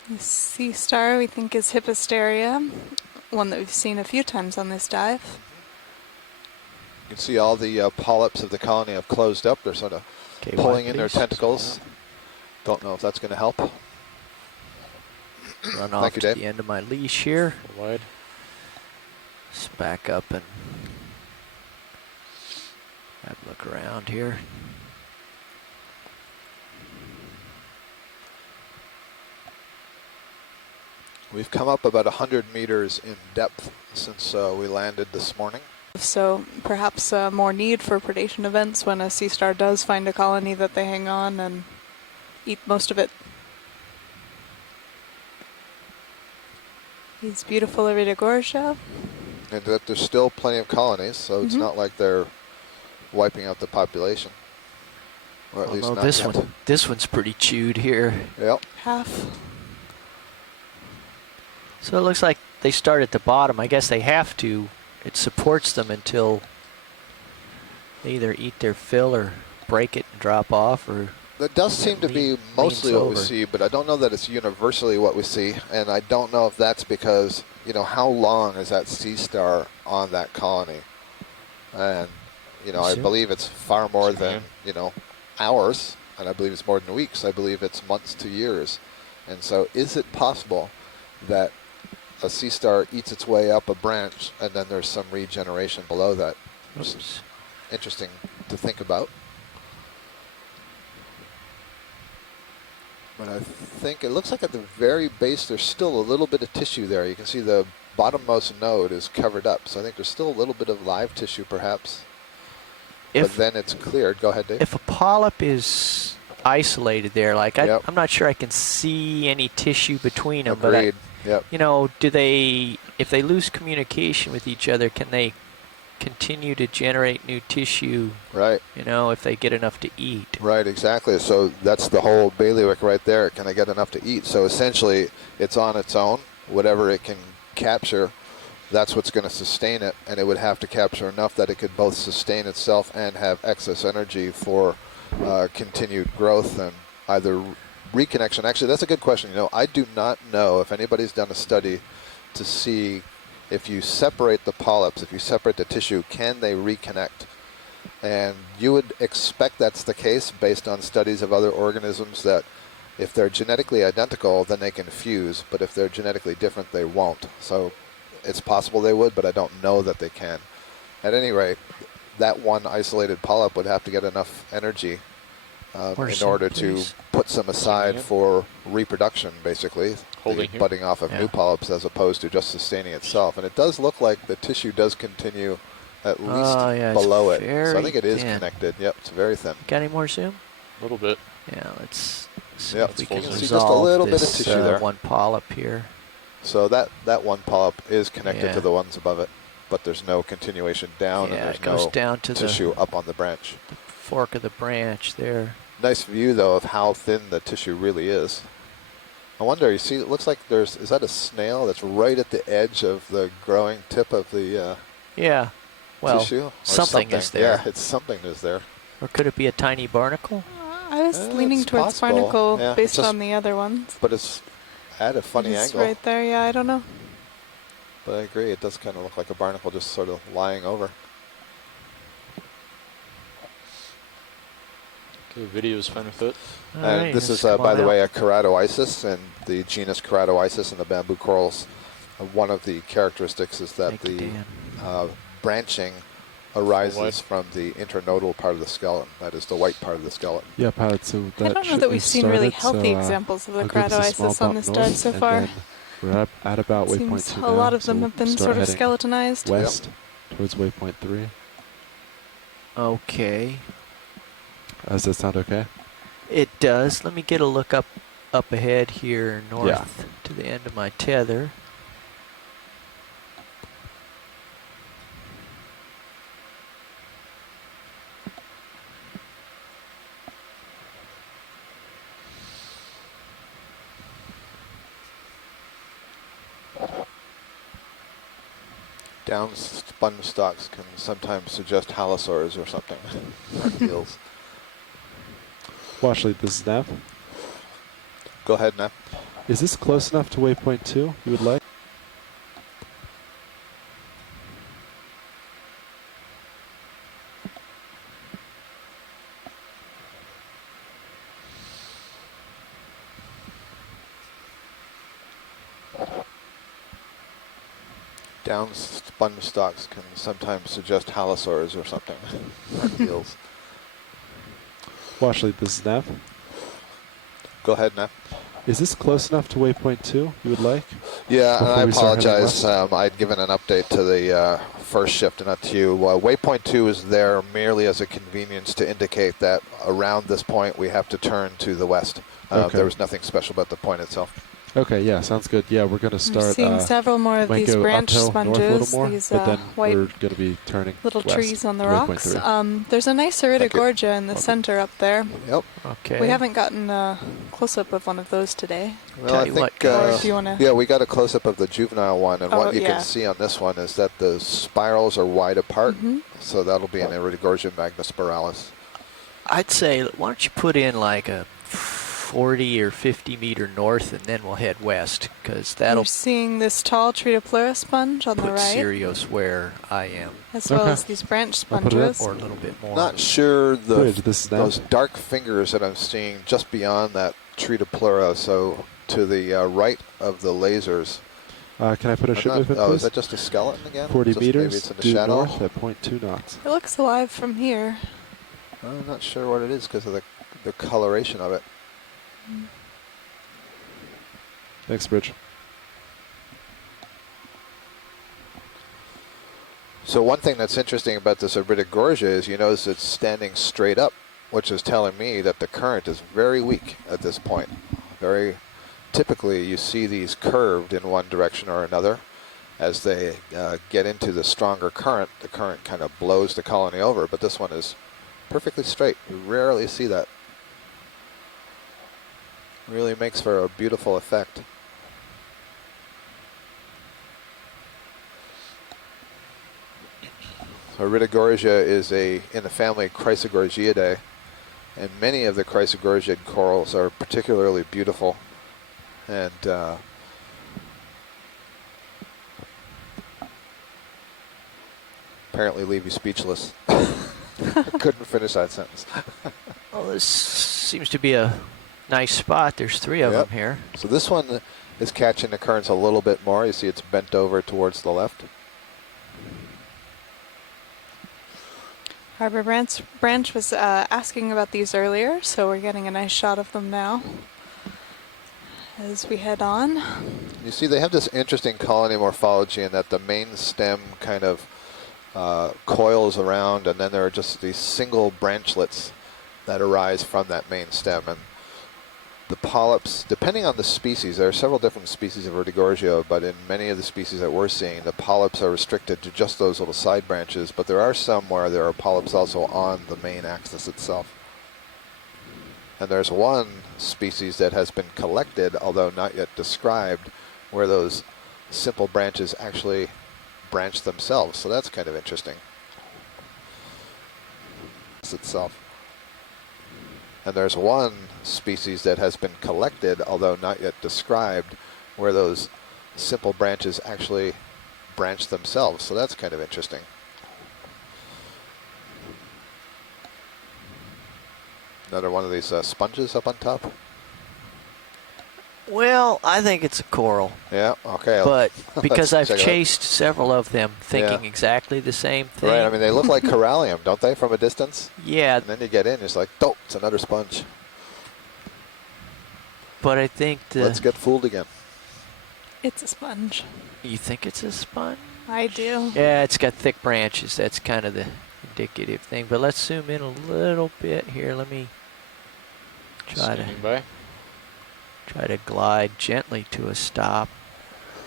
The sea star we think is Hipposteria, one that we've seen a few times on this dive. You can see all the polyps of the colony have closed up. They're sort of pulling in their tentacles. Don't know if that's going to help. Run off to the end of my leash here. Wide. Just back up and have a look around here. We've come up about 100 meters in depth since we landed this morning. So perhaps more need for predation events when a sea star does find a colony that they hang on and eat most of it. These beautiful Iridogorgia. And that there's still plenty of colonies, so it's not like they're wiping out the population. Or at least not this yet. this one's pretty chewed here. Yep. Half. So it looks like they start at the bottom. I guess they have to. It supports them until they either eat their fill or break it and drop off, or that does seem to be mostly what we see, but I don't know that it's universally what we see, and I don't know if that's because, you know, how long is that sea star on that colony? And, you know, I believe it's far more than, you know, hours, and I believe it's more than weeks. I believe it's months to years. And so is it possible that a sea star eats its way up a branch and then there's some regeneration below that? It's interesting to think about. But I think it looks like at the very base there's still a little bit of tissue there. You can see the bottommost node is covered up, so I think there's still a little bit of live tissue perhaps. But then it's cleared. Go ahead, Dave. If a polyp is isolated there, like I'm not sure I can see any tissue between them. Agreed. But you know, if they lose communication with each other, can they continue to generate new tissue? Right. You know, if they get enough to eat. Right, exactly. So that's the whole bailiwick right there. Can I get enough to eat? So essentially, it's on its own. Whatever it can capture, that's what's going to sustain it. And it would have to capture enough that it could both sustain itself and have excess energy for continued growth and either reconnection. Actually, that's a good question. You know, I do not know if anybody's done a study to see if you separate the polyps, if you separate the tissue, can they reconnect? And you would expect that's the case based on studies of other organisms, that if they're genetically identical, then they can fuse, but if they're genetically different, they won't. So it's possible they would, but I don't know that they can. At any rate, that one isolated polyp would have to get enough energy in order to put some aside for reproduction, basically, the budding off of new polyps as opposed to just sustaining itself. And it does look like the tissue does continue at least below it. So I think it is connected. Yep, it's very thin. Got any more zoom? A little bit. Yeah, let's see if we can can see just a little bit of tissue there. One polyp here. So that one polyp is connected to the ones above it, but there's no continuation down, and there's it goes no down to tissue up on the branch. The fork of the branch there. Nice view, though, of how thin the tissue really is. I wonder, you see, it looks like is that a snail that's right at the edge of the growing tip of the tissue? Something is there. Yeah, it's something is there. Or could it be a tiny barnacle? I was leaning towards barnacle based on the other ones. But it's at a funny angle. Right there, yeah, I don't know. But I agree, it does kind of look like a barnacle just sort of lying over. Okay, video is fine with it. And this is, by the way, a keratoisis, and the genus keratoisis in the bamboo corals. One of the characteristics is that the branching arises from the internodal part of the skeleton, that is the white part of the skeleton. Yeah, Pilot, so that I don't know that we've seen really healthy examples of the keratoisis on this dive so far. We're at about waypoint 2 Seems a lot of them have been sort of skeletonized. West towards waypoint 3. Okay. Does that sound okay? It does. Let me get a look up up ahead here north to the end of my tether. Down sponge stalks can sometimes suggest halosaurs or something. Eels. Watch lead, this is Nav. Go ahead, Nav. Is this close enough to waypoint 2 you would like? Down sponge stalks can sometimes suggest halosaurs or something. Eels. Watch lead, this is Nav. Go ahead, Nav. Is this close enough to waypoint 2 you would like? Yeah, and I we start heading apologize. I'd given an update to the first shift and not to you. Waypoint 2 is there merely as a convenience to indicate that around this point we have to turn to the west. Okay. There was nothing special about the point itself. Okay, yeah, sounds good. Yeah, we're going to start. I'm seeing several more of might these go branch uphill, north a little sponges, more, these but then white we're going to be turning little west trees on the to waypoint rocks. 3. There's a nice Iridogorgia in the center up there. Yep. Okay. We haven't gotten a close-up of one of those today. Well, I think, or do you want to? yeah, we got a close-up of the juvenile one, and what you yeah. can see on this one is that the spirals are wide apart, so that'll be an Iridogorgia magnispiralis. I'd say, why don't you put in like a 40 or 50 meter north, and then we'll head west, because that'll You're seeing this tall Tritopleura sponge on the put right, Sirius where I am. as well as these branch sponges. Or a little bit more. Not sure this is those dark fingers that I'm seeing just beyond that Tritopleura, so to the right of the lasers. Can I put a ship movement, Oh, please? is that just a skeleton again? 40 Just meters, maybe it's in the due shadow? north at 0.2 knots. It looks alive from here. I'm not sure what it is because of the coloration of it. Thanks, Bridge. So one thing that's interesting about this Iridogorgia is you notice it's standing straight up, which is telling me that the current is very weak at this point. Very typically you see these curved in one direction or another. As they get into the stronger current, the current kind of blows the colony over, but this one is perfectly straight. You rarely see that. Really makes for a beautiful effect. Iridogorgia is in the family Chrysogorgiidae, and many of the Chrysogorgiid corals are particularly beautiful, and apparently leave you speechless. I couldn't finish that sentence. Well, this seems to be a nice spot. There's 3 of them here. So this one is catching the currents a little bit more. You see it's bent over towards the left. Harbor Branch was asking about these earlier, so we're getting a nice shot of them now as we head on. You see they have this interesting colony morphology in that the main stem kind of coils around, and then there are just these single branchlets that arise from that main stem. And the polyps, depending on the species, there are several different species of Iridogorgia, but in many of the species that we're seeing, the polyps are restricted to just those little side branches, but there are some where there are polyps also on the main axis itself. And there's one species that has been collected, although not yet described, where those simple branches actually branch themselves, so that's kind of interesting. Itself. And there's one species that has been collected, although not yet described, where those simple branches actually branch themselves, so that's kind of interesting. Another one of these sponges up on top. Well, I think it's a coral. Yeah, okay. But because I've check it out. chased several of them thinking exactly the same thing. Right, I mean, they look like corallium, don't they, from a distance? Yeah. And then you get in, it's like, oh, it's another sponge. But I think Let's get fooled again. It's a sponge. You think it's a sponge? I do. Yeah, it's got thick branches. That's kind of the indicative thing. But let's zoom in a little bit here. Let me try Standing by. Try to glide gently to a stop.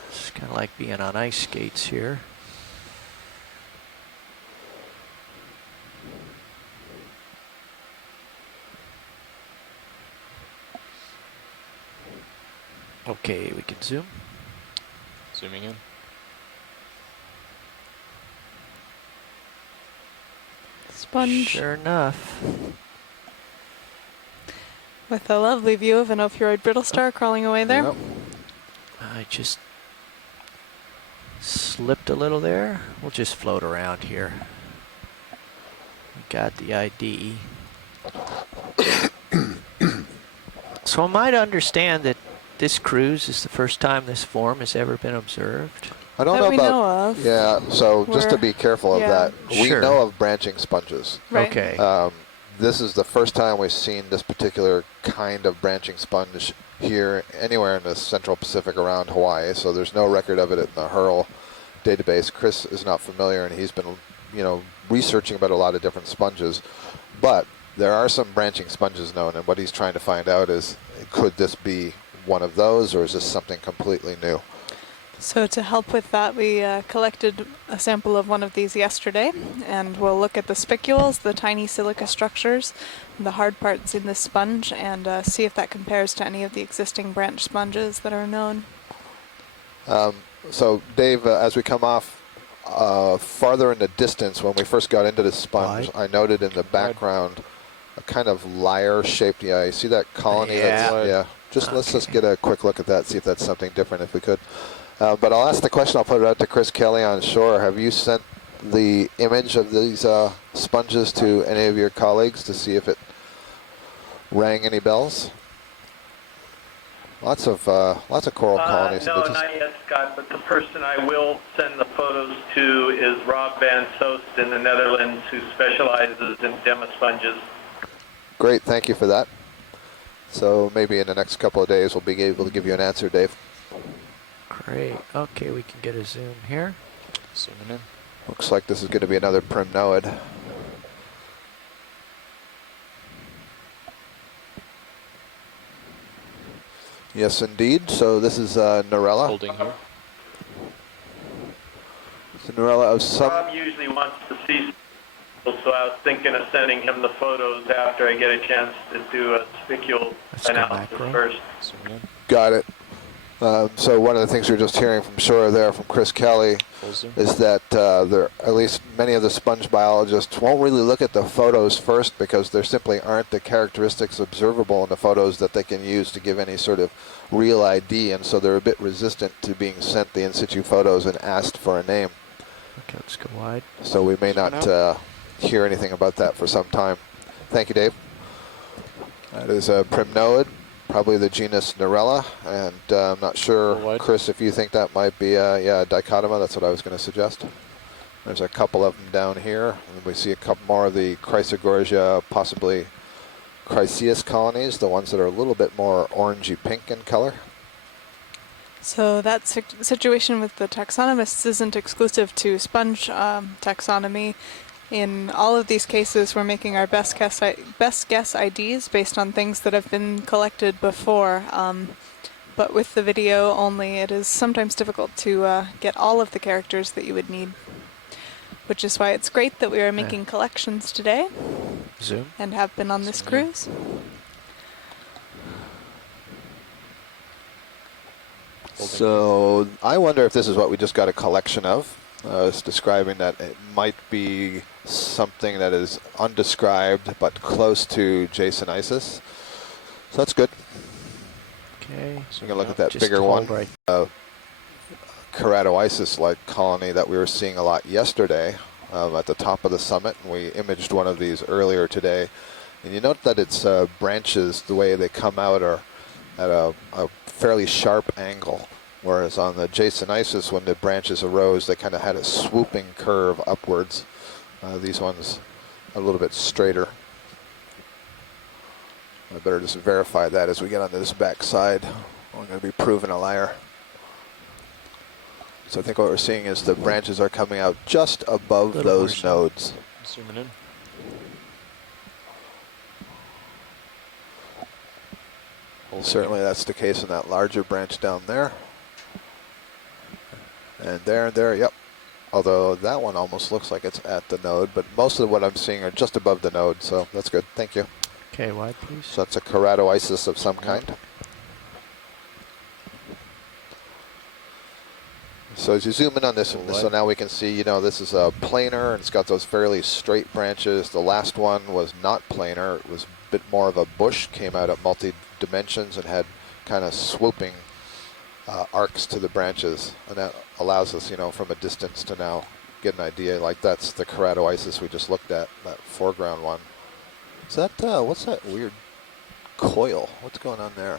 It's kind of like being on ice skates here. Okay, we can zoom. Zooming in. Sponge. Sure enough. With a lovely view of an ophiuroid brittle star crawling away there. Yep. I just slipped a little there. We'll just float around here. We got the ID. So am I to understand that this cruise is the first time this form has ever been observed? I don't That know we about. know of. Yeah, so just to be careful of that, we Sure. know of branching sponges. Right. Okay. This is the first time we've seen this particular kind of branching sponge here anywhere in the Central Pacific around Hawaii. So there's no record of it in the Hurl database. Chris is not familiar, and he's been, researching about a lot of different sponges. But there are some branching sponges known, and what he's trying to find out is, could this be one of those, or is this something completely new? So to help with that, we collected a sample of one of these yesterday, and we'll look at the spicules, the tiny silica structures, the hard parts in this sponge, and see if that compares to any of the existing branch sponges that are known. So Dave, as we come off farther in the distance, when we first got into the sponge, I noted in the background a kind of lyre-shaped, you see that colony? Yeah. Let's just get a quick look at that, see if that's something different if we could. But I'll ask the question, I'll put it out to Chris Kelly on shore. Have you sent the image of these sponges to any of your colleagues to see if it rang any bells? Lots of coral colonies. No, not yet, Scott, but the person I will send the photos to is Rob van Soest in the Netherlands, who specializes in demisponges. Great, thank you for that. So maybe in the next couple of days we'll be able to give you an answer, Dave. Great. Okay, we can get a zoom here. Zooming in. Looks like this is going to be another primnoid. Yes, indeed. So this is Narella. Holding here. It's a Narella of some. Rob usually wants to see, so I was thinking of sending him the photos after I get a chance to do a spicule analysis first. Got it. So one of the things you're just hearing from shore there from Chris Kelly is that at least many of the sponge biologists won't really look at the photos first because there simply aren't the characteristics observable in the photos that they can use to give any sort of real ID, and so they're a bit resistant to being sent the in situ photos and asked for a name. Okay, let's go wide. So we may not hear anything about that for some time. Thank you, Dave. That is a primnoid. Probably the genus Narella, and I'm not sure, Chris, if you think that might be a dichotoma. That's what I was going to suggest. There's a couple of them down here, and we see a couple more of the Chrysogorgia, possibly Chryseus colonies, the ones that are a little bit more orangey pink in color. So that situation with the taxonomists isn't exclusive to sponge taxonomy. In all of these cases, we're making our best guess IDs based on things that have been collected before. But with the video only, it is sometimes difficult to get all of the characters that you would need, which is why it's great that we are making collections today. Zoom. And have been on this cruise. So I wonder if this is what we just got a collection of. It's describing that it might be something that is undescribed but close to Jasonisis. So that's good. Okay. So we can look at that bigger one. Right. Keratoisis-like colony that we were seeing a lot yesterday at the top of the summit. And we imaged one of these earlier today. And you note that its branches, the way they come out, are at a fairly sharp angle. Whereas on the Jasonisis, when the branches arose, they kind of had a swooping curve upwards. These ones a little bit straighter. I better just verify that as we get onto this back side. I'm going to be proving a liar. So I think what we're seeing is the branches are coming out just above those nodes. Zooming in. Well, certainly that's the case in that larger branch down there. And there, yep. Although that one almost looks like it's at the node, but most of what I'm seeing are just above the node, so that's good. Thank you. Okay, wide, please. So that's a keratoisis of some kind. So as you zoom in on this, so now we can see, you know, this is a planar, and it's got those fairly straight branches. The last one was not planar. It was a bit more of a bush, came out at multi-dimensions and had kind of swooping arcs to the branches. And that allows us, you know, from a distance to now get an idea. Like that's the keratoisis we just looked at, that foreground one. Is that, what's that weird coil? What's going on there?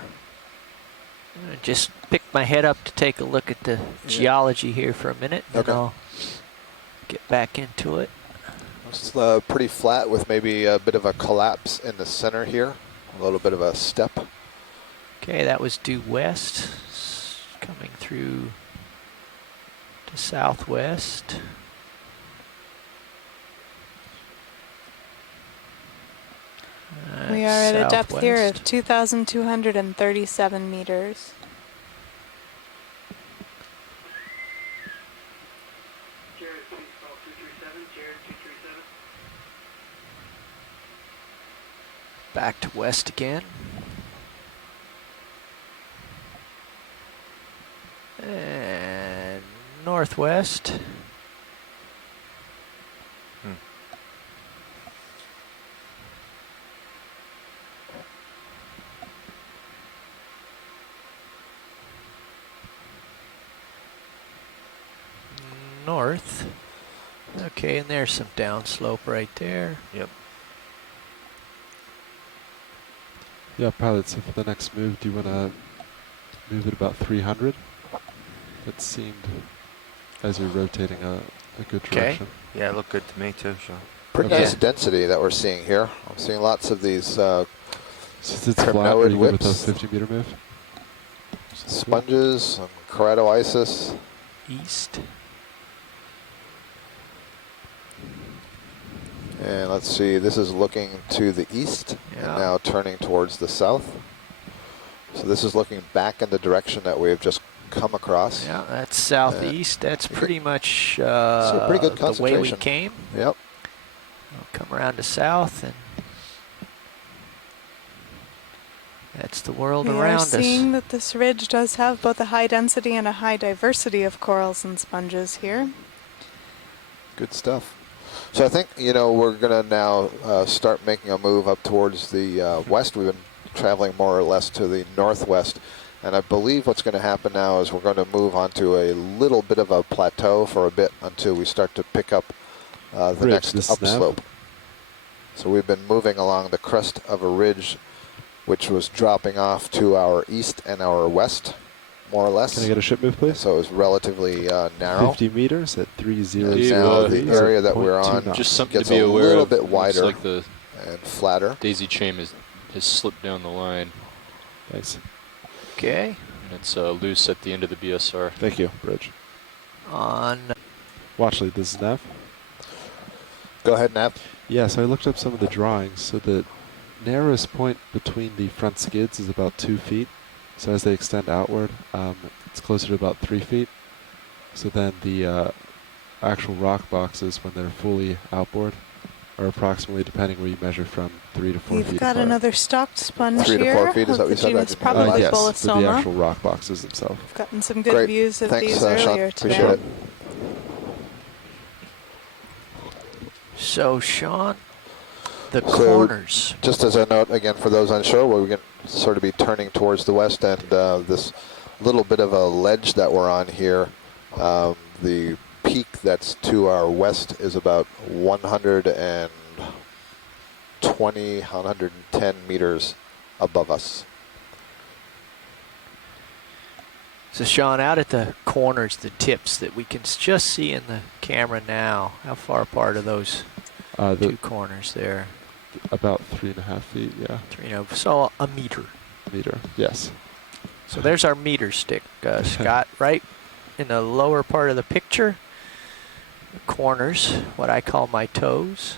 Just pick my head up to take a look at the geology here for a minute, and then I'll get back into it. It's pretty flat with maybe a bit of a collapse in the center here, a little bit of a step. Okay, that was due west, coming through to southwest. We are at a depth here of 2,237 meters. Back to west again. And northwest. North. Okay, and there's some downslope right there. Yep. Yeah, pilot, so for the next move, do you want to move it about 300? That seemed, as you're rotating, a good direction. Yeah, it looked good to me too, Sean. Pretty nice density that we're seeing here. I'm seeing lots of these Since it's flat, are you good with a 50-meter move? Sponges, some keratoisis. East. And let's see, this is looking to the east and now turning towards the south. So this is looking back in the direction that we've just come across. Yeah, that's southeast. That's pretty much so pretty good the way we concentration. came. Yep. We'll come around to south, and that's the world around us. We are seeing that this ridge does have both a high density and a high diversity of corals and sponges here. Good stuff. So I think, you know, we're going to now start making a move up towards the west. We've been traveling more or less to the northwest. And I believe what's going to happen now is we're going to move onto a little bit of a plateau for a bit until we start to pick up the next upslope. So we've been moving along the crest of a ridge which was dropping off to our east and our west, more or less. Can I get a ship move, please? So it was relatively narrow. 50 meters at 300. And now the area that we're on just something gets to be a aware little of. bit wider Looks like the and flatter. daisy chain has slipped down the line. Nice. Okay. And it's loose at the end of the BSR. Thank you, Bridge. On. Watch lead, this is Nav. Go ahead, Nav. Yeah, so I looked up some of the drawings. So the narrowest point between the front skids is about 2 feet. So as they extend outward, it's closer to about 3 feet. So then the actual rock boxes, when they're fully outboard, are approximately, depending where you measure from, 3 to 4 feet We've got apart. another stocked sponge 3 to 4 feet, is that what you said? It's probably yes, Bolosoma. for the actual rock boxes themselves. We've gotten some good views of Thanks, these Sean. earlier today. Appreciate it. So, Sean, the corners. Just as a note, again, for those unsure, we're going to sort of be turning towards the west, and this little bit of a ledge that we're on here, the peak that's to our west is about 120, 110 meters above us. So, Sean, out at the corners, the tips that we can just see in the camera now, how far apart are those two corners there? About 3.5 feet, yeah. So a meter. Meter, yes. So there's our meter stick, Scott, right in the lower part of the picture. The corners, what I call my toes.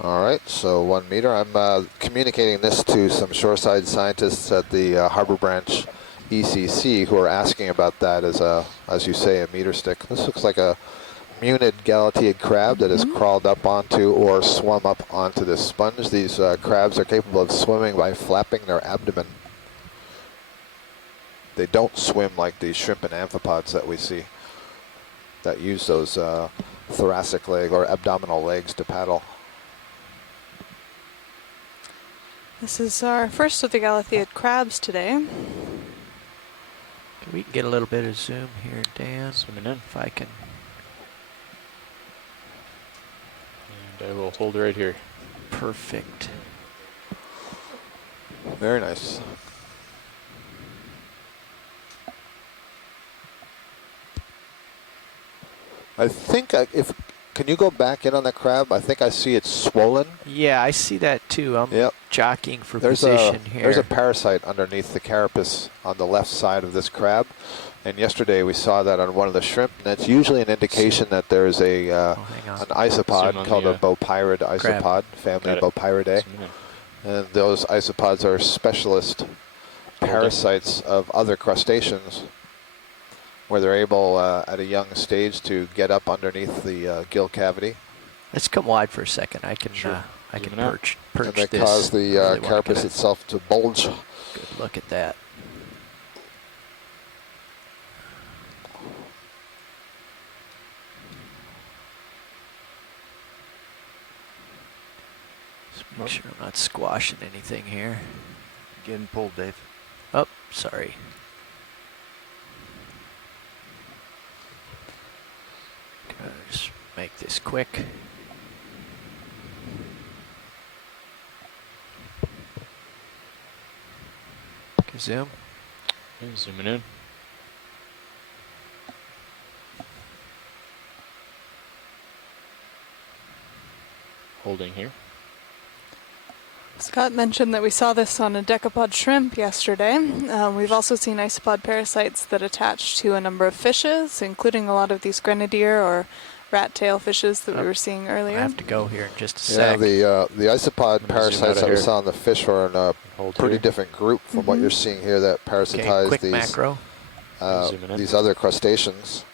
All right, so 1 meter. I'm communicating this to some shoreside scientists at the Harbor Branch ECC who are asking about that as you say, a meter stick. This looks like a munid galateid crab that has crawled up onto or swum up onto this sponge. These crabs are capable of swimming by flapping their abdomen. They don't swim like the shrimp and amphipods that we see that use those thoracic leg or abdominal legs to paddle. This is our first of the galatheid crabs today. We can get a little bit of zoom here, Dan. Zooming in. If I can. And I will hold right here. Perfect. Very nice. I think can you go back in on the crab? I think I see it swollen. Yeah, I see that too. I'm jockeying for There's position here. There's a parasite underneath the carapace on the left side of this crab. And yesterday we saw that on one of the shrimp. And that's usually an indication that there's an isopod called a bopyrid isopod, family Bopyridae. And those isopods are specialist parasites of other crustaceans, where they're able at a young stage to get up underneath the gill cavity. Let's come wide for a second. I can perch and they this. cause the carapace itself to bulge. Good look at that. Just make sure I'm not squashing anything here. Getting pulled, Dave. Oh, sorry. Just make this quick. Okay, zoom. Okay, zooming in. Holding here. Scott mentioned that we saw this on a decapod shrimp yesterday. We've also seen isopod parasites that attach to a number of fishes, including a lot of these grenadier or rat tail fishes that we were seeing earlier. I have to go here in just a sec. Yeah, the isopod parasites that we saw in the fish are in a pretty different group from what you're seeing here that parasitize these other crustaceans.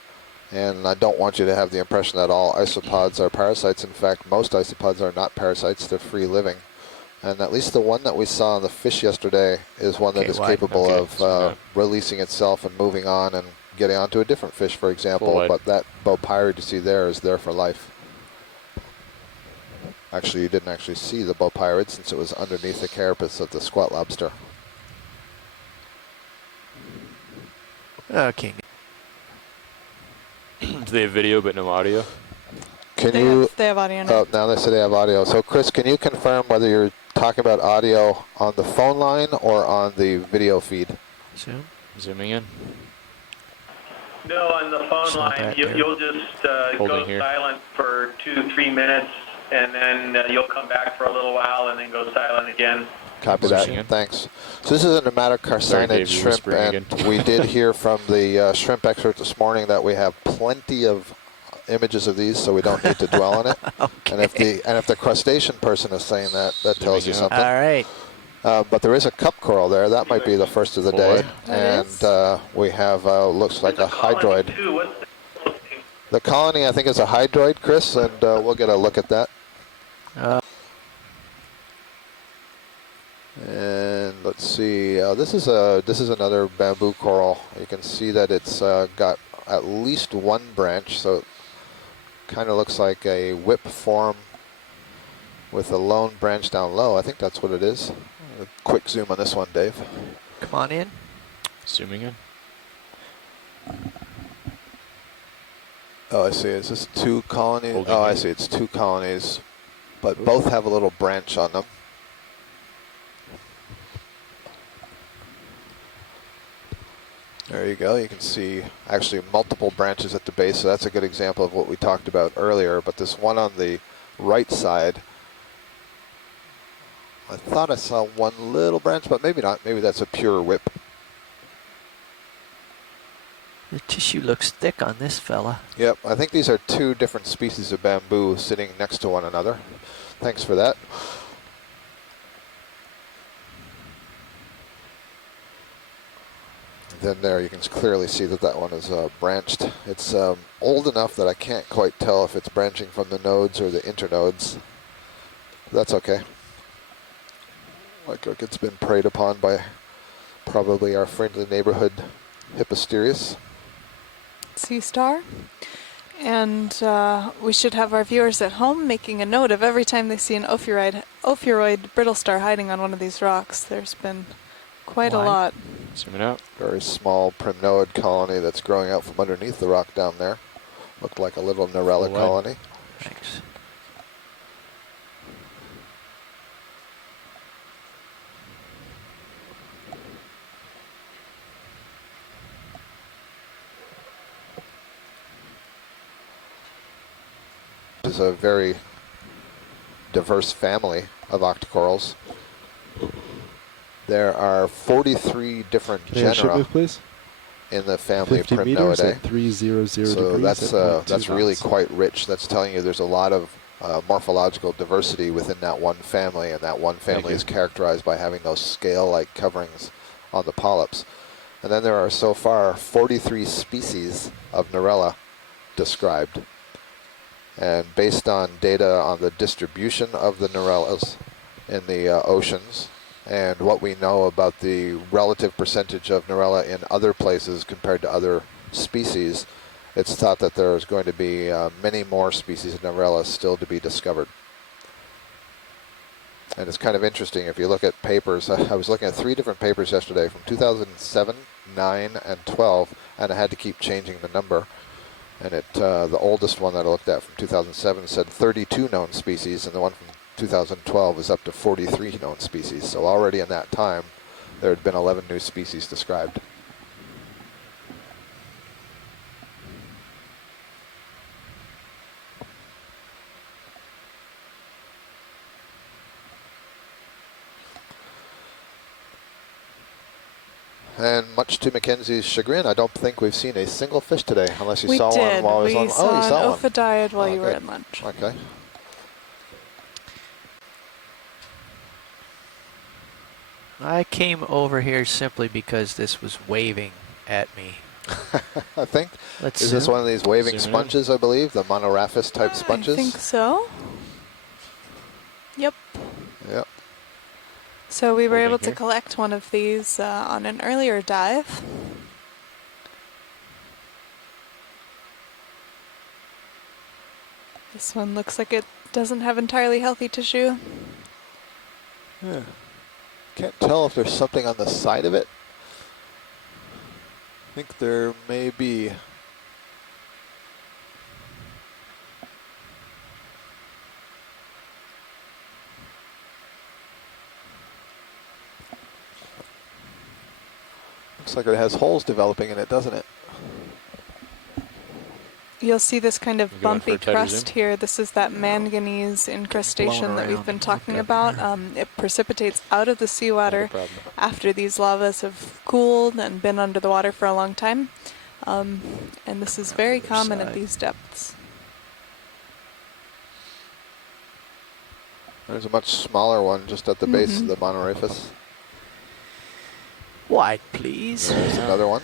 And I don't want you to have the impression that all isopods are parasites. In fact, most isopods are not parasites. They're free living. And at least the one that we saw in the fish yesterday is one that is capable of releasing itself and moving on and getting onto a different fish, for example. But that bopyrid you see there is there for life. Actually, you didn't actually see the bopyrid since it was underneath the carapace of the squat lobster. Okay. Do they have video but no audio? They have audio now. Oh, now they say they have audio. So, Chris, can you confirm whether you're talking about audio on the phone line or on the video feed? Zooming in. No, on the phone line, you'll just go silent for 2-3 minutes, and then you'll come back for a little while and then go silent again. Copy that. Thanks. So this is a nematocarcinid shrimp, and we did hear from the shrimp expert this morning that we have plenty of images of these, so we don't need to dwell on it. And if the crustacean person is saying that, that tells you something. All right. But there is a cup coral there. That might be the first of the day. And we have looks like a hydroid. The colony, I think, is a hydroid, Chris, and we'll get a look at that. And let's see. This is another bamboo coral. You can see that it's got at least one branch, so it kind of looks like a whip form with a lone branch down low. I think that's what it is. A quick zoom on this one, Dave. Come on in. Zooming in. Oh, I see. Is this two colonies? Oh, I see. It's two colonies, but both have a little branch on them. There you go. You can see actually multiple branches at the base, so that's a good example of what we talked about earlier. But this one on the right side, I thought I saw one little branch, but maybe not. Maybe that's a pure whip. The tissue looks thick on this fella. Yep, I think these are two different species of bamboo sitting next to one another. Thanks for that. Then there you can clearly see that that one is branched. It's old enough that I can't quite tell if it's branching from the nodes or the internodes. That's okay. Like it's been preyed upon by probably our friendly neighborhood Hipposterius. Sea star. And we should have our viewers at home making a note of every time they see an ophiuroid brittle star hiding on one of these rocks. There's been quite a lot. Zooming out. Very small primnoid colony that's growing out from underneath the rock down there. Looked like a little Narella colony. Thanks. Is a very diverse family of octocorals. There are 43 different genera in the family of Primnoidae. 300 so that's really quite rich. That's telling you there's a lot of morphological diversity within that one family, and that one family is characterized by having those scale-like coverings on the polyps. And then there are so far 43 species of Narella described. And based on data on the distribution of the Narellas in the oceans, and what we know about the relative percentage of Narella in other places compared to other species, it's thought that there's going to be many more species of Narella still to be discovered. And it's kind of interesting if you look at papers. I was looking at 3 different papers yesterday from 2007, 9, and 12, and I had to keep changing the number. And the oldest one that I looked at from 2007 said 32 known species, and the one from 2012 is up to 43 known species. So already in that time, there had been 11 new species described. And much to Mackenzie's chagrin, I don't think we've seen a single fish today, unless you saw one while I was on. We saw an ophidiad while you were at lunch. Okay. I came over here simply because this was waving at me. I think. Is this one of these waving sponges, I believe? The monoraphis type sponges? I think so. Yep. Yep. So we were able to collect one of these on an earlier dive. This one looks like it doesn't have entirely healthy tissue. Yeah. Can't tell if there's something on the side of it. I think there may be. Looks like it has holes developing in it, doesn't it? You'll see this kind of bumpy crust here. This is that manganese incrustation that we've been talking about. It precipitates out of the seawater after these lavas have cooled and been under the water for a long time. And this is very common at these depths. There's a much smaller one just at the base of the monoraphis. Wide, please. There's another one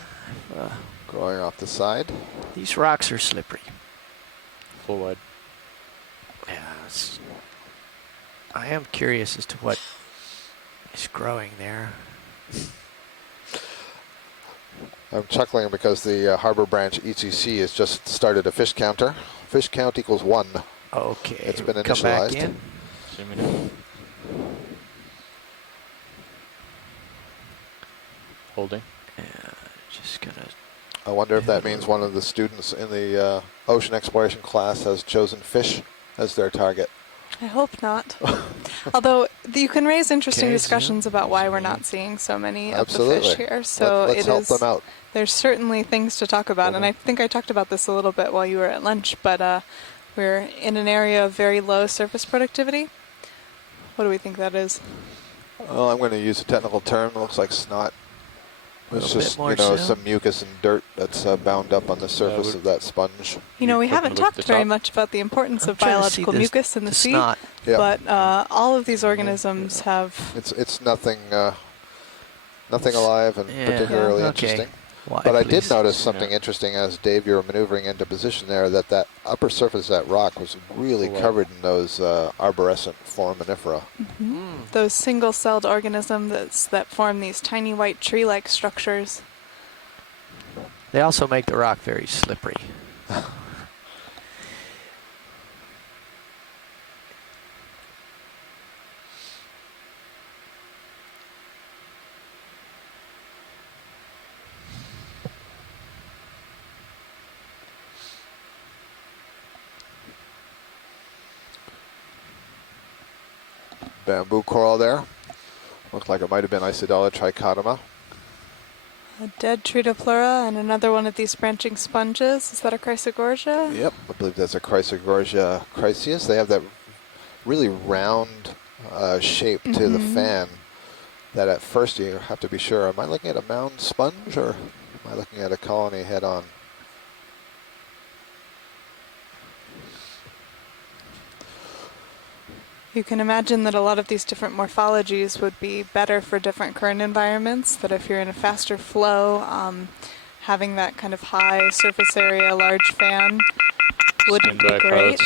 growing off the side. These rocks are slippery. Full wide. Yeah, I am curious as to what is growing there. I'm chuckling because the Harbor Branch ECC has just started a fish counter. Fish count equals 1. Okay. It's been come back initialized. in. Zooming in. Holding. Yeah, just gonna. I wonder if that means one of the students in the ocean exploration class has chosen fish as their target. I hope not. Although you can raise interesting discussions about why we're not seeing so many of the fish here. So let's help them out. There's certainly things to talk about, and I think I talked about this a little bit while you were at lunch, but we're in an area of very low surface productivity. What do we think that is? Well, I'm going to use a technical term. It looks like snot. It's just, some mucus and dirt that's bound up on the surface of that sponge. We haven't talked very much about the importance of biological mucus in the sea, but all of these organisms have... It's nothing nothing alive and particularly interesting. But I did notice something interesting as, Dave, you were maneuvering into position there, that upper surface of that rock was really covered in those arborescent foraminifera. Those single-celled organisms that form these tiny white tree-like structures. They also make the rock very slippery. Bamboo coral there. Looked like it might have been Isidella trichotoma. A dead Tritopleura and another one of these branching sponges. Is that a Chrysogorgia? Yep, I believe that's a Chrysogorgia chryseus. They have that really round shape to the fan that at first you have to be sure, am I looking at a mound sponge or am I looking at a colony head-on? You can imagine that a lot of these different morphologies would be better for different current environments, that if you're in a faster flow, having that kind of high surface area, large fan wouldn't be great.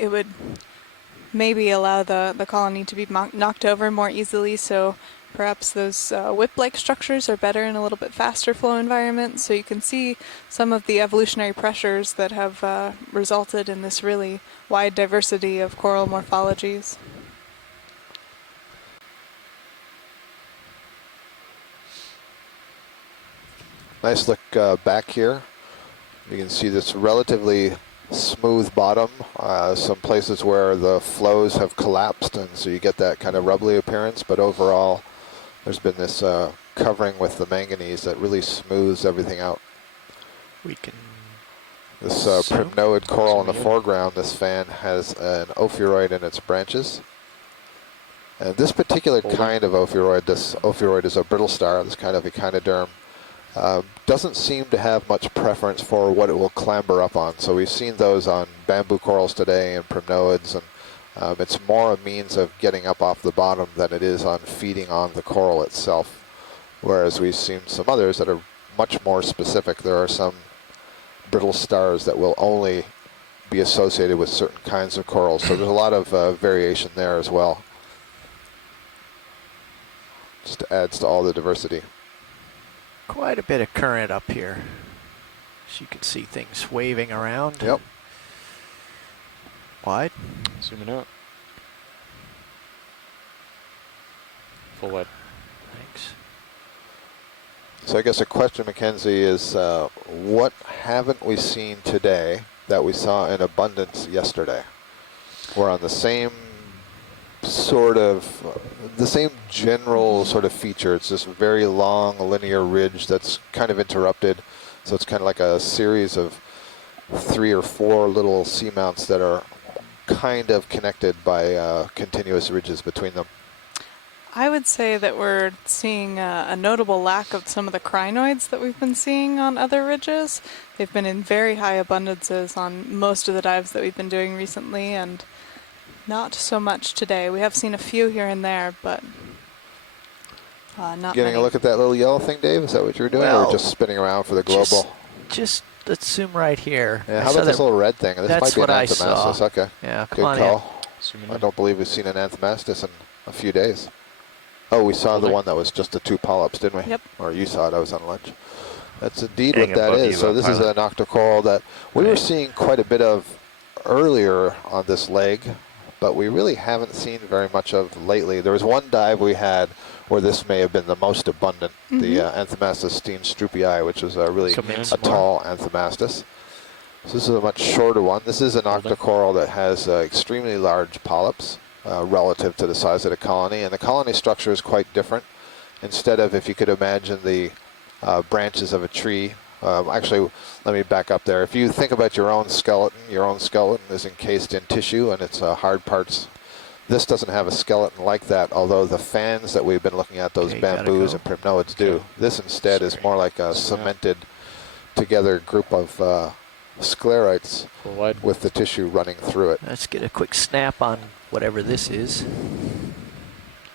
It would maybe allow the colony to be knocked over more easily, so perhaps those whip-like structures are better in a little bit faster flow environment, so you can see some of the evolutionary pressures that have resulted in this really wide diversity of coral morphologies. Nice look back here. You can see this relatively smooth bottom, some places where the flows have collapsed, and so you get that kind of rubbly appearance, but overall there's been this covering with the manganese that really smooths everything out. This primnoid coral in the foreground, this fan has an ophiuroid in its branches. And this particular kind of ophiuroid, this ophiuroid is a brittle star, this kind of echinoderm, doesn't seem to have much preference for what it will clamber up on. So we've seen those on bamboo corals today and primnoids, and it's more a means of getting up off the bottom than it is on feeding on the coral itself. Whereas we've seen some others that are much more specific. There are some brittle stars that will only be associated with certain kinds of corals. So there's a lot of variation there as well. Just adds to all the diversity. Quite a bit of current up here. As you can see things waving around. Yep. Wide. Zooming out. Full wide. Thanks. So I guess a question, Mackenzie, is what haven't we seen today that we saw in abundance yesterday? We're on the same sort of, the same general sort of feature. It's this very long linear ridge that's kind of interrupted. So it's kind of like a series of 3 or 4 little seamounts that are kind of connected by continuous ridges between them. I would say that we're seeing a notable lack of some of the crinoids that we've been seeing on other ridges. They've been in very high abundances on most of the dives that we've been doing recently, and not so much today. We have seen a few here and there, but not Getting many. a look at that little yellow thing, Dave? Is that what you were doing, or just spinning around for the global? Just let's zoom right here. Yeah, how about this little red thing? This that's might be an what Anthomastus. I saw. Okay. Yeah, good call. I don't believe we've seen an Anthomastus in a few days. Oh, we saw the one that was just the 2 polyps, didn't we? Yep. Or you saw it, I was on lunch. That's indeed what that is. So this is an octocoral that we were seeing quite a bit of earlier on this leg, but we really haven't seen very much of lately. There was one dive we had where this may have been the most abundant, the Anthomastus steenstrupii, which was a really tall Anthomastus. So this is a much shorter one. This is an octocoral that has extremely large polyps relative to the size of the colony, and the colony structure is quite different. Instead of, if you could imagine the branches of a tree, actually, let me back up there. If you think about your own skeleton is encased in tissue, and it's hard parts This doesn't have a skeleton like that, although the fans that we've been looking at, those bamboos and primnoids do. This instead is more like a cemented together group of sclerites with the tissue running through it. Let's get a quick snap on whatever this is.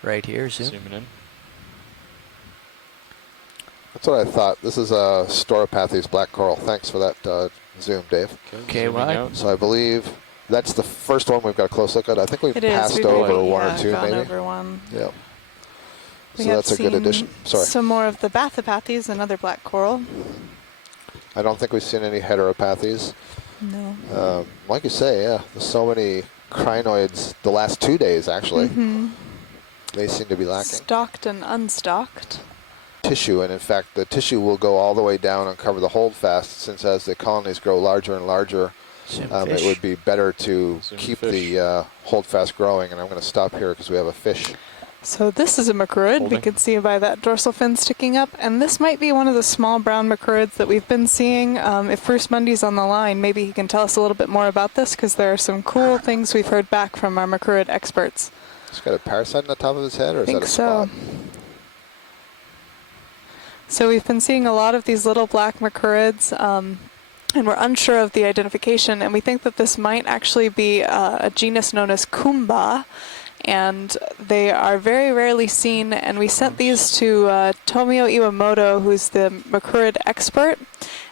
Right here, zooming in. That's what I thought. This is a Storopathes black coral. Thanks for that zoom, Dave. Okay, right. So I believe that's the first one we've got a close look at. I think we've passed We've over already, one or two, gone maybe. over one. Yeah. We So have that's a good addition. Sorry. Some more of the Bathypathes, another black coral. I don't think we've seen any Heteropathes. No. Like you say, yeah, there's so many crinoids the last 2 days, actually. They seem to be lacking. Stocked and unstocked. Tissue, and in fact, the tissue will go all the way down and cover the holdfast, since as the colonies grow larger and larger, it would be better to keep the holdfast growing. And I'm going to stop here because we have a fish. So this is a macrurid. We can see by that dorsal fin sticking up, and this might be one of the small brown macrurids that we've been seeing. If Bruce Mundy's on the line, maybe he can tell us a little bit more about this, because there are some cool things we've heard back from our macrurid experts. He's got a parasite on the top of his head, or is that a spot? So we've been seeing a lot of these little black macrurids, and we're unsure of the identification, and we think that this might actually be a genus known as Kumba, and they are very rarely seen, and we sent these to Tomio Iwamoto, who's the macrurid expert,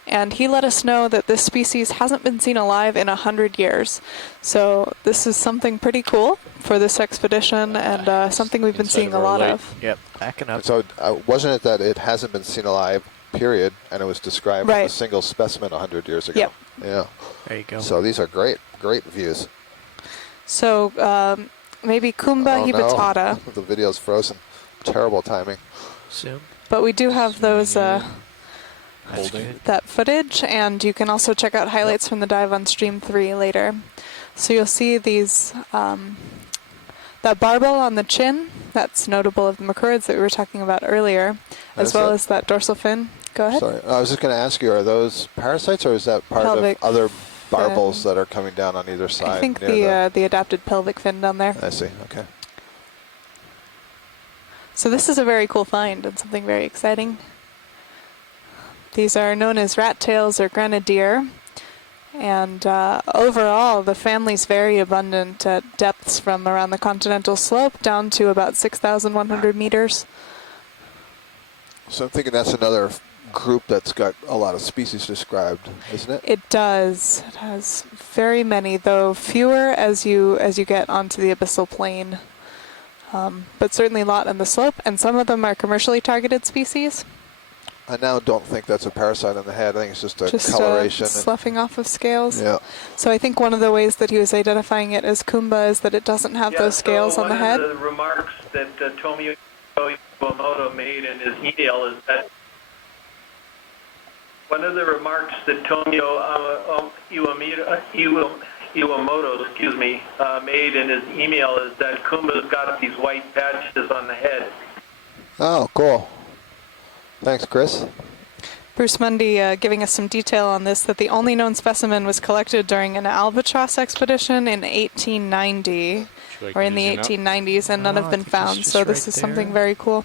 and he let us know that this species hasn't been seen alive in 100 years. So this is something pretty cool for this expedition, and something we've been seeing a lot of. Yep, backing up. So wasn't it that it hasn't been seen alive, period, and it was described as a single specimen 100 years ago? Yep. Yeah. There you go. So these are great views. So maybe Kumba hibitata. No. The video's frozen. Terrible timing. Zoom. But we do have those that footage, and you can also check out highlights from the dive on Stream 3 later. So you'll see these, that barbel on the chin, that's notable of the macrurids that we were talking about earlier, as well as that dorsal fin. Go ahead. Sorry, I was just going to ask you, are those parasites, or is that part of other barbels that are coming down on either side? I think the adapted pelvic fin down there. I see, okay. So this is a very cool find and something very exciting. These are known as rat tails or grenadier, and overall the family's very abundant at depths from around the continental slope down to about 6,100 meters. So I'm thinking that's another group that's got a lot of species described, isn't it? It does. It has very many, though fewer as you get onto the abyssal plain. But certainly a lot on the slope, and some of them are commercially targeted species. I now don't think that's a parasite on the head. I think it's just a coloration. Sloughing off of scales. Yeah. So I think one of the ways that he was identifying it as Kumba is that it doesn't have those scales on the head. One of the remarks that Tomio Iwamoto made in his email is that Iwamoto, made in his email is that Kumba's got these white patches on the head. Oh, cool. Thanks, Chris. Bruce Mundy giving us some detail on this, that the only known specimen was collected during an albatross expedition in 1890, or in the 1890s, and none have been found. So this is something very cool.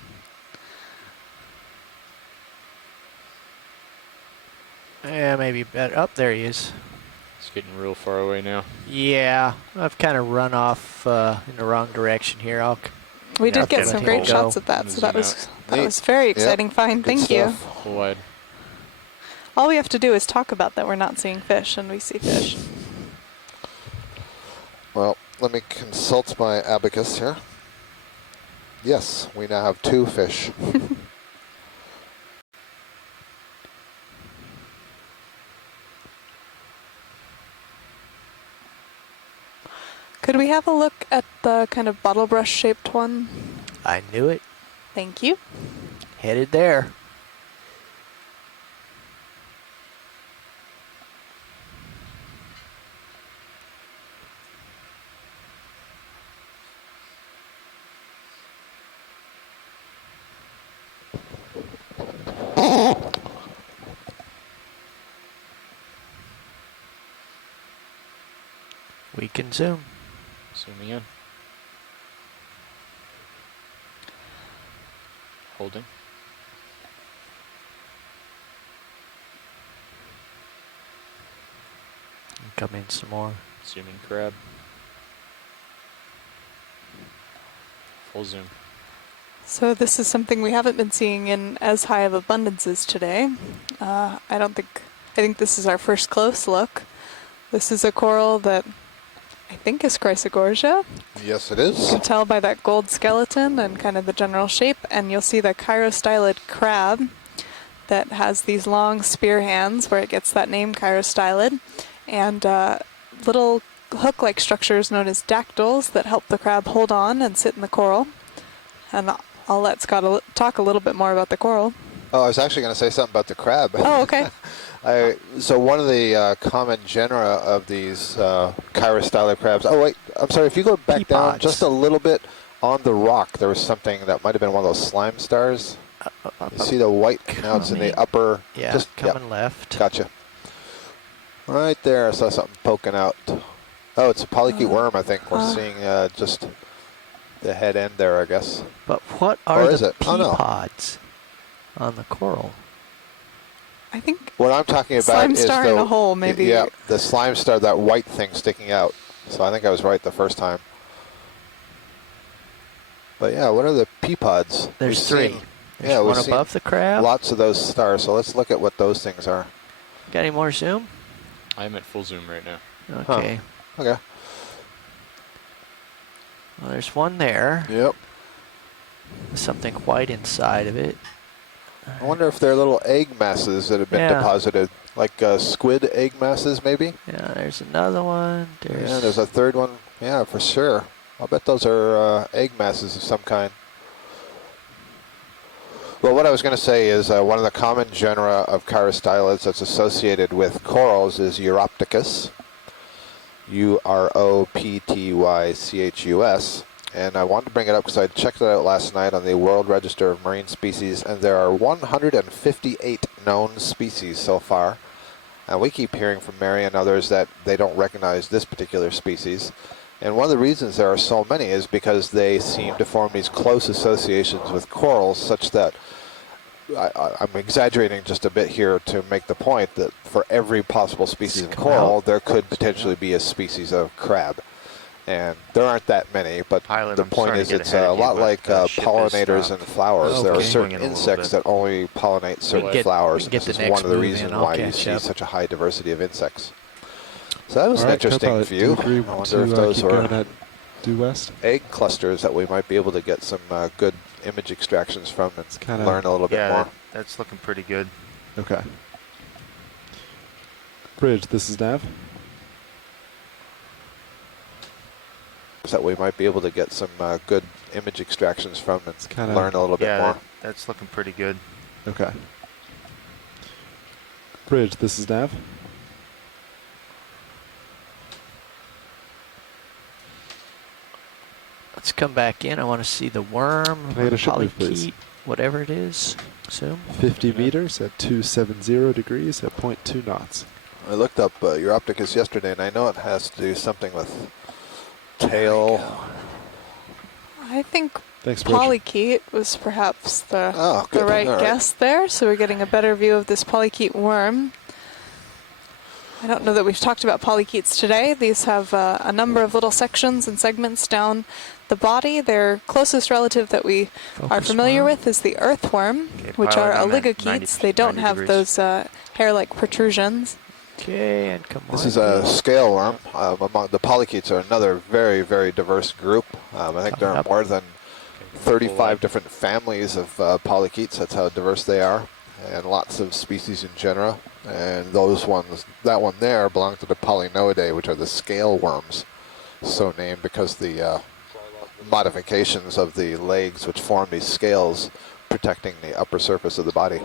Yeah, maybe better. Oh, there he is. It's getting real far away now. Yeah, I've kind of run off in the wrong direction here. We did get some great shots of that, so that was very exciting find. Thank you. Wide. All we have to do is talk about that we're not seeing fish, and we see fish. Well, let me consult my abacus here. Yes, we now have 2 fish. Could we have a look at the kind of bottle brush shaped one? I knew it. Thank you. Headed there. We can zoom. Zooming in. Holding. Come in some more. Zooming crab. Full zoom. So this is something we haven't been seeing in as high of abundances today. I think this is our first close look. This is a coral that I think is Chrysogorgia. Yes, it is. You can tell by that gold skeleton and kind of the general shape, and you'll see the chirostylid crab that has these long spear hands where it gets that name, chirostylid, and little hook-like structures known as dactyls that help the crab hold on and sit in the coral. And I'll let Scott talk a little bit more about the coral. Oh, I was actually going to say something about the crab. Oh, okay. So one of the common genera of these chirostylid crabs. Oh, wait. I'm sorry. If you go back down just a little bit on the rock, there was something that might have been one of those slime stars. You see the white? Now it's in the upper. Yeah, coming left. Gotcha. Right there, I saw something poking out. Oh, it's a polychaete worm, I think. We're seeing just the head end there, I guess. But what are the pea pods on the coral? I think what I'm talking about slime is star in a hole, maybe. Yeah, the slime star, that white thing sticking out. So I think I was right the first time. But yeah, what are the pea pods? There's three. There's one above the crab. Lots of those stars. So let's look at what those things are. Got any more zoom? I'm at full zoom right now. Okay. Huh. Okay. Well, there's one there. Yep. Something white inside of it. I wonder if they're little egg masses that have been deposited, like squid egg masses, maybe? Yeah, there's another one. There's a third one. Yeah, for sure. I'll bet those are egg masses of some kind. Well, what I was going to say is one of the common genera of chirostylids that's associated with corals is Uroptychus, Uroptychus. And I wanted to bring it up because I checked it out last night on the World Register of Marine Species, and there are 158 known species so far. And we keep hearing from Mary and others that they don't recognize this particular species. And one of the reasons there are so many is because they seem to form these close associations with corals, such that I'm exaggerating just a bit here to make the point that for every possible species of coral, there could potentially be a species of crab. And there aren't that many, but the point is it's a lot like pollinators and flowers. There are certain insects that only pollinate certain flowers. This is one of the reasons why you see such a high diversity of insects. So that was an interesting view. I wonder if those were due west egg clusters that we might be able to get some good image extractions from and learn a little bit more. That's looking pretty good. Okay. Bridge, this is Nav. That we might be able to get some good image extractions from and learn a little bit more. That's looking pretty good. Okay. Bridge, this is Nav. Let's come back in. I want to see the worm, Can I get a ship move, please? polychaete, whatever it is. Zoom. 50 meters at 270 degrees at 0.2 knots. I looked up Uroptychus yesterday, and I know it has to do something with tail. I think Thanks, Bridge. polychaete was perhaps the right All right. guess there. So we're getting a better view of this polychaete worm. I don't know that we've talked about polychaetes today. These have a number of little sections and segments down the body. Their closest relative that we are familiar with is the earthworm, which are oligochaetes. They don't have those hair-like protrusions. Okay, and come on. This is a scale worm. Among the polychaetes are another very, very diverse group. I think there are more than 35 different families of polychaetes. That's how diverse they are, and lots of species in genera. And those ones, that one there, belong to the Polynoidae, which are the scale worms. So named because the modifications of the legs which form these scales protecting the upper surface of the body.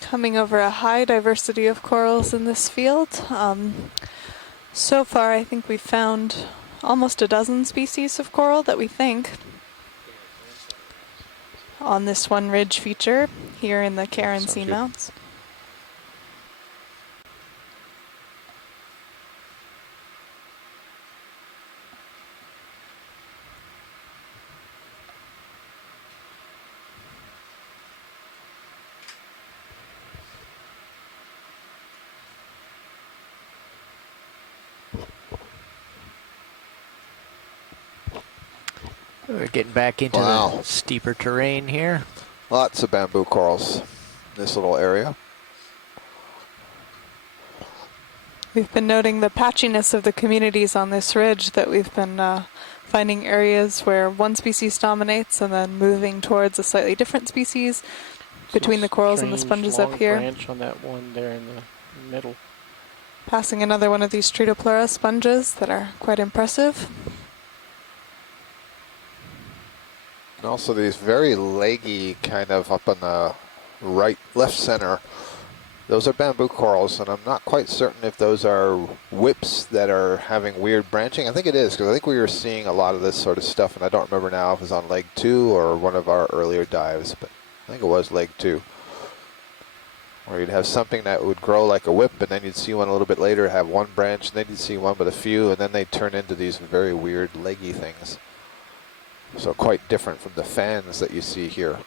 Coming over a high diversity of corals in this field. So far, I think we've found almost a dozen species of coral that we think on this one ridge feature here in the Karin seamounts. We're getting back into the steeper terrain here. Lots of bamboo corals in this little area. We've been noting the patchiness of the communities on this ridge, that we've been finding areas where one species dominates and then moving towards a slightly different species between the corals and the sponges up here. Branch on that one there in the middle. Passing another one of these Stridopleura sponges that are quite impressive. And also these very leggy kind of up on the left center. Those are bamboo corals, and I'm not quite certain if those are whips that are having weird branching. I think it is, because I think we were seeing a lot of this sort of stuff, and I don't remember now if it was on leg 2 or one of our earlier dives, but I think it was leg 2. Where you'd have something that would grow like a whip, and then you'd see one a little bit later have one branch, and then you'd see one with a few, and then they turn into these very weird leggy things. So quite different from the fans that you see here.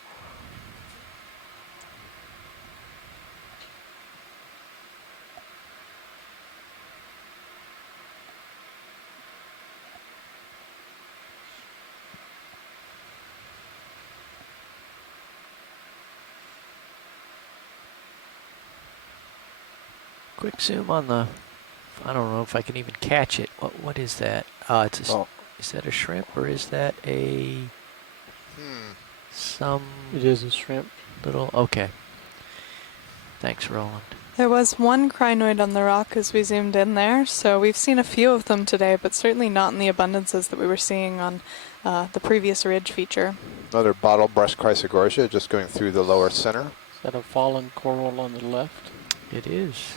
Quick zoom on the, I don't know if I can even catch it. What is that? It's a, is that a shrimp or is that a some? It is a shrimp. Little, okay. Thanks, Roland. There was one crinoid on the rock as we zoomed in there, so we've seen a few of them today, but certainly not in the abundances that we were seeing on the previous ridge feature. Another bottle brush chrysogorgia just going through the lower center. Is that a fallen coral on the left? It is.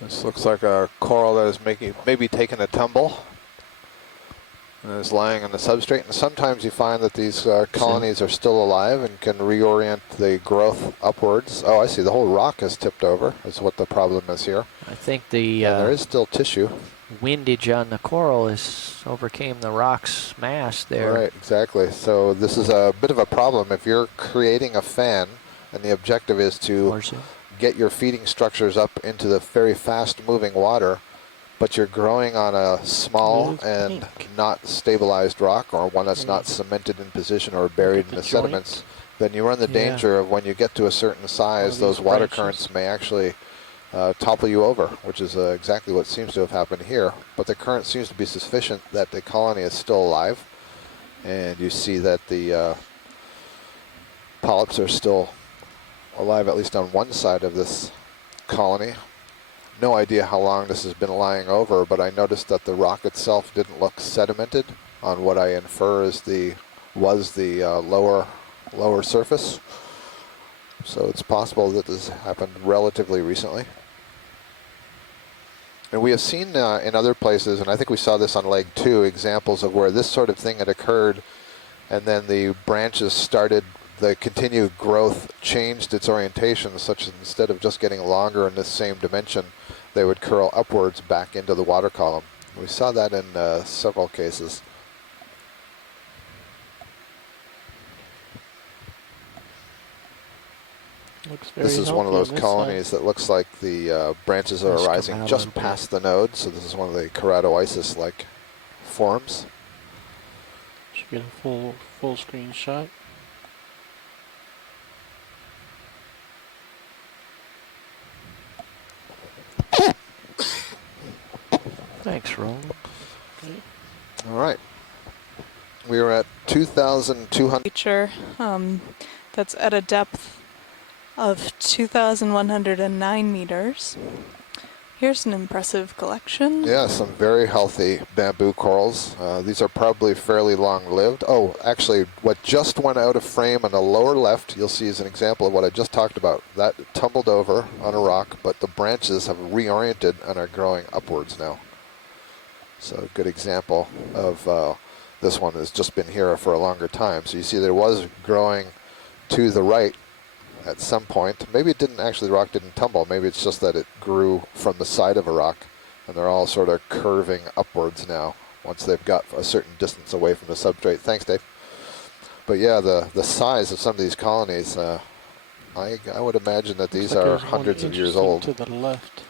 This looks like a coral that is maybe taking a tumble and is lying on the substrate. And sometimes you find that these colonies are still alive and can reorient the growth upwards. Oh, I see. The whole rock is tipped over. Is what the problem is here. I think the and there is still tissue. Windage on the coral overcame the rock's mass there. Right, exactly. So this is a bit of a problem. If you're creating a fan and the objective is to get your feeding structures up into the very fast-moving water, but you're growing on a small and not stabilized rock, or one that's not cemented in position or buried in the sediments, then you run the danger of when you get to a certain size, those water currents may actually topple you over, which is exactly what seems to have happened here. But the current seems to be sufficient that the colony is still alive, and you see that the polyps are still alive, at least on one side of this colony. No idea how long this has been lying over, but I noticed that the rock itself didn't look sedimented on what I infer is the lower surface. So it's possible that this happened relatively recently. And we have seen in other places, and I think we saw this on leg 2, examples of where this sort of thing had occurred, and then the branches started, the continued growth changed its orientation, such that instead of just getting longer in this same dimension, they would curl upwards back into the water column. We saw that in several cases. This is one of those colonies that looks like the branches are arising just past the node, so this is one of the keratoisis-like forms. Should get a full screen shot. Thanks, Roland. Okay. All right. We are at 2,200. Feature that's at a depth of 2,109 meters. Here's an impressive collection. Yeah, some very healthy bamboo corals. These are probably fairly long-lived. Oh, actually, what just went out of frame on the lower left, you'll see is an example of what I just talked about. That tumbled over on a rock, but the branches have reoriented and are growing upwards now. So a good example of this one has just been here for a longer time. So you see there was growing to the right at some point. Maybe it didn't actually, the rock didn't tumble. Maybe it's just that it grew from the side of a rock, and they're all sort of curving upwards now once they've got a certain distance away from the substrate. Thanks, Dave. But yeah, the size of some of these colonies I would imagine that these are hundreds of years old. To the left.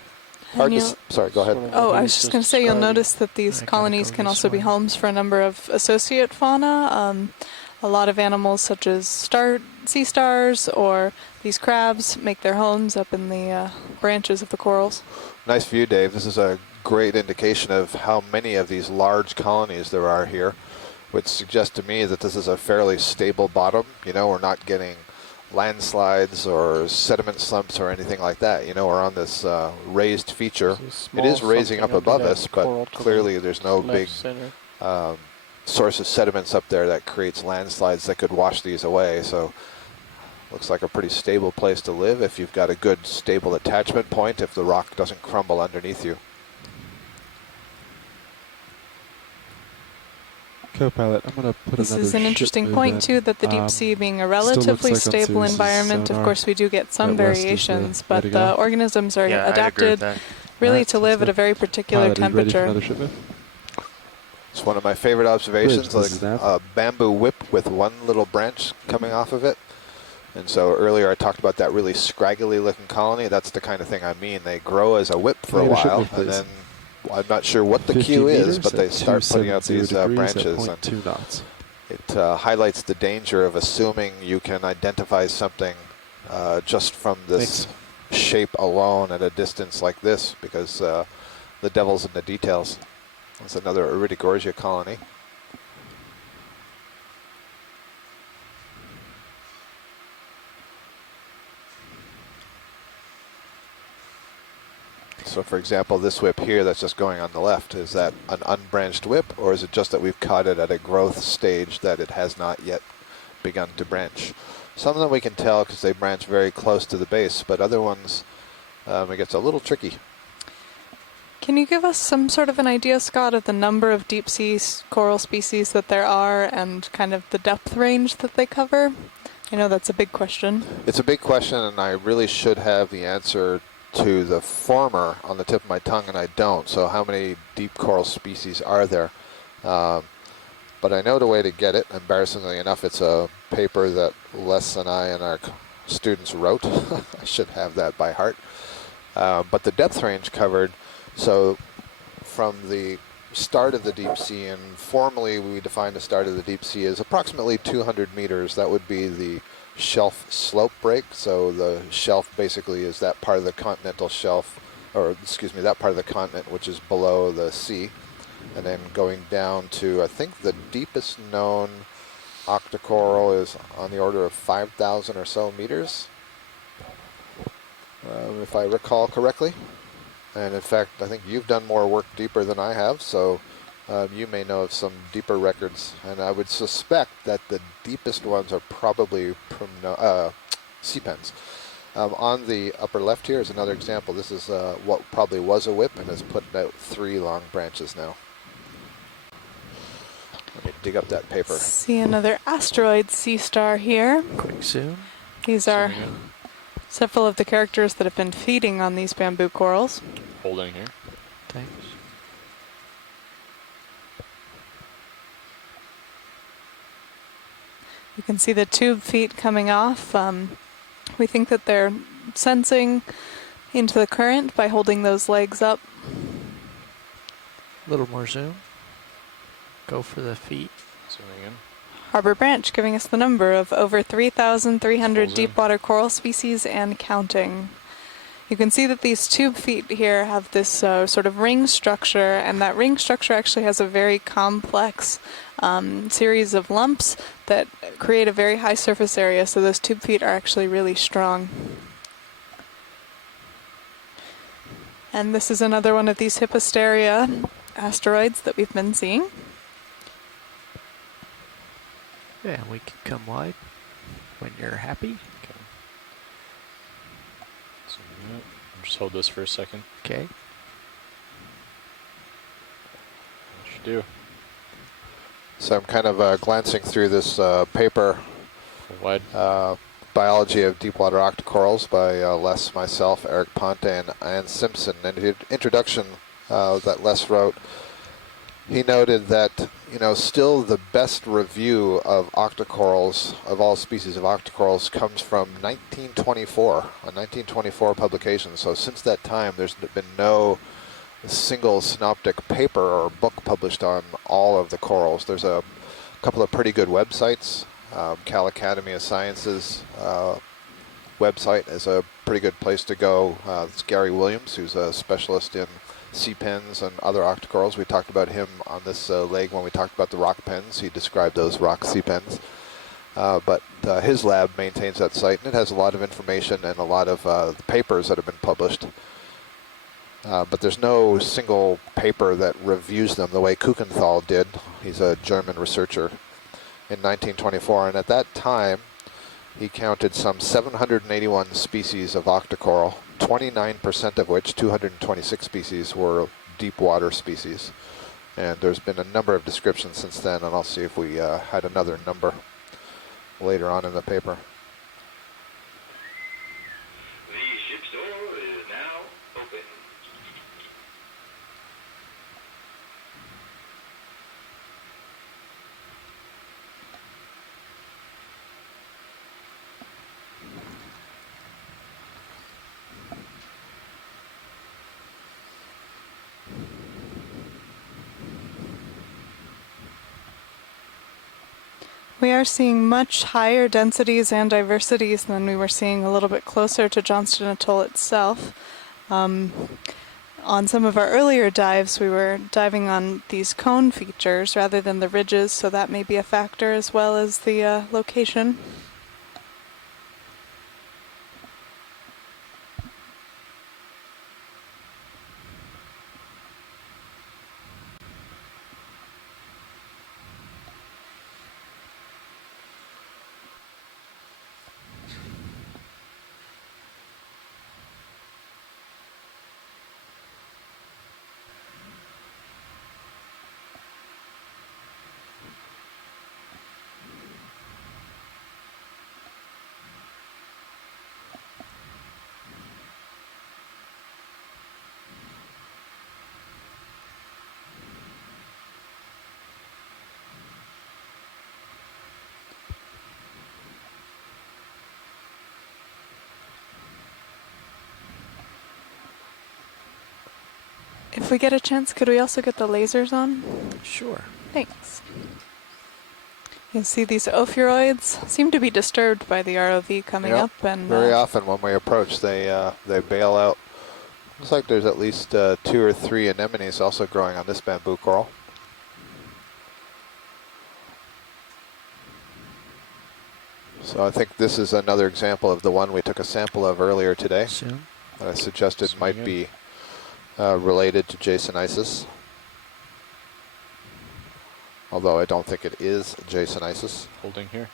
Sorry, go ahead. Oh, I was just going to say, you'll notice that these colonies can also be homes for a number of associate fauna. A lot of animals such as sea stars or these crabs make their homes up in the branches of the corals. Nice view, Dave. This is a great indication of how many of these large colonies there are here, which suggests to me that this is a fairly stable bottom. You know, we're not getting landslides or sediment slumps or anything like that. You know, we're on this raised feature. It is raising up above us, but clearly there's no big source of sediments up there that creates landslides that could wash these away. So looks like a pretty stable place to live if you've got a good stable attachment point, if the rock doesn't crumble underneath you. Co-pilot, I'm going to put This is an interesting point too, that the deep sea being a relatively stable environment, of course we do get some variations, but the organisms are adapted really to live at a very particular temperature. It's one of my favorite observations, like a bamboo whip with one little branch coming off of it. And so earlier I talked about that really scraggly looking colony. That's the kind of thing I mean. They grow as a whip for a while, and then I'm not sure what the cue is, but they start putting out these branches. And knots. It highlights the danger of assuming you can identify something just from this shape alone at a distance like this, because the devil's in the details. That's another Iridogorgia colony. So for example, this whip here that's just going on the left, is that an unbranched whip, or is it just that we've caught it at a growth stage that it has not yet begun to branch? Some of them we can tell because they branch very close to the base, but other ones it gets a little tricky. Can you give us some sort of an idea, Scott, of the number of deep sea coral species that there are and kind of the depth range that they cover? I know that's a big question. It's a big question, and I really should have the answer to the former on the tip of my tongue, and I don't. So how many deep coral species are there? But I know the way to get it. Embarrassingly enough, it's a paper that Les and I and our students wrote. I should have that by heart. But the depth range covered, so from the start of the deep sea, and formally we define the start of the deep sea as approximately 200 meters. That would be the shelf slope break. So the shelf basically is that part of the continental shelf, or excuse me, that part of the continent which is below the sea, and then going down to, I think the deepest known octocoral is on the order of 5,000 or so meters, if I recall correctly. And in fact, I think you've done more work deeper than I have, so you may know of some deeper records. And I would suspect that the deepest ones are probably sea pens. On the upper left here is another example. This is what probably was a whip and has put out 3 long branches now. Let me dig up that paper. See another asteroid sea star here. Quick zoom. These are several of the characters that have been feeding on these bamboo corals. Holding here. Thanks. You can see the tube feet coming off. We think that they're sensing into the current by holding those legs up. A little more zoom. Go for the feet. Zooming in. Harbor Branch giving us the number of over 3,300 deep water coral species and counting. You can see that these tube feet here have this sort of ring structure, and that ring structure actually has a very complex series of lumps that create a very high surface area, so those tube feet are actually really strong. And this is another one of these Hipposteria asteroids that we've been seeing. Yeah, we can come wide when you're happy. Okay. So just hold this for a second. Okay. That should do. So I'm kind of glancing through this paper, Biology of Deepwater Octocorals by Les, myself, Eric Ponte, and Ann Simpson. And the introduction that Les wrote he noted that, still the best review of octocorals, of all species of octocorals, comes from 1924, a 1924 publication. So since that time, there's been no single synoptic paper or book published on all of the corals. There's a couple of pretty good websites. Cal Academy of Sciences website is a pretty good place to go. It's Gary Williams, who's a specialist in sea pens and other octocorals. We talked about him on this leg when we talked about the rock pens. He described those rock sea pens. But his lab maintains that site, and it has a lot of information and a lot of the papers that have been published. But there's no single paper that reviews them the way Kukenthal did. He's a German researcher in 1924, and at that time he counted some 781 species of octocoral, 29% of which, 226 species, were deep water species. And there's been a number of descriptions since then, and I'll see if we had another number later on in the paper. The ship's door is now open. We are seeing much higher densities and diversities than we were seeing a little bit closer to Johnston Atoll itself. On some of our earlier dives, we were diving on these cone features rather than the ridges, so that may be a factor as well as the location. If we get a chance, could we also get the lasers on? Sure. Thanks. You'll see these ophiuroids seem to be disturbed by the ROV coming up, and very often when we approach, they bail out. Looks like there's at least 2 or 3 anemones also growing on this bamboo coral. So I think this is another example of the one we took a sample of earlier today that I suggested might be related to Jasonisis, although I don't think it is Jasonisis. Holding here.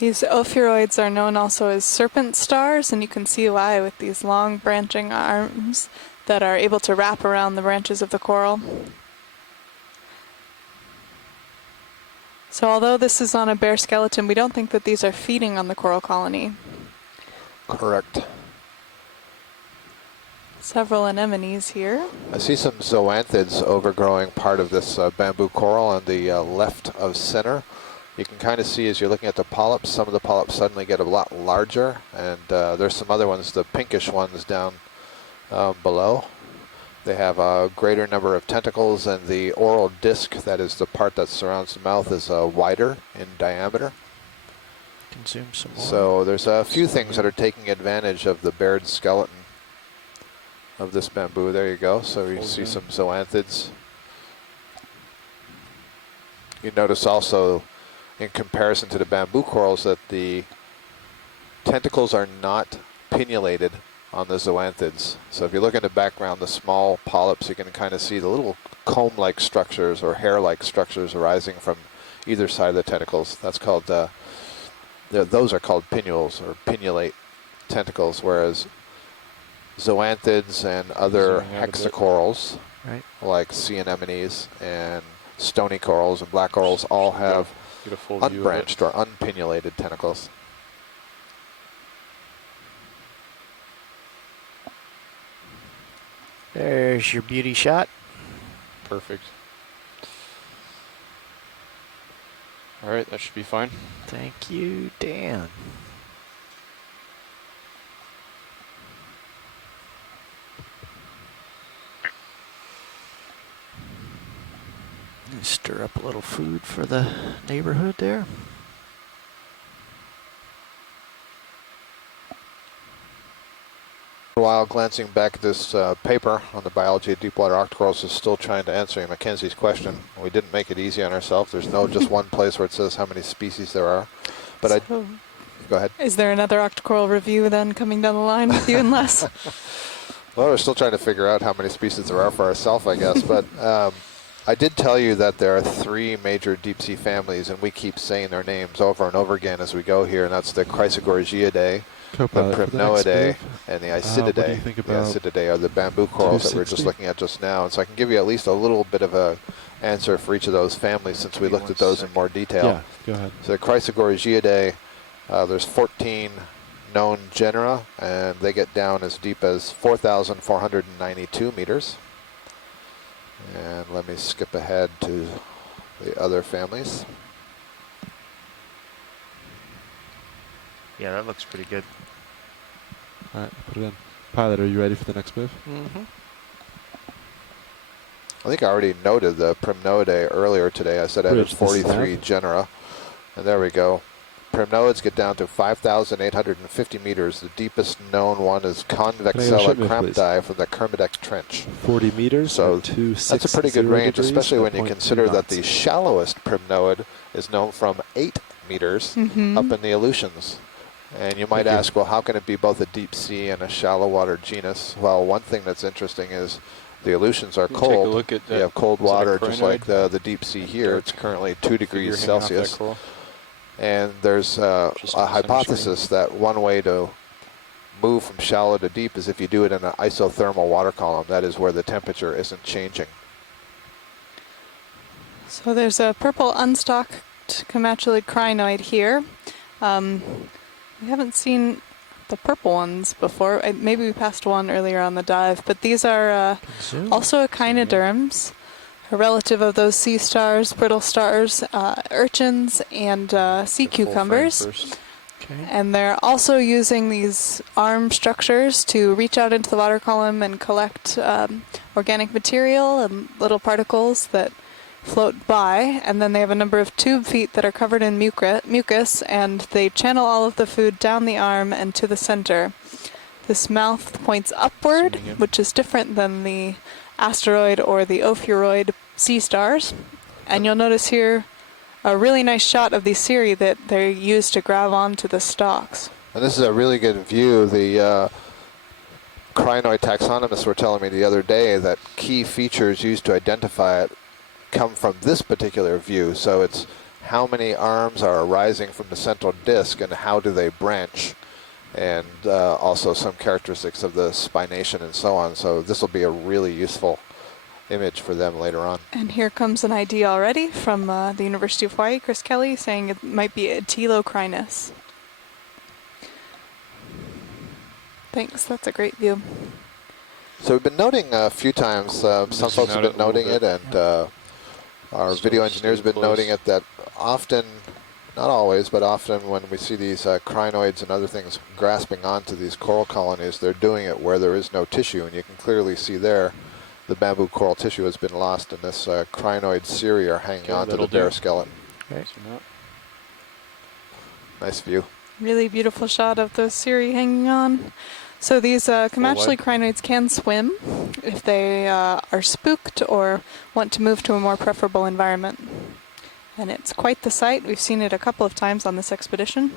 these ophiuroids are known also as serpent stars, and you can see why with these long branching arms that are able to wrap around the branches of the coral. So although this is on a bare skeleton, we don't think that these are feeding on the coral colony. Correct. Several anemones here. I see some zoanthids overgrowing part of this bamboo coral on the left of center. You can kind of see as you're looking at the polyps, some of the polyps suddenly get a lot larger, and there's some other ones, the pinkish ones down below. They have a greater number of tentacles, and the oral disc, that is the part that surrounds the mouth, is wider in diameter. Consume some more. So there's a few things that are taking advantage of the bared skeleton of this bamboo. There you go. So you see some zoanthids. You notice also, in comparison to the bamboo corals, that the tentacles are not pinnulated on the zoanthids. So if you look in the background, the small polyps, you can kind of see the little comb-like structures or hair-like structures arising from either side of the tentacles. That's called, those are called pinnules or pinnulate tentacles, whereas zoanthids and other hexacorals, like sea anemones and stony corals and black corals, all have unbranched or unpinnulated tentacles. There's your beauty shot. Perfect. All right, that should be fine. Thank you, Dan. Stir up a little food for the neighborhood there. While glancing back at this paper on the biology of deepwater octocorals is still trying to answer Mackenzie's question. We didn't make it easy on ourselves. There's no just one place where it says how many species there are. But go ahead. Is there another octocoral review then coming down the line with you and Les? Well, we're still trying to figure out how many species there are for ourselves, I guess. But I did tell you that there are 3 major deep sea families, and we keep saying their names over and over again as we go here, and that's the Chrysogorgiidae, the Primnoidae, and the Isididae. The Isididae are the bamboo corals that we were just looking at just now. And so I can give you at least a little bit of a answer for each of those families since we looked at those in more detail. Yeah, go ahead. So the Chrysogorgiidae, there's 14 known genera, and they get down as deep as 4,492 meters. And let me skip ahead to the other families. Yeah, that looks pretty good. All right, put it in. Pilot, are you ready for the next move? Mm-hmm. I think I already noted the Primnoidae earlier today. I said I had 43 genera. And there we go. Primnoids get down to 5,850 meters. The deepest known one is Convexella crampti from the Kermadec Trench. 40 meters. So that's a pretty good range, especially when you consider that the shallowest primnoid is known from 8 meters up in the Aleutians. And you might ask, well, how can it be both a deep sea and a shallow water genus? Well, one thing that's interesting is the Aleutians are cold. Take a look at you have cold water just like the deep sea here. It's currently 2 degrees Celsius. And there's a hypothesis that one way to move from shallow to deep is if you do it in an isothermal water column. That is where the temperature isn't changing. So there's a purple unstocked Comatulid crinoid here. We haven't seen the purple ones before. Maybe we passed one earlier on the dive, but these are also echinoderms. A relative of those sea stars, brittle stars, urchins, and sea cucumbers. Okay. And they're also using these arm structures to reach out into the water column and collect organic material and little particles that float by. And then they have a number of tube feet that are covered in mucus, and they channel all of the food down the arm and to the center. This mouth points upward, which is different than the asteroid or the ophiuroid sea stars. And you'll notice here a really nice shot of the cirri that they use to grab onto the stalks. And this is a really good view. The crinoid taxonomists were telling me the other day that key features used to identify it come from this particular view. So it's how many arms are arising from the central disc and how do they branch, and also some characteristics of the spination and so on. So this will be a really useful image for them later on. And here comes an idea already from the University of Hawaii, Chris Kelly, saying it might be Atilocrinus. Thanks, that's a great view. So we've been noting a few times, some folks have been noting it, and our video engineers have been noting it, that often, not always, but often when we see these crinoids and other things grasping onto these coral colonies, they're doing it where there is no tissue, and you can clearly see there the bamboo coral tissue has been lost, and this crinoid cirri are hanging onto the bare skeleton. Okay. Nice view. Really beautiful shot of those cirri hanging on. So these Comatulid crinoids can swim if they are spooked or want to move to a more preferable environment. And it's quite the sight. We've seen it a couple of times on this expedition.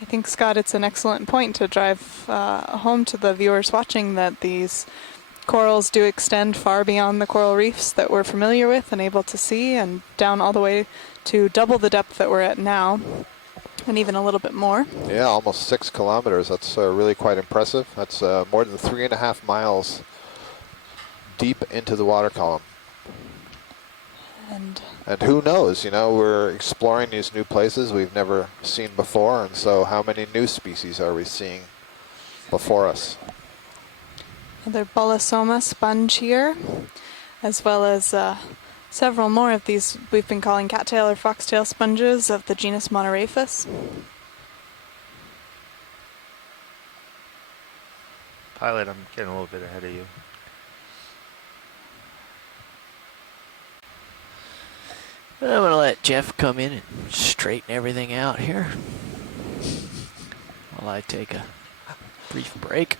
I think, Scott, it's an excellent point to drive home to the viewers watching that these corals do extend far beyond the coral reefs that we're familiar with and able to see, and down all the way to double the depth that we're at now, and even a little bit more. Yeah, almost 6 kilometers. That's really quite impressive. That's more than 3.5 miles deep into the water column. And who knows, you know, we're exploring these new places we've never seen before, and so how many new species are we seeing before us? Another Bolosoma sponge here, as well as several more of these we've been calling cattail or foxtail sponges of the genus Monoraphis. Pilot, I'm getting a little bit ahead of you. I'm going to let Jeff come in and straighten everything out here while I take a brief break.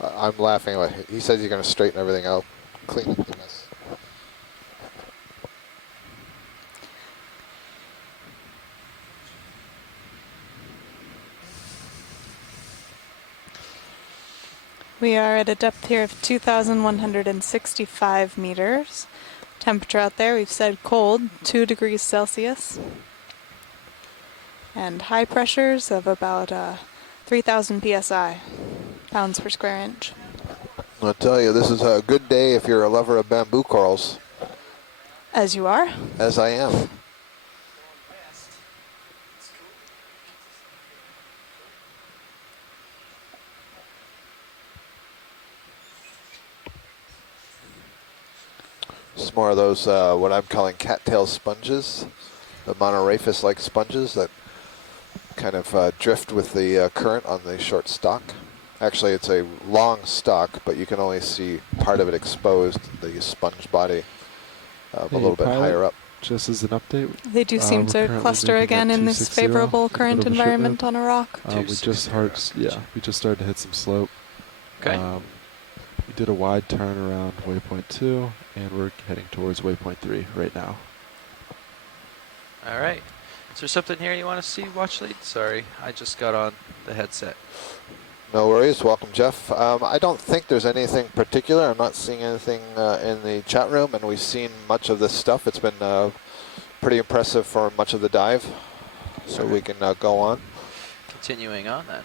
I'm laughing. He says he's going to straighten everything out, clean up the mess. We are at a depth here of 2,165 meters. Temperature out there, we've said cold, 2 degrees Celsius. And high pressures of about 3,000 psi, pounds per square inch. I'll tell you, this is a good day if you're a lover of bamboo corals. As you are? As I am. It's more of those, what I'm calling cattail sponges, the Monoraphis-like sponges that kind of drift with the current on the short stalk. Actually, it's a long stalk, but you can only see part of it exposed, the sponge body, a little bit higher up. Just as an update, They do seem to cluster again in this favorable current environment on a rock. we just started to hit some slope. Okay. We did a wide turn around waypoint 2, and we're heading towards waypoint 3 right now. All right. Is there something here you want to see, watch lead? Sorry, I just got on the headset. No worries. Welcome, Jeff. I don't think there's anything particular. I'm not seeing anything in the chat room, and we've seen much of this stuff. It's been pretty impressive for much of the dive, so we can go on. Continuing on then.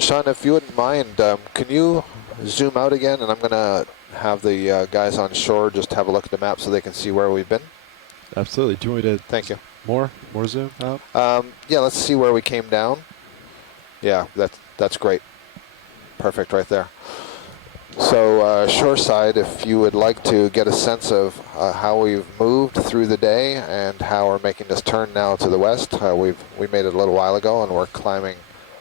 Sean, if you wouldn't mind, can you zoom out again? And I'm going to have the guys on shore just have a look at the map so they can see where we've been. Absolutely. Do you want me to? Thank you. More zoom out? Yeah, let's see where we came down. Yeah, that's great. Perfect right there. So shoreside, if you would like to get a sense of how we've moved through the day and how we're making this turn now to the west, we made it a little while ago, and we're climbing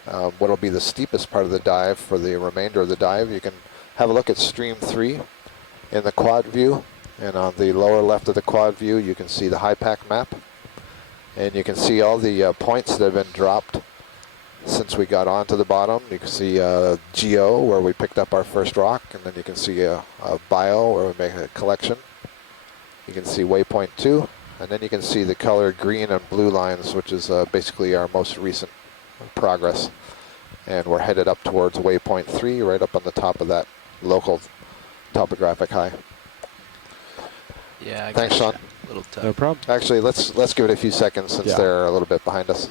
what will be the steepest part of the dive for the remainder of the dive. You can have a look at Stream 3 in the quad view, and on the lower left of the quad view you can see the high pack map, and you can see all the points that have been dropped since we got onto the bottom. You can see Guyot, where we picked up our first rock, and then you can see a bio where we make a collection. You can see waypoint 2, and then you can see the colored green and blue lines, which is basically our most recent progress. And we're headed up towards waypoint 3, right up on the top of that local topographic high. Yeah, thanks, Sean. A little tough. No problem. Actually, let's give it a few seconds since they're a little bit behind us.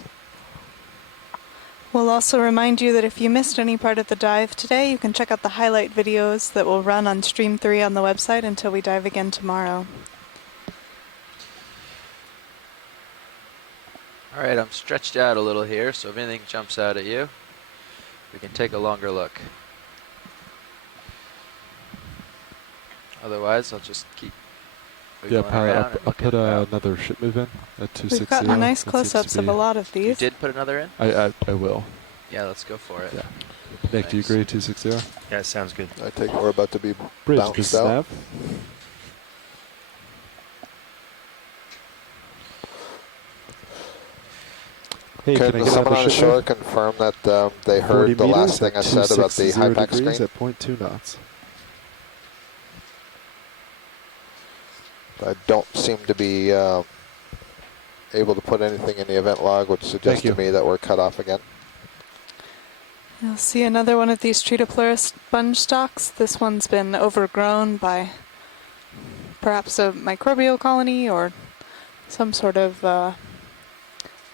We'll also remind you that if you missed any part of the dive today, you can check out the highlight videos that will run on Stream 3 on the website until we dive again tomorrow. All right, I'm stretched out a little here, so if anything jumps out at you, we can take a longer look. Otherwise, I'll just keep pilot, I'll put another ship move in at 260. We've got nice close-ups of a lot of these. You did put another in? I will. Yeah, let's go for it. Yeah. Nick, do you agree 260? Yeah, sounds good. I take it we're about to be Bridge bounced out. Hey, can someone on the shore confirm that they heard the last thing I said about the high pack screen? At 0.2 knots. I don't seem to be able to put anything in the event log, which suggests to me that we're cut off again. You'll see another one of these Tretopleura sponge stalks. This one's been overgrown by perhaps a microbial colony or some sort of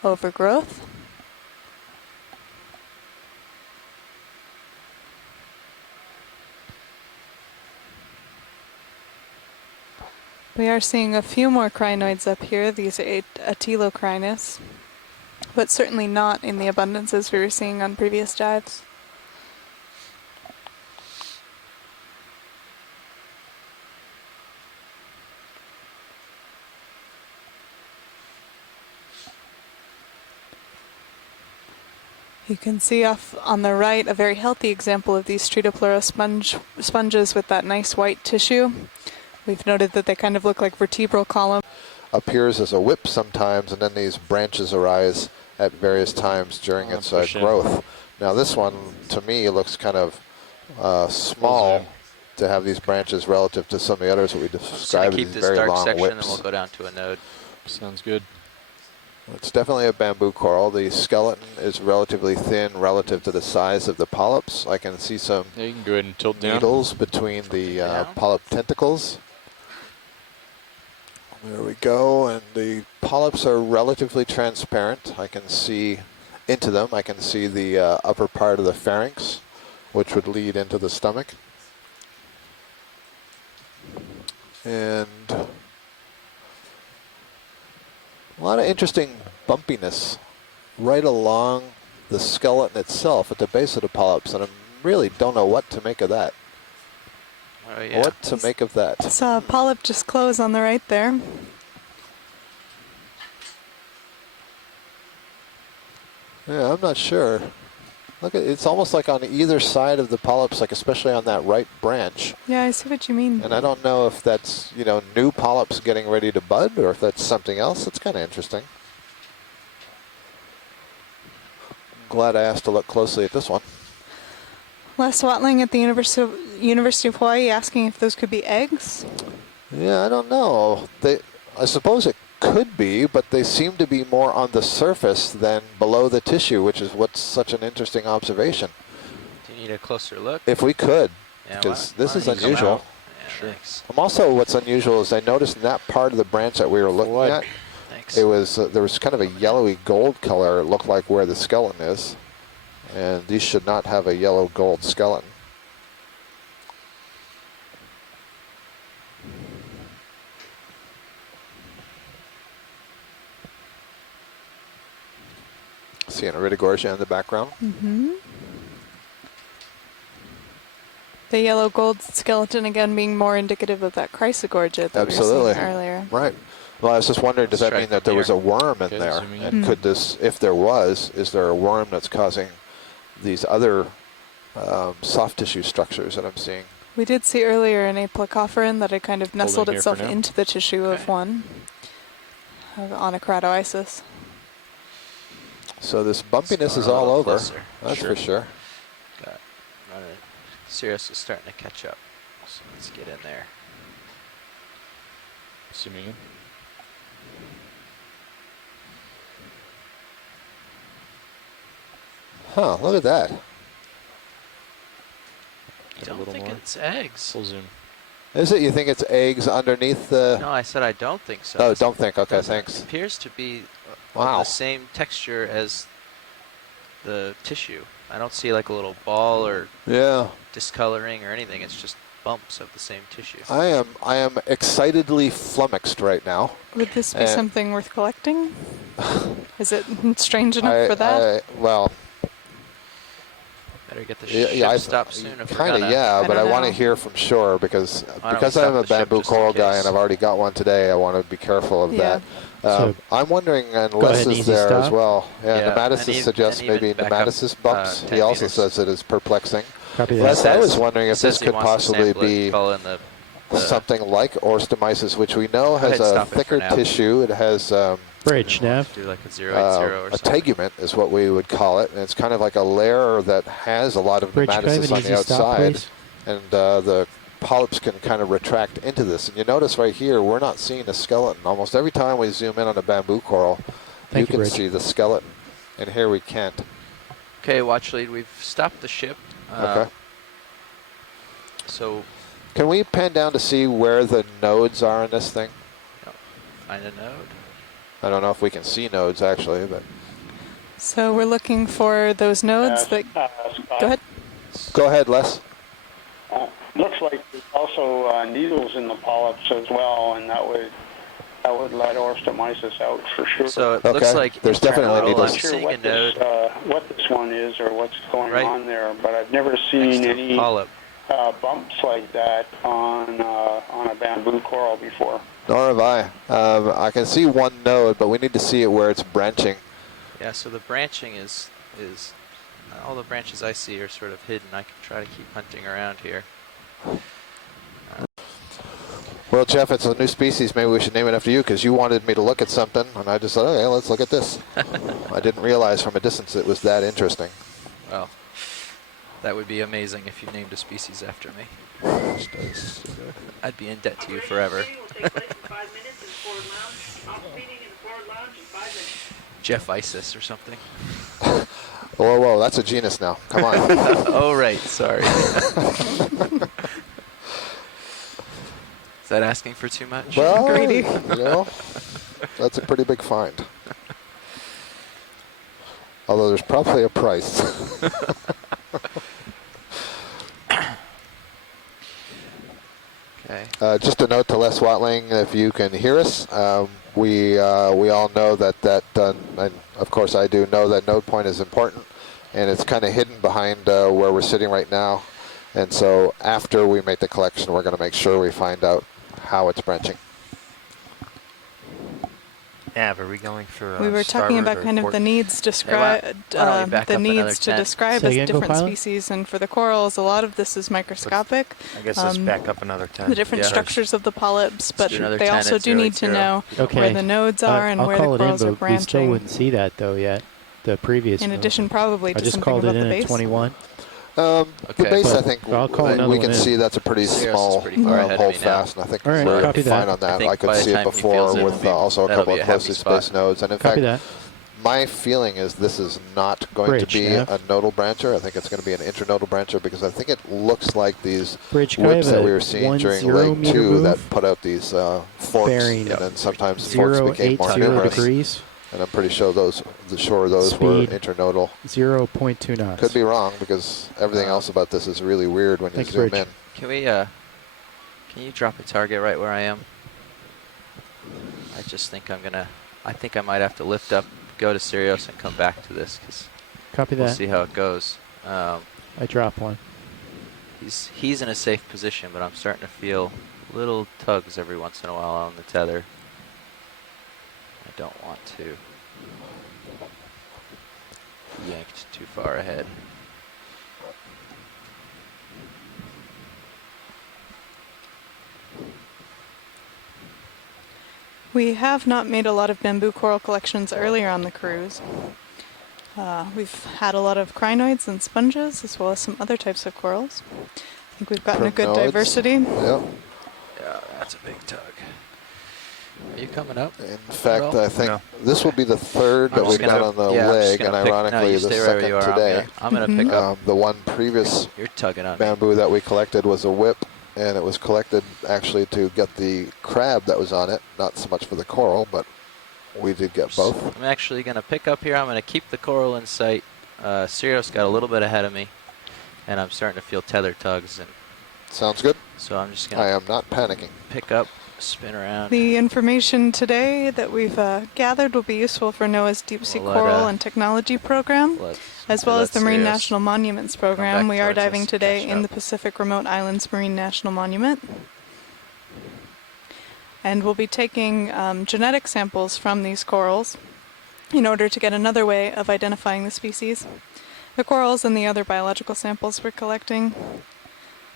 overgrowth. We are seeing a few more crinoids up here, these Atelocrinus, but certainly not in the abundances we were seeing on previous dives. You can see off on the right a very healthy example of these Stridopleura sponges with that nice white tissue. We've noted that they kind of look like vertebral columns. Appears as a whip sometimes, and then these branches arise at various times during its growth. Now this one, to me, looks kind of small to have these branches relative to some of the others that we described as very long whips. And we'll go down to a node. Sounds good. It's definitely a bamboo coral. The skeleton is relatively thin relative to the size of the polyps. I can see some you can go ahead and tilt needles down. between the polyp tentacles. There we go, and the polyps are relatively transparent. I can see into them. I can see the upper part of the pharynx, which would lead into the stomach. And a lot of interesting bumpiness right along the skeleton itself at the base of the polyps, and I really don't know what to make of that. Oh, yeah. What to make of that? Saw a polyp just close on the right there. Yeah, I'm not sure. Look, it's almost like on either side of the polyps, like especially on that right branch. Yeah, I see what you mean. And I don't know if that's, you know, new polyps getting ready to bud, or if that's something else. It's kind of interesting. I'm glad I asked to look closely at this one. Les Watling at the University of Hawaii asking if those could be eggs. Yeah, I don't know. I suppose it could be, but they seem to be more on the surface than below the tissue, which is what's such an interesting observation. Do you need a closer look? If we could, yeah, because this is unusual. Yeah, sure. Thanks. Also, what's unusual is I noticed in that part of the branch that we were looking at, it was there was kind of a yellowy gold color. It looked like where the skeleton is, and these should not have a yellow gold skeleton. Seeing Iridogorgia in the background. Mm-hmm. The yellow gold skeleton again being more indicative of that Chrysogorgia that we were seeing earlier. Right. Well, I was just wondering, does that mean that there was a worm in there? And could this, if there was, is there a worm that's causing these other soft tissue structures that I'm seeing? We did see earlier in a Placophoran that it kind of nestled itself into the tissue of one, of Onocratoisis. So this bumpiness is all over. That's for sure. Cirrus is starting to catch up, so let's get in there. Zooming in. Huh, look at that. I don't think it's eggs. Full zoom. Is it? You think it's eggs underneath the... No, I said I don't think so. Oh, don't think. Okay, thanks. It appears to be of the same texture as the tissue. I don't see like a little ball or discoloring or anything. It's just bumps of the same tissue. I am excitedly flummoxed right now. Would this be something worth collecting? Is it strange enough for that? Well, better get the ship stopped soon. Kind of, yeah, but I want to hear from shore because I'm a bamboo coral guy and I've already got one today. I want to be careful of that. So I'm wondering, and Les is there as well. Yeah, Nematosis suggests maybe Nematosis bumps. He also says it is perplexing. Les, I was wondering if this could possibly be something like orstomyces, which we know has a thicker tissue. It has bridge, Nav. Do like a 080 or a tegument is what we would call it, and it's kind of like a layer that has a lot of nematosis on the outside, and the polyps can kind of retract into this. And you notice right here, we're not seeing a skeleton. Almost every time we zoom in on a bamboo coral, you can see the skeleton, and here we can't. Okay, watch lead. We've stopped the ship. Okay. So, can we pan down to see where the nodes are in this thing? Find a node. I don't know if we can see nodes actually, but. So we're looking for those nodes that. Go ahead. Go ahead, Les. Looks like there's also needles in the polyps as well, and that would let orstomyces out for sure. So it looks like there's definitely needles. I'm seeing a node. What this one is or what's going on there, but I've never seen any bumps like that on a bamboo coral before. Nor have I. I can see one node, but we need to see it where it's branching. Yeah, so the branching is all the branches I see are sort of hidden. I can try to keep hunting around here. Well, Jeff, it's a new species. Maybe we should name it after you, because you wanted me to look at something, and I just thought, okay, let's look at this. I didn't realize from a distance it was that interesting. Well, that would be amazing if you named a species after me. I'd be in debt to you forever. Jeff Isis or something. Whoa, whoa, that's a genus now. Come on. Oh, right, sorry. Is that asking for too much? Well, greedy. You know, that's a pretty big find. Although there's probably a price. Okay. Just a note to Les Watling, if you can hear us, we all know that and of course I do know that node point is important, and it's kind of hidden behind where we're sitting right now. And so after we make the collection, we're going to make sure we find out how it's branching. Av, are we going for we were talking about kind of the needs to describe as different species, and for the corals, a lot of this is microscopic. I guess let's back up another 10. The different structures of the polyps, but they also do need to know where the nodes are and where the corals are branching. We still wouldn't see that though yet. The previous. In addition, probably to I just called it in at 21. The base, I think, we can see that's a pretty small hold fast, and I think we're fine on that. I could see it before with also a couple of closely spaced nodes. And in fact, my feeling is this is not going to be a nodal brancher. I think it's going to be an internodal brancher, because I think it looks like these whips that we were seeing during leg 2 that put out these forks, and then sometimes the forks became more numerous. And I'm pretty sure those were internodal. 0.2 knots. Could be wrong, because everything else about this is really weird when you zoom in. Can we? Can you drop a target right where I am? I just think I think I might have to lift up, go to Sirius, and come back to this, because we'll see how it goes. I drop one. He's in a safe position, but I'm starting to feel little tugs every once in a while on the tether. I don't want to be yanked too far ahead. We have not made a lot of bamboo coral collections earlier on the cruise. We've had a lot of crinoids and sponges, as well as some other types of corals. I think we've gotten a good diversity. Yep. Yeah, that's a big tug. Are you coming up? In fact, I think this will be the third that we've got on the leg, and ironically the second today. I'm going to pick up. The one previous bamboo that we collected was a whip, and it was collected actually to get the crab that was on it, not so much for the coral, but we did get both. I'm actually going to pick up here. I'm going to keep the coral in sight. Sirius got a little bit ahead of me, and I'm starting to feel tether tugs. And sounds good. So I'm just going to. I am not panicking. Pick up. Spin around. The information today that we've gathered will be useful for NOAA's Deep Sea Coral and Technology Program, as well as the Marine National Monuments Program. We are diving today in the Pacific Remote Islands Marine National Monument. And we'll be taking genetic samples from these corals in order to get another way of identifying the species. The corals and the other biological samples we're collecting.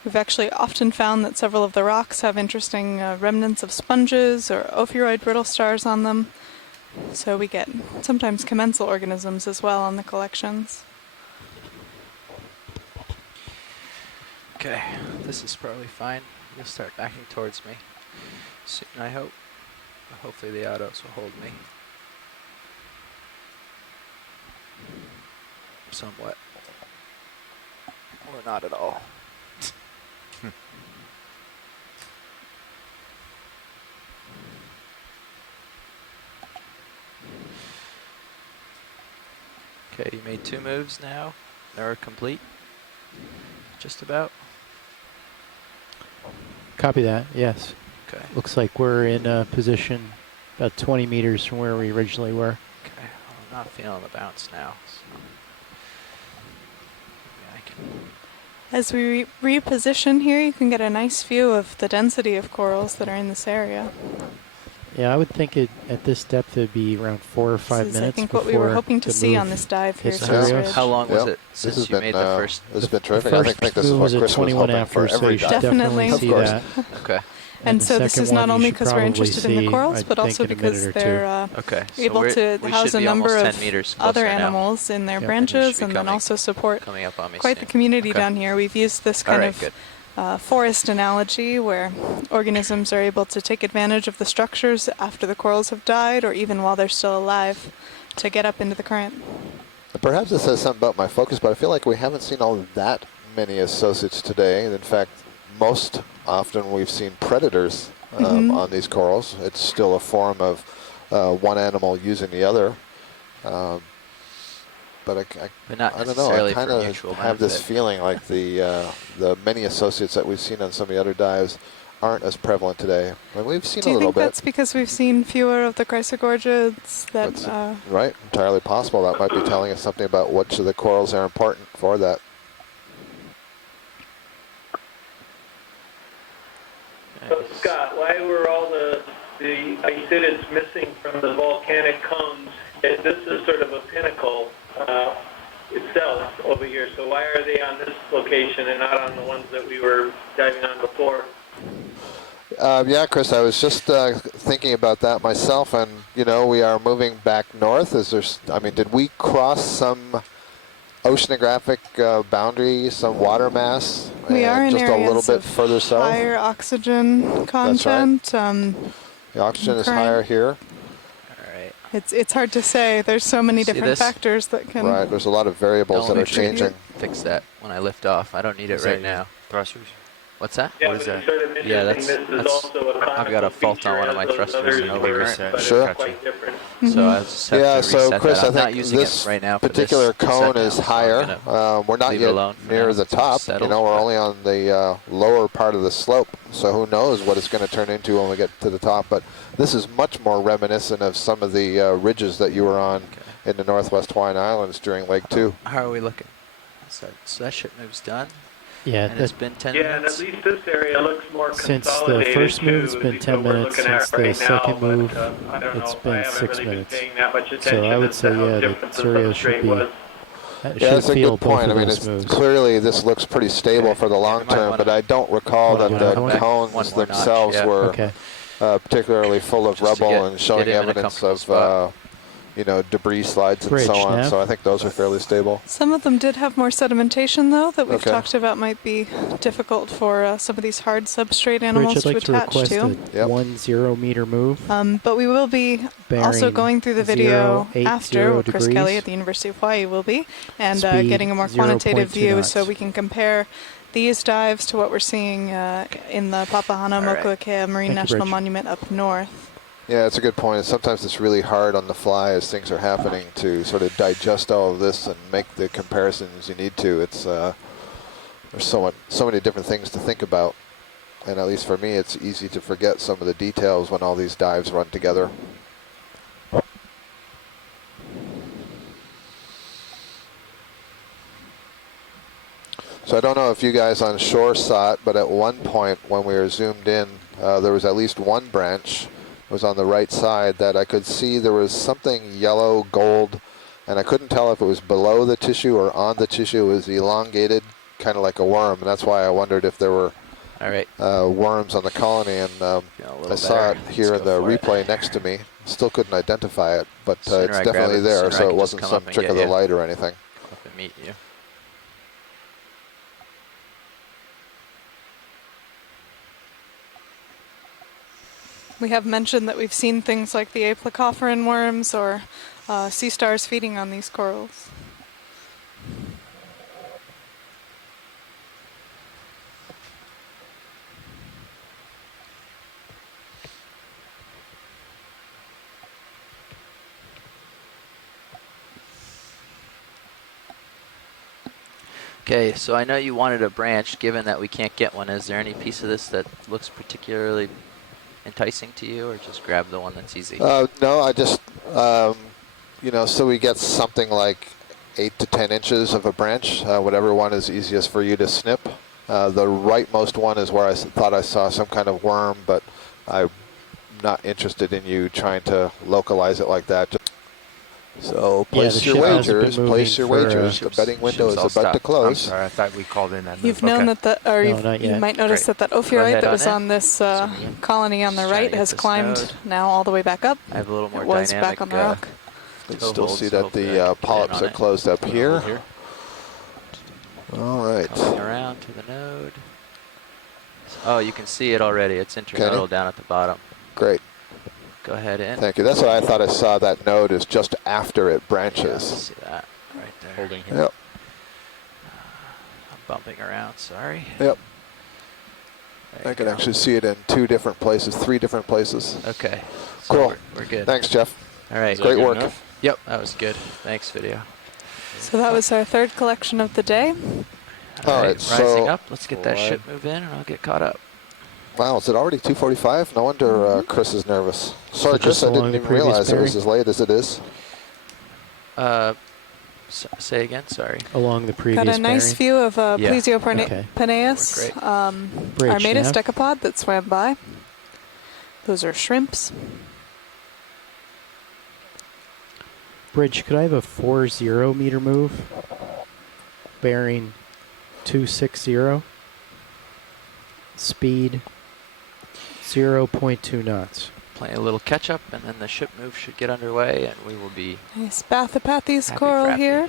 We've actually often found that several of the rocks have interesting remnants of sponges or ophiuroid brittle stars on them. So we get sometimes commensal organisms as well on the collections. Okay, this is probably fine. You'll start backing towards me soon, I hope. Hopefully the autos will hold me. Somewhat. Or not at all. Okay, you made 2 moves now. They're complete. Just about. Copy that, yes. Okay. Looks like we're in position about 20 meters from where we originally were. Okay, well, I'm not feeling the bounce now. So maybe I can. As we reposition here, you can get a nice view of the density of corals that are in this area. Yeah, I would think at this depth it'd be around 4 or 5 minutes. I think what we were hoping to see on this dive here. How long was it since you made the first? This has been terrific. The I first think this is what was at Chris 21 was hoping after, for so every you should dive. definitely see that. Okay. And so this is not only because we're interested in the corals, I'd but think also in a because minute or they're Okay, so able to we house should a be number almost of 10 meters other closer now. animals in their Yep. branches, And and then also support coming up on me quite soon. the community Okay. down here. We've used this kind of forest analogy where organisms are able to take advantage of the structures after the corals have died or even while they're still alive to get up into the current. Perhaps it says something about my focus, but I feel like we haven't seen all that many associates today. In fact, most often we've seen predators on these corals. It's still a form of one animal using the other. But I don't know. I kind of have this feeling like the many associates that we've seen on some of the other dives aren't as prevalent today. I mean, we've seen Do a you little think bit. that's because we've seen fewer of the chrysogorgids? That Right, entirely possible. That might be telling us something about which of the corals are important for that. So Scott, why were all the isitids missing from the volcanic cones? This is sort of a pinnacle itself over here. So why are they on this location and not on the ones that we were diving on before? Yeah, Chris, I was just thinking about that myself, and we are moving back north. Did we cross some oceanographic boundary, some water mass? We are in just a areas little bit of further south. higher oxygen content. That's right. The oxygen is higher here. It's hard to say. There's so many different factors that can. Right. There's a lot of variables that are changing. Fix that when I lift off. I don't need it right now. Thrusters. What's that? Yeah, What is that? sort of Yeah, that's also a I've got a fault on one of my thrusters and overcurrent. Sure. So I just have to so reset Chris, that. I'm I not think using this it right now particular cone is so higher. We're not yet near the top. Settled, we're only on the lower part of the slope. So who knows what it's going to turn into when we get to the top. But this is much more reminiscent of some of the ridges that you were on in the Northwest Hawaiian Islands during Leg 2. How are we looking? So that ship move's done? Yeah, and it's been 10 yeah, minutes? and at least this area looks more Since consolidated. the first move, it's been 10 minutes. Since the second move, it's been 6 minutes. So I would say, yeah, that Surya should be. Yeah, that's a good point. I mean, clearly this looks pretty stable for the long term, but I don't recall that the cones themselves were particularly full of rubble and showing evidence of debris slides and so on. So I think those are fairly stable. Some of them did have more sedimentation, though, that we've talked about might be difficult for some of these hard substrate animals Rich, I'd like to attach request to. a 1-0 meter move. But we will be also going through the video 0, 8, after. 0 Chris Kelly at the University of Hawaii will be, and Speed, getting a more 0.2 quantitative view knots. so we can compare these dives to what we're seeing in the Papahana Mokuakea Marine National Monument up north. Yeah, it's a good point. Sometimes it's really hard on the fly as things are happening to sort of digest all of this and make the comparisons you need to. It's there's so many different things to think about, and at least for me, it's easy to forget some of the details when all these dives run together. So I don't know if you guys on shore saw it, but at one point when we were zoomed in, there was at least one branch. It was on the right side that I could see there was something yellow, gold, and I couldn't tell if it was below the tissue or on the tissue. It was elongated, kind of like a worm, and that's why I wondered if there were worms on the colony. And I saw it here in the replay next to me. Still couldn't identify it, but it's definitely there, so it wasn't some trick of the light or anything. Come up and meet you. We have mentioned that we've seen things like the aplecophoran worms or sea stars feeding on these corals. Okay, so I know you wanted a branch. Given that we can't get one, is there any piece of this that looks particularly enticing to you, or just grab the one that's easy? No, I just, you know, so we get something like 8 to 10 inches of a branch, whatever one is easiest for you to snip. The rightmost one is where I thought I saw some kind of worm, but I'm not interested in you trying to localize it like that. So place your wagers, place your wagers. The betting window is about to close. I'm sorry, I thought we called in that. You've known that you might notice that ophiolite that was on this colony on the right has climbed now all the way back up. I have a little more it was back on the rock. You can still see that the polyps are closed up here. All right. Coming around to the node. Oh, you can see it already. It's internodal down at the bottom. Great. Go ahead in. Thank you. That's why I thought I saw that node is just after it branches. Yeah, see that right there. Holding here. Yep. I'm bumping around. Sorry. Yep. I can actually see it in 2 different places, 3 different places. Okay. So Cool. We're good. Thanks, Jeff. All right. Great work. Enough? Yep, that was good. Thanks, video. So that was our 3rd collection of the day. All right. Rising up. Let's get that ship move in, and I'll get caught up. Wow, is it already 2:45? No wonder Chris is nervous. Sorry, Chris, I didn't even realize it was as late as it is. Say again, sorry. Along the previous Got a nice view of Plesiopenaeus, Armatus decapod that swam by. Those are shrimps. Bridge, could I have a 40 meter move? Bearing 260. Speed 0.2 knots. Playing a little catch up, and then the ship move should get underway, and we will be. Nice Bathypathes coral here.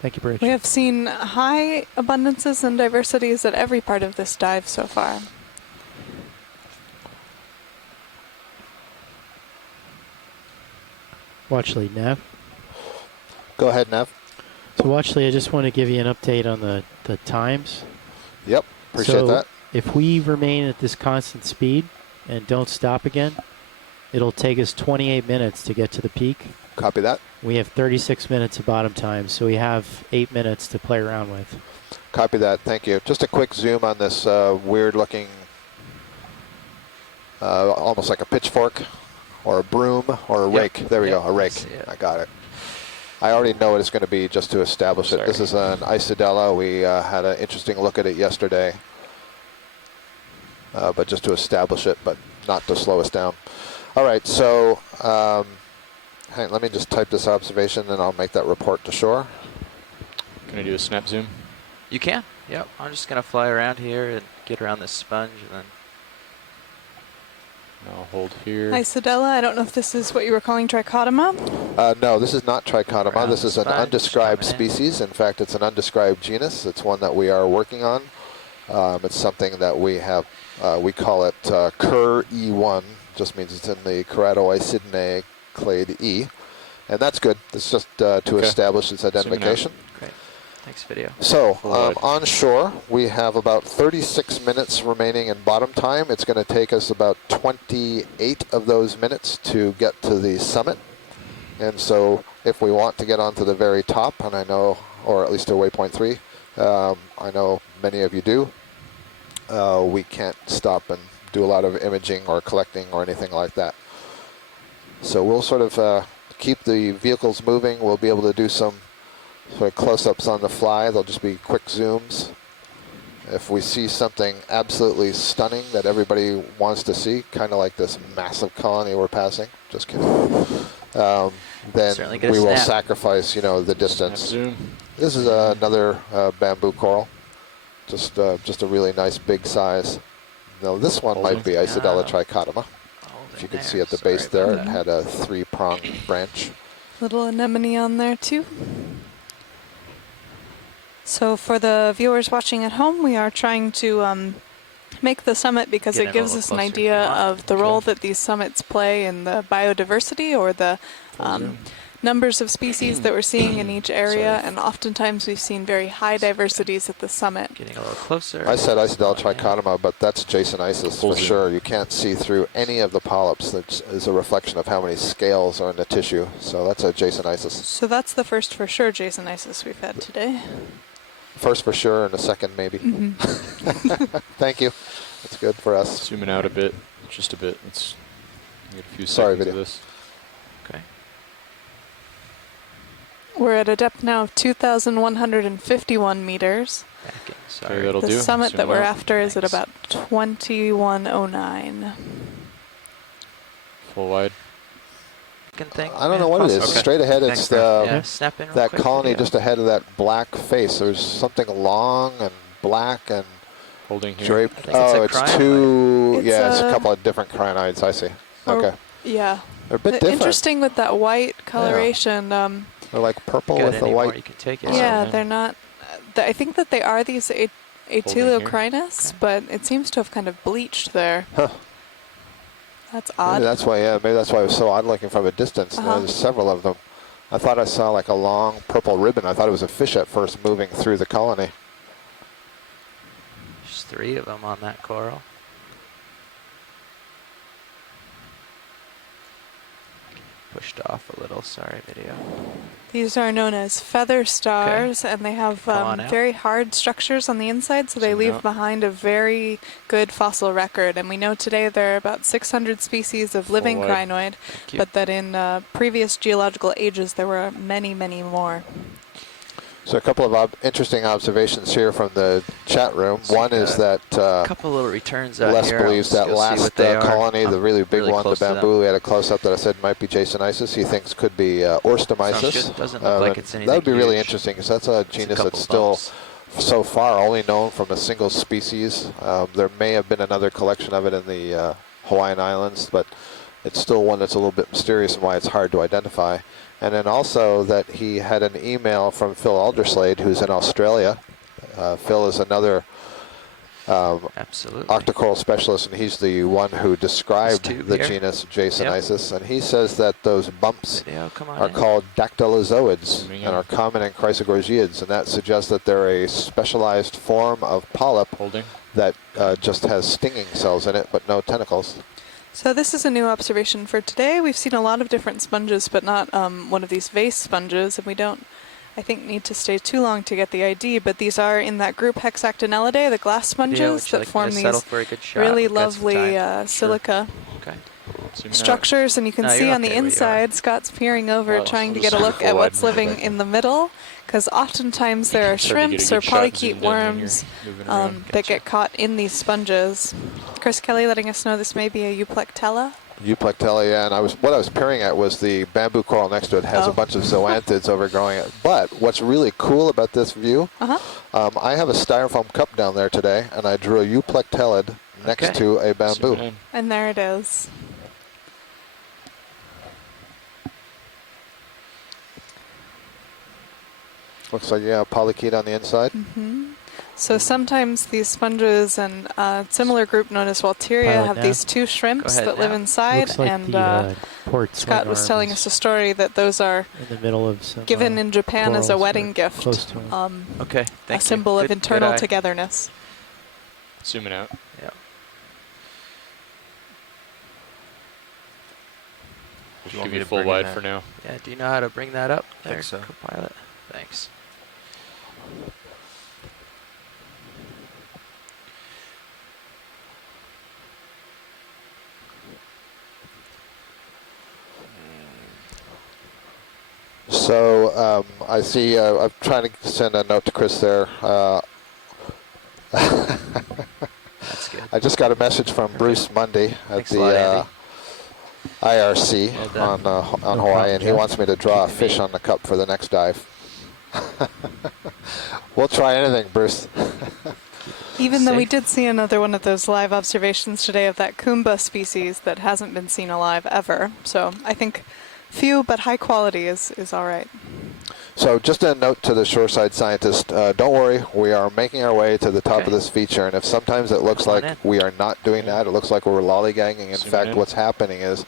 Thank you, Bridge. We have seen high abundances and diversities at every part of this dive so far. Watchley, Nev. Go ahead, Nev. So Watchley, I just want to give you an update on the times. Yep, appreciate that. If we remain at this constant speed and don't stop again, it'll take us 28 minutes to get to the peak. Copy that. We have 36 minutes of bottom time, so we have 8 minutes to play around with. Copy that, thank you. Just a quick zoom on this weird looking, almost like a pitchfork or a broom or a rake. There we go, a rake. I got it. I already know what it's going to be just to establish it. This is an Isidella. We had an interesting look at it yesterday. But just to establish it, but not to slow us down. All right, so let me just type this observation, and I'll make that report to shore. Can I do a snap zoom? You can. Yep. I'm just going to fly around here and get around this sponge, and then. I'll hold here. Isidella, I don't know if this is what you were calling trichotoma. No, this is not trichotoma. This is an undescribed species. In fact, it's an undescribed genus. It's one that we are working on. It's something that we have. We call it Cur E1. Just means it's in the Keratoisidinae clade E, and that's good. It's just to establish its identification. Great. Thanks, video. So on shore, we have about 36 minutes remaining in bottom time. It's going to take us about 28 of those minutes to get to the summit. And so if we want to get onto the very top, and I know, or at least to waypoint 3, I know many of you do, we can't stop and do a lot of imaging or collecting or anything like that. So we'll sort of keep the vehicles moving. We'll be able to do some sort of close-ups on the fly. They'll just be quick zooms. If we see something absolutely stunning that everybody wants to see, kind of like this massive colony we're passing, just kidding, then we will sacrifice, the distance. This is another bamboo coral, just a really nice big size. Now this one might be Isidella trichotoma. If you can see at the base there, it had a 3-pronged branch. Little anemone on there too. So for the viewers watching at home, we are trying to make the summit because it gives us an idea of the role that these summits play in the biodiversity or the numbers of species that we're seeing in each area, and oftentimes we've seen very high diversities at the summit. Getting a little closer. I said Isidella trichotoma, but that's Jason Isis for sure. You can't see through any of the polyps. That is a reflection of how many scales are in the tissue. So that's a Jason Isis. So that's the first for sure Jason Isis we've had today. First for sure, and the second maybe. Thank you. That's good for us. Zooming out a bit, just a bit. Let's get a few Sorry, seconds video. of this. Okay. We're at a depth now of 2,151 meters. Sorry. That'll The do. summit that Zoom we're out. after is at about 2109. Full wide. Thing. I don't know what it is. Okay. Straight ahead, it's the snap in real that quick colony video. just ahead of that black face. There's something long and black and holding here. draped. It's Oh, a it's crinoid. two. It's It's a a- couple of different crinoids. I see. Okay, Yeah. they're a bit different. Interesting with that white coloration. They're like purple Got with the any more white. you can take it. Yeah, they're not. I think that they are these Atulocrinus, but it seems to have kind of bleached there. Huh. That's odd. Maybe that's why. Yeah, maybe that's why it was so odd looking from a distance. There's several of them. I thought I saw like a long purple ribbon. I thought it was a fish at first moving through the colony. There's 3 of them on that coral. Pushed off a little, sorry video. These are known as feather stars, and they have very hard structures on the inside, so they leave behind a very good fossil record. And we know today there are about 600 species of living crinoid, but that in previous geological ages there were many, many more. So a couple of interesting observations here from the chat room. One is that a couple little returns out Les here. believes that last colony, the really big one, the bamboo, we had a close-up that I said might be Jason Isis. He thinks could be Orstomyces. Doesn't look like it's anything that would be really huge. interesting because that's a genus that's still so far only known from a single species. There may have been another collection of it in the Hawaiian Islands, but it's still one that's a little bit mysterious and why it's hard to identify. And then also that he had an email from Phil Alderslade, who's in Australia. Phil is another octocoral specialist, and he's the one who described the genus Jason Isis. And he says that those bumps are called dactylozoids and are common in chrysogorgiids, and that suggests that they're a specialized form of polyp that just has stinging cells in it, but no tentacles. So this is a new observation for today. We've seen a lot of different sponges, but not one of these vase sponges, and we don't, I think, need to stay too long to get the ID, but these are in that group Hexactinellidae, the glass sponges that form these really lovely silica structures, and you can see on the inside, Scott's peering over trying to get a look at what's living in the middle, because oftentimes there are shrimps or polychaete worms that get caught in these sponges. Chris Kelly letting us know this may be a Euplectella. Euplectella, yeah, and what I was peering at was the bamboo coral next to it has a bunch of zoanthids overgrowing it. But what's really cool about this view, I have a styrofoam cup down there today, and I drew a Euplectellid next to a bamboo. And there it is. Looks like, yeah, polychaete on the inside. So sometimes these sponges and a similar group known as Walteria have these 2 shrimps that live inside, like and the, Scott was telling us a story that those are in the middle of some, given in Japan as a wedding gift, a symbol of internal togetherness. Zooming out. Yeah. Just give you full wide for now. Yeah, do you know how to bring that up there, think so. Copilot? Thanks. So I see, I'm trying to send a note to Chris there. That's good. I just got a message from Bruce Mundy at the IRC on Hawaii, and he wants me to draw a fish on the cup for the next dive. We'll try anything, Bruce. Even though we did see another one of those live observations today of that Kumba species that hasn't been seen alive ever. So I think few but high quality is all right. So just a note to the shoreside scientist, don't worry, we are making our way to the top of this feature, and if sometimes it looks like we are not doing that, it looks like we're lollygagging. In fact, what's happening is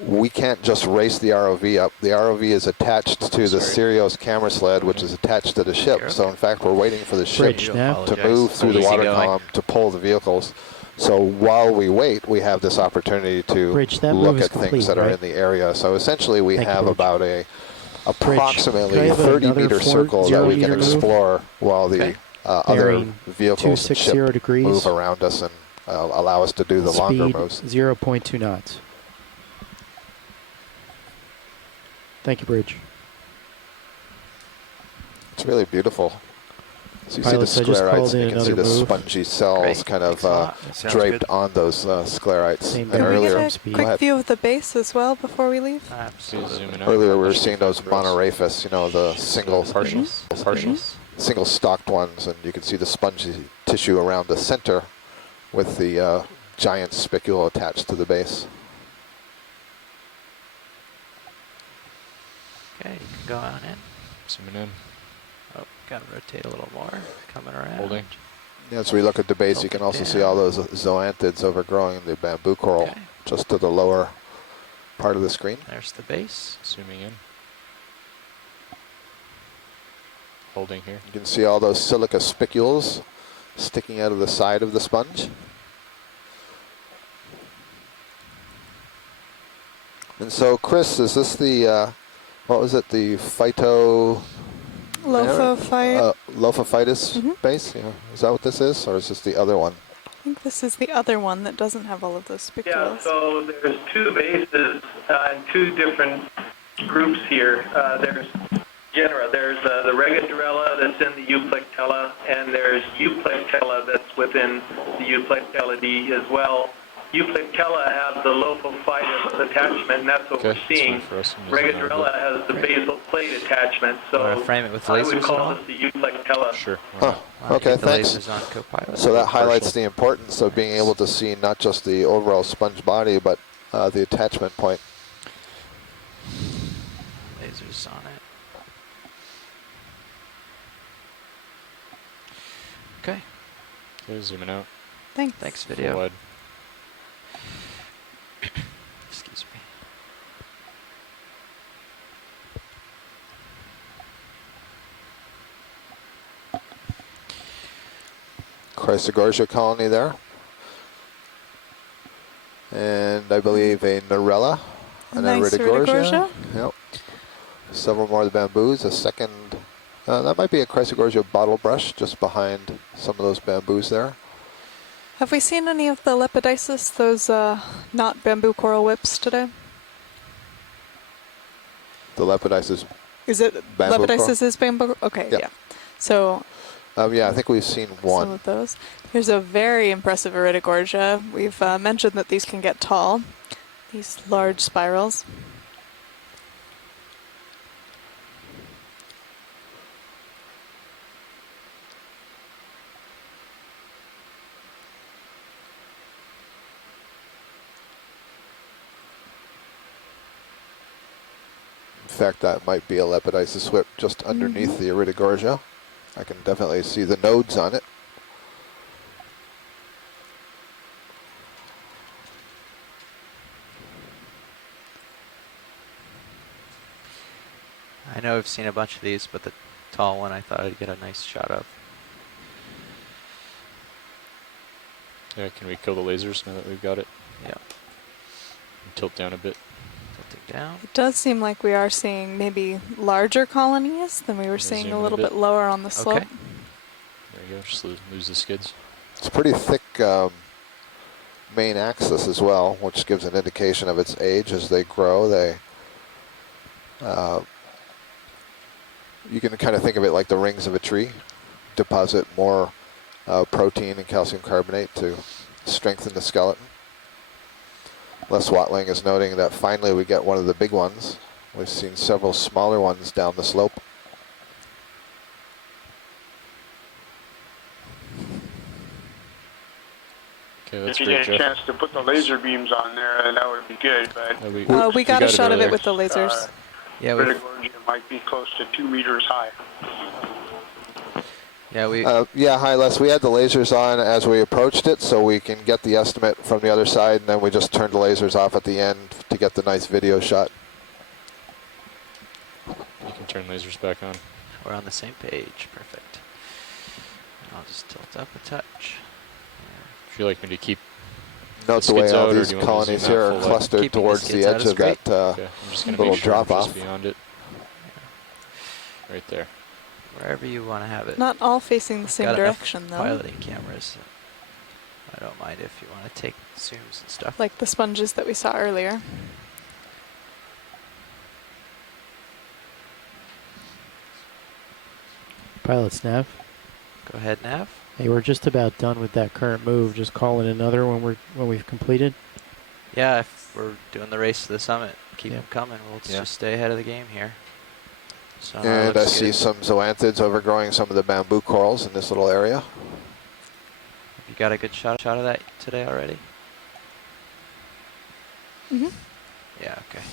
we can't just race the ROV up. The ROV is attached to the Sirius camera sled, which is attached to the ship. So in fact, we're waiting for the ship to move through the water column to pull the vehicles. So while we wait, we have this opportunity to look at things that are in the area. So essentially, we have about a approximately 30-meter circle that we can explore while the other vehicles and ship move around us and allow us to do the longer moves. 0.2 knots. Thank you, Bridge. It's really beautiful. So you see the sclerites, and you can see the spongy cells kind of draped on those sclerites. And earlier, we get a quick view of the base as well before we leave? Absolutely. Earlier we were seeing those monoraphis, you know, the single stalked ones, and you can see the spongy tissue around the center with the giant spicule attached to the base. Okay, you can go on in. Zooming in. Oh, gotta rotate a little more. Coming around. Holding. As we look at the base, you can also see all those zoanthids overgrowing the bamboo coral just to the lower part of the screen. There's the base. Zooming in. Holding here. You can see all those silica spicules sticking out of the side of the sponge. And so, Chris, is this the, what was it, the Lophophytus base? Yeah. Is that what this is, or is this the other one? I think this is the other one that doesn't have all of those spicules. Yeah, so there's two bases and two different groups here. There's genera. There's the Regadrella that's in the Euplectella, and there's Euplectella that's within the Euplectellidae as well. Euplectella have the Lophophytus attachment, and that's what we're seeing. Regadrella has the basal plate attachment, so frame it with I would lasers call this the Euplectella. Sure. Okay, thanks. So that highlights the importance of being able to see not just the overall sponge body, but the attachment point. Lasers on it. Okay. Okay, zooming out. Thanks, video. Full wide. Excuse me. Chrysogorgia colony there. And I believe a Narella and a Iridogorgia. Yep. Several more of the bamboos. A second, that might be a Chrysogorgia bottle brush just behind some of those bamboos there. Have we seen any of the Lepidices, those not bamboo coral whips today? The Lepidices. Is it Lepidices is bamboo? Okay, yeah. So. Yeah, I think we've seen one. Some of those. Here's a very impressive Iridogorgia. We've mentioned that these can get tall. These large spirals. In fact, that might be a Lepidices whip just underneath the Iridogorgia. I can definitely see the nodes on it. I know I've seen a bunch of these, but the tall one I thought I'd get a nice shot of. Yeah, can we kill the lasers now that we've got it? Yeah. And tilt down a bit. Tilting down. It does seem like we are seeing maybe larger colonies than we were seeing a little bit lower on the slope. There you go, just lose the skids. It's pretty thick main axis as well, which gives an indication of its age as they grow. They, you can kind of think of it like the rings of a tree. Deposit more protein and calcium carbonate to strengthen the skeleton. Les Watling is noting that finally we get one of the big ones. We've seen several smaller ones down the slope. Okay, if you get a chance to put the laser beams on there, that would be good. But we got a shot of it with the lasers. Yeah, Iridogorgia might be close to 2 meters high. Yeah, yeah, hi Les. We had the lasers on as we approached it, so we can get the estimate from the other side, and then we just turned the lasers off at the end to to get the nice video shot. You can turn lasers back on. We're on the same page. Perfect. I'll just tilt up a touch. Would you like me to keep Note the way all these colonies here are clustered towards the edge of that little drop off. Beyond it. Right there. Wherever you want to have it. Not all facing the same direction, though. Piloting cameras. I don't mind if you want to take zooms and stuff. Like the sponges that we saw earlier. Pilot's nav. Go ahead, nav. Hey, we're just about done with that current move. Just call in another when we've completed. Yeah, if we're doing the race to the summit, keep them coming. We'll just stay ahead of the game here. So and I see some zoanthids overgrowing some of the bamboo corals in this little area. You got a good shot of that today already? Mm-hmm. Yeah, okay.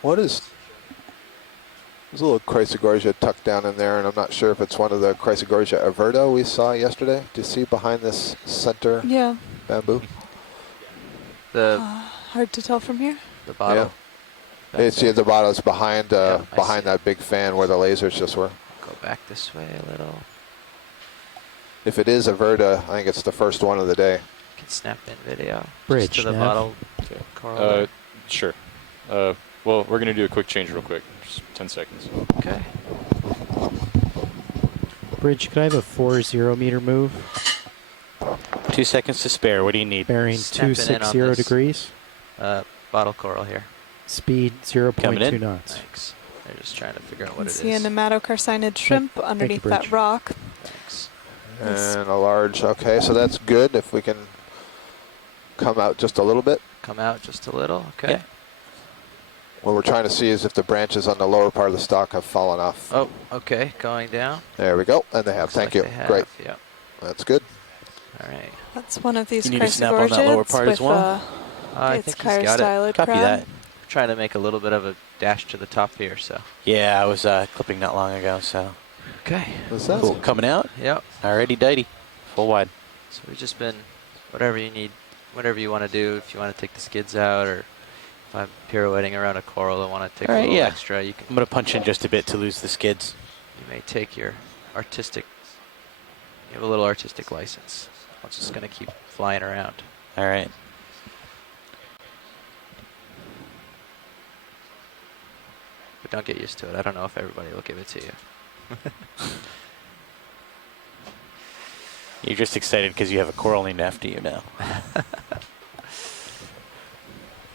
What is... There's a little Chrysogorgia tucked down in there, and I'm not sure if it's one of the Chrysogorgia averta we saw yesterday. Do you see behind this center bamboo? Hard to tell from here. The bottle. Yeah. It's the bottle's behind behind that big fan where the lasers just were. Go back this way a little. If it is averta, I think it's the first one of the day. You can snap in video. Bridge just to the bottle. Okay. Sure. Well, we're going to do a quick change real quick. Just 10 seconds. Okay. Bridge, could I have a 40 meter move? 2 seconds to spare. What do you need? Bearing 260 degrees. Bottle coral here. Speed 0.2 knots. Thanks. They're just trying to figure out what it is. See a nematocarcinid shrimp underneath that rock. Thanks. And a large, okay, so that's good if we can come out just a little bit. Come out just a little, okay. Yeah. What we're trying to see is if the branches on the lower part of the stalk have fallen off. Oh, okay, going down. There we go, and they have, thank you, great. Yep. That's good. All right. That's one of these you need to snap on that lower part as well? I it's think he's got it. Copy that. Trying to make a little bit of a dash to the top here, so. Yeah, I was clipping not long ago, so. Okay. What's that? Cool. Coming out? Yep. Alrighty, dighty. Full wide. So we've just been, whatever you need, whatever you want to do. If you want to take the skids out, or if I'm pirouetting around a coral, I want to take a little extra. You can. I'm going to punch in just a bit to lose the skids. You may take your artistic, you have a little artistic license. I'm just going to keep flying around. All right. But don't get used to it. I don't know if everybody will give it to you. You're just excited because you have a coral named after you now.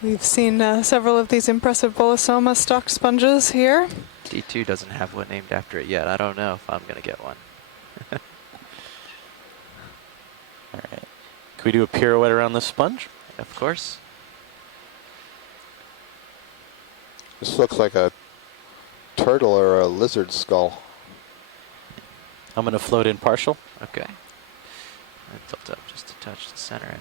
We've seen several of these impressive Bolosoma stalked sponges here. D2 doesn't have one named after it yet. I don't know if I'm going to get one. All right. Can we do a pirouette around the sponge? Of course. This looks like a turtle or a lizard skull. I'm going to float in partial. Okay. And tilt up just to touch the center.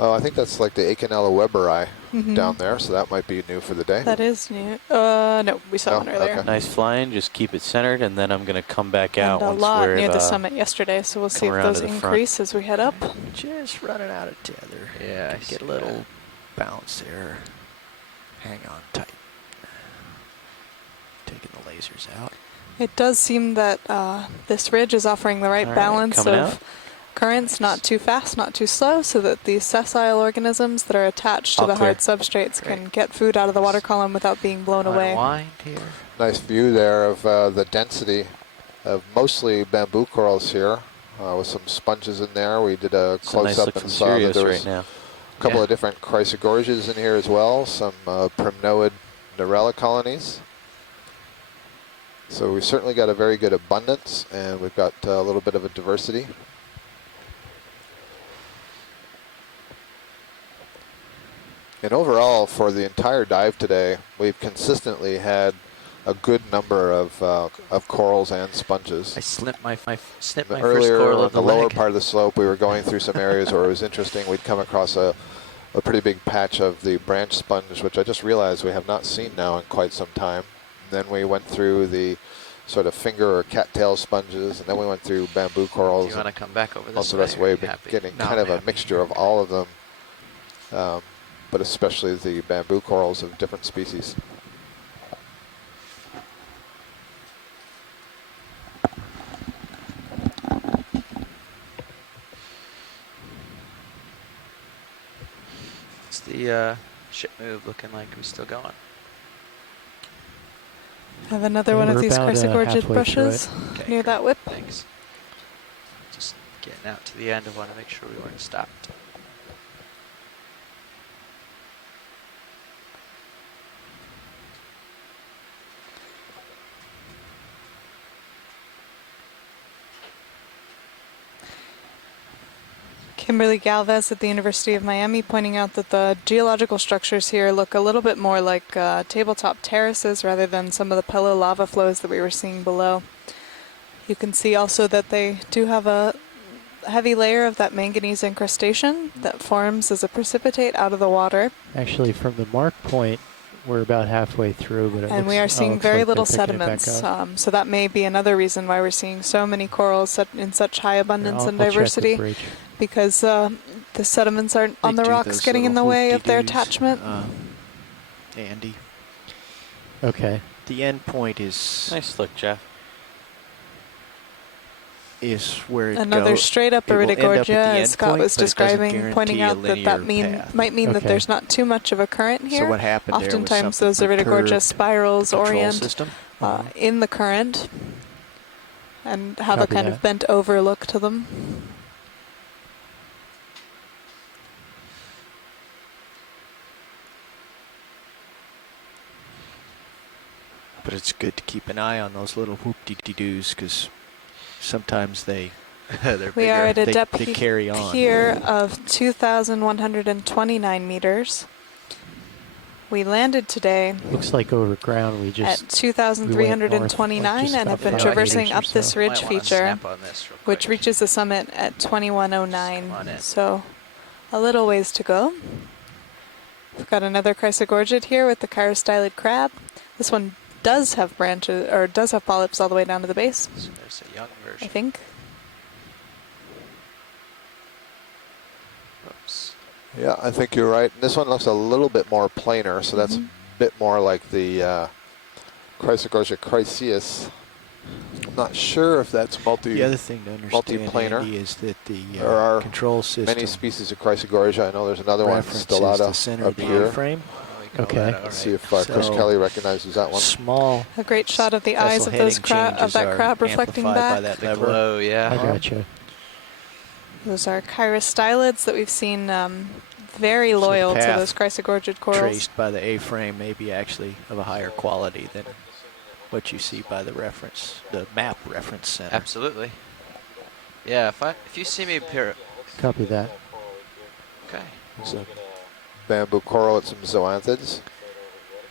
Oh, I think that's like the Acanella weberi down there, so that might be new for the day. That is new. No, we saw one earlier. Okay. Nice flying. Just keep it centered, and then I'm going to come back out And once a lot we're near the summit yesterday, so we'll see if those increase as we head up. Just running out of tether. Yeah, I get a little bounce there. Hang on tight. Taking the lasers out. It does seem that this ridge is offering the right balance of currents, not too fast, not too slow, so that these sessile organisms that are attached to the hard substrates can get food out of the water column without being blown away. Here. Nice view there of the density of mostly bamboo corals here, with some sponges in there. We did a close-up and saw that there was a couple of different Chrysogorgias in here as well, some primnoid Narella colonies. So we certainly got a very good abundance, and we've got a little bit of a diversity. And overall, for the entire dive today, we've consistently had a good number of corals and sponges. I snipped my first Earlier, coral on of the lower part of the slope, we were going through some areas where it was interesting. We'd come across a pretty big patch of the branch sponge, which I just realized we have not seen now in quite some time. And then we went through the sort of finger or cattail sponges, and then we went through bamboo corals. Do you want to come back over this Most of the rest of the way, we've been getting kind of a mixture of all of them, but especially the bamboo corals of different species. What's the ship move looking like? Are we still going? Have another one of these Chrysogorgid brushes near that whip. Thanks. Just getting out to the end. I want to make sure we weren't stopped. Kimberly Galvez at the University of Miami pointing out that the geological structures here look a little bit more like tabletop terraces rather than some of the pillow lava flows that we were seeing below. You can see also that they do have a heavy layer of that manganese incrustation that forms as a precipitate out of the water. Actually, from the mark point, we're about halfway through, but and we are seeing very little sediments, so that may be another reason why we're seeing so many corals in such high abundance and diversity, because the sediments aren't on the rocks getting in the way of their attachment. Andy. Okay. The end point is... Nice look, Jeff. Is where it another goes. straight up Iridogorgia, as Scott was describing, pointing out that might mean that there's not too much of a current here. So what happened Oftentimes those Iridogorgia spirals orient in the current and have a kind of bent over look to them. But it's good to keep an eye on those little whoop-de-dee-doos, because sometimes they're bigger. We are at a depth they carry on. here of 2,129 meters. We landed today. Looks like over ground we just at 2,329 and have been traversing up this ridge feature, which reaches the summit at 2109. So a little ways to go. We've got another Chrysogorgid here with the chirostylid crab. This one does have branches, or does have polyps all the way down to the base. So there's a young version. I think. Oops. Yeah, I think you're right. This one looks a little bit more planar, so that's a bit more like the Chrysogorgia chryseus. I'm not sure if that's The other thing to understand, Andy, is that the control system. Many species of Chrysogorgia. I know there's another one still out up here. Frame. Okay. Let's see if Chris Kelly recognizes that one. Small. A great shot of the eyes of those that crab reflecting back. That glow, yeah. I gotcha. Those are chirostylids that we've seen very loyal to those Chrysogorgid corals. Traced by the A-frame may be actually of a higher quality than what you see by the map reference center. Absolutely. Yeah, if you see me appear. Copy that. Okay. So bamboo coral with some zoanthids.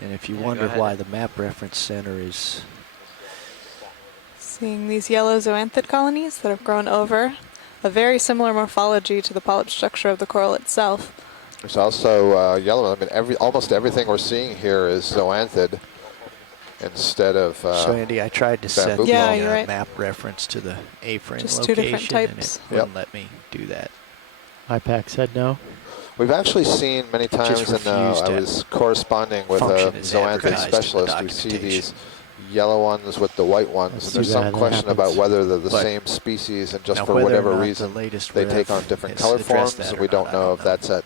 And if you wonder why the map reference center is... Seeing these yellow zoanthid colonies that have grown over a very similar morphology to the polyp structure of the coral itself. There's also yellow. I mean, almost everything we're seeing here is zoanthid instead of So Andy, I tried to set the right. map reference to the A-frame Just location, two different types. and it wouldn't let me do that. IPAC said no. We've actually seen many times, and I was corresponding with a zoanthid specialist. We see these yellow ones with the white ones, and there's some question about whether they're the same species, and just for whatever reason they take on different color forms, and we don't know if that's at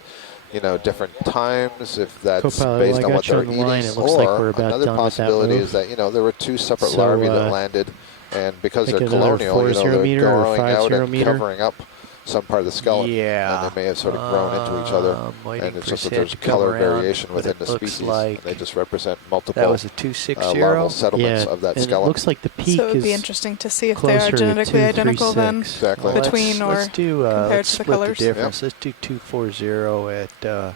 different times, if that's based on what they're eating, or another possibility is that there were two separate larvae that landed, and because they're colonial, they're growing out and covering up some part of the skeleton, and they may have sort of grown into each other, and it's just that there's color variation within the species, and they just represent multiple larval settlements of that skeleton. It looks like the peak so it would be is interesting to see if they are genetically identical then, between or compared to the colors. Let's do 240 at I'm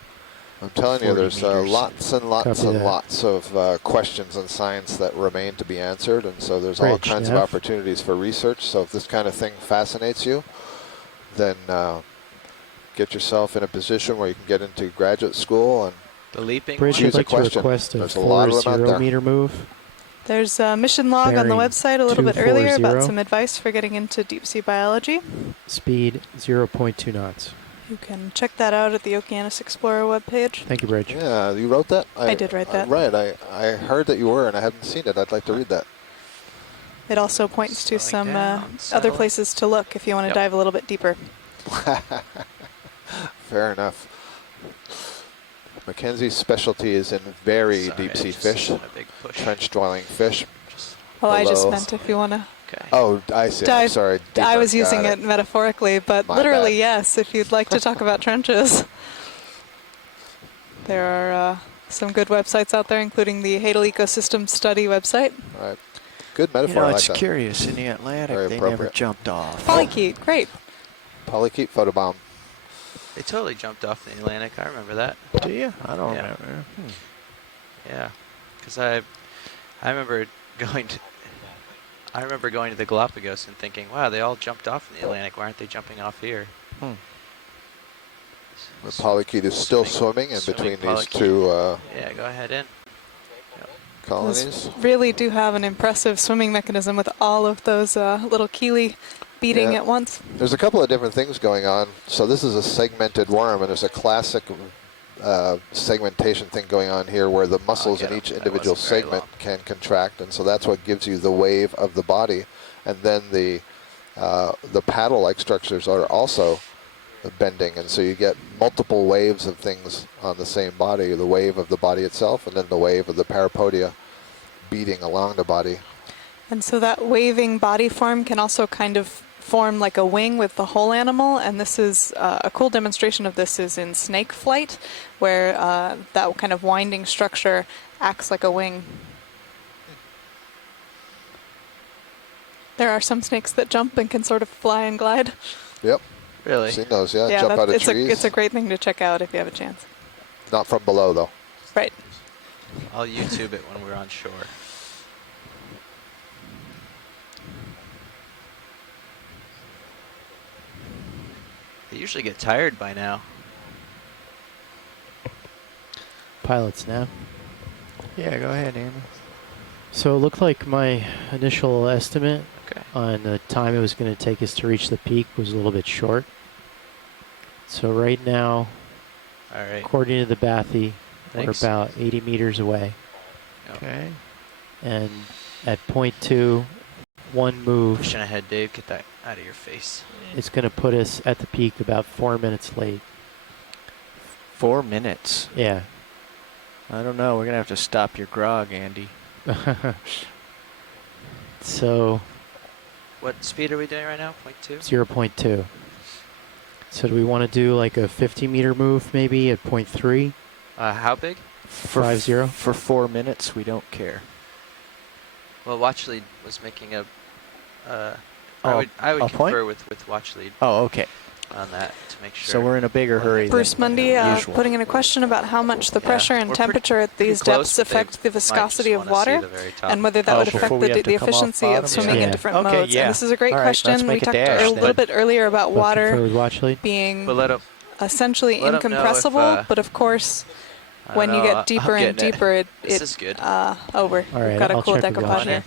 telling you, there's meters. lots and lots and lots of questions in science that remain to be answered, and so there's all kinds of opportunities for research. So if this kind of thing fascinates you, then get yourself in a position where you can get into graduate school and the leaping Bridge, choose I'd like a question. To request a There's a lot of them out there. 40 meter move. There's a mission log on the website a little bit earlier about some advice for getting into deep sea biology. Speed 0.2 knots. You can check that out at the Okeanos Explorer webpage. Thank you, Bridge. Yeah, you wrote that? I did write that. Right, I heard that you were, and I hadn't seen it. I'd like to read that. It also points to some other places to look if you want to dive a little bit deeper. Fair enough. Mackenzie's specialty is in very deep sea fish, trench dwelling fish. Oh, I just meant if you want to. Oh, I see. I'm sorry. I was using it metaphorically, but literally, yes, if you'd like to talk about trenches. There are some good websites out there, including the Hadal Ecosystem Study website. All right. Good metaphor. You know, it's curious. In the Atlantic, they never jumped off. Polychaete, great. Polychaete photobomb. They totally jumped off in the Atlantic. I remember that. Do you? I don't remember. Yeah, because I remember going to. I remember going to the Galapagos and thinking, wow, they all jumped off in the Atlantic. Why aren't they jumping off here? The polychaete is still swimming in between these two yeah, go ahead in. colonies. Those really do have an impressive swimming mechanism with all of those little chelae beating at once. There's a couple of different things going on. So this is a segmented worm, and there's a classic segmentation thing going on here where the muscles in each individual segment can contract, and so that's what gives you the wave of the body. And then the paddle-like structures are also bending, and so you get multiple waves of things on the same body, the wave of the body itself and then the wave of the parapodia beating along the body. And so that waving body form can also kind of form like a wing with the whole animal, and this is a cool demonstration of this is in snake flight, where that kind of winding structure acts like a wing. There are some snakes that jump and can sort of fly and glide. Yep. Really? Seen those, yeah jump out of trees. It's a great thing to check out if you have a chance. Not from below, though. Right. I'll YouTube it when we're on shore. They usually get tired by now. Pilots now. Yeah, go ahead, Amy. So it looked like my initial estimate on the time it was going to take us to reach the peak was a little bit short. So right now, according to the Bathy, we're about 80 meters away. Okay. And at point 2, one move. Pushing ahead, Dave. Get that out of your face. It's going to put us at the peak about 4 minutes late. 4 minutes? Yeah. I don't know. We're going to have to stop your grog, Andy. So. What speed are we doing right now? 0.2? 0.2. So do we want to do like a 50-meter move maybe at 0.3? How big? 5-0. For 4 minutes, we don't care. Well, watch lead was making a. I would confer with watch lead. Oh, okay. On that to make sure. So we're in a bigger hurry. Bruce Mundy putting in a question about how much the pressure and temperature at these depths affect the viscosity of water, and whether that would affect the efficiency of swimming in different modes. And this is a great question. We talked a little bit earlier about water being essentially incompressible, but of course, when you get deeper and deeper, it's good. Over. We've got a cool decapod here.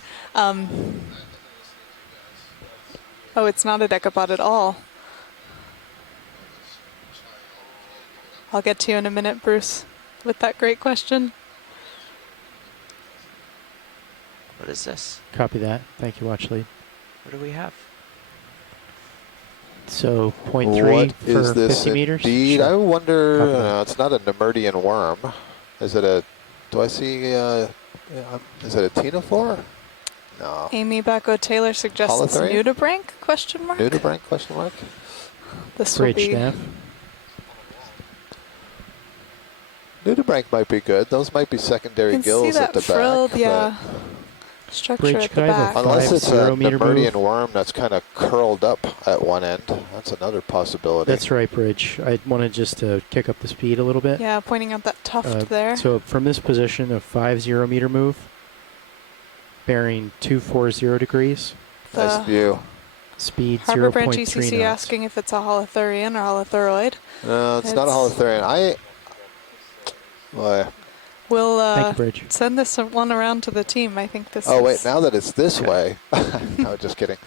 Oh, it's not a decapod at all. I'll get to you in a minute, Bruce, with that great question. What is this? Copy that. Thank you, watch lead. What do we have? So 0.3 for 50 meters? Indeed? Sure. I wonder, it's not a Nemerdian worm. Is it a, do I see, is it a ctenophore? No. Amy Bacco-Taylor suggests nudibranch, question mark? Nudibranch, question mark? This will be... Nudibranch might be good. Those might be secondary gills at the frilled, back. Structure at the back. Unless it's a Nemerdian worm that's kind of curled up at one end. That's another possibility. That's right, Bridge. I wanted just to kick up the speed a little bit. Yeah, pointing out that tuft there. So from this position, a 5-0 meter move, bearing 240 degrees. Nice view. Speed 0.3 Harbor Branch ECC knots. asking if it's a holothurian or holothuroid. No, it's not a holothurian. We'll send this one around to the team. I think this Oh, wait, now that it's this way. No, just kidding.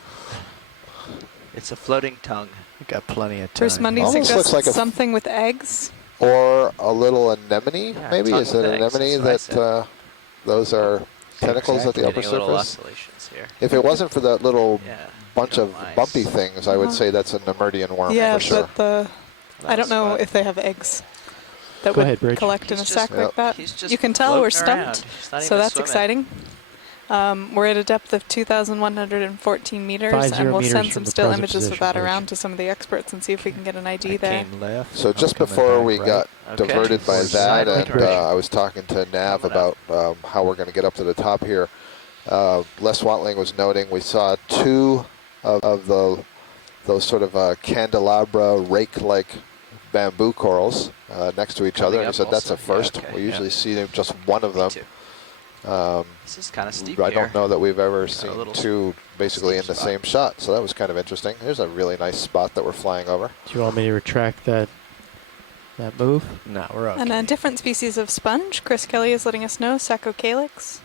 It's a floating tongue. We got plenty of time. Bruce Mundy suggests like something with eggs. Or a little anemone, Yeah, maybe? Is it an anemone that those are tentacles at the upper surface? If it wasn't for that little bunch of bumpy things, I would say that's a Nemerdian worm for sure. But I don't know if they have eggs that would collect in a sack like that. You can tell we're stumped, so that's exciting. We're at a depth of 2,114 meters, and we'll send some still images of that around to some of the experts and see if we can get an ID there. So just before we got diverted by that, and I was talking to Nav about how we're going to get up to the top here, Les Watling was noting we saw two of those sort of candelabra rake-like bamboo corals next to each other, and he said that's a first. We usually see just one of them. This is kind of steep I don't know that we've ever seen two basically in the same shot, so that was kind of interesting. Here's a really nice spot that we're flying over. Do you want me to retract that move? No, we're okay. And a different species of sponge, Chris Kelly is letting us know, Sacocalix.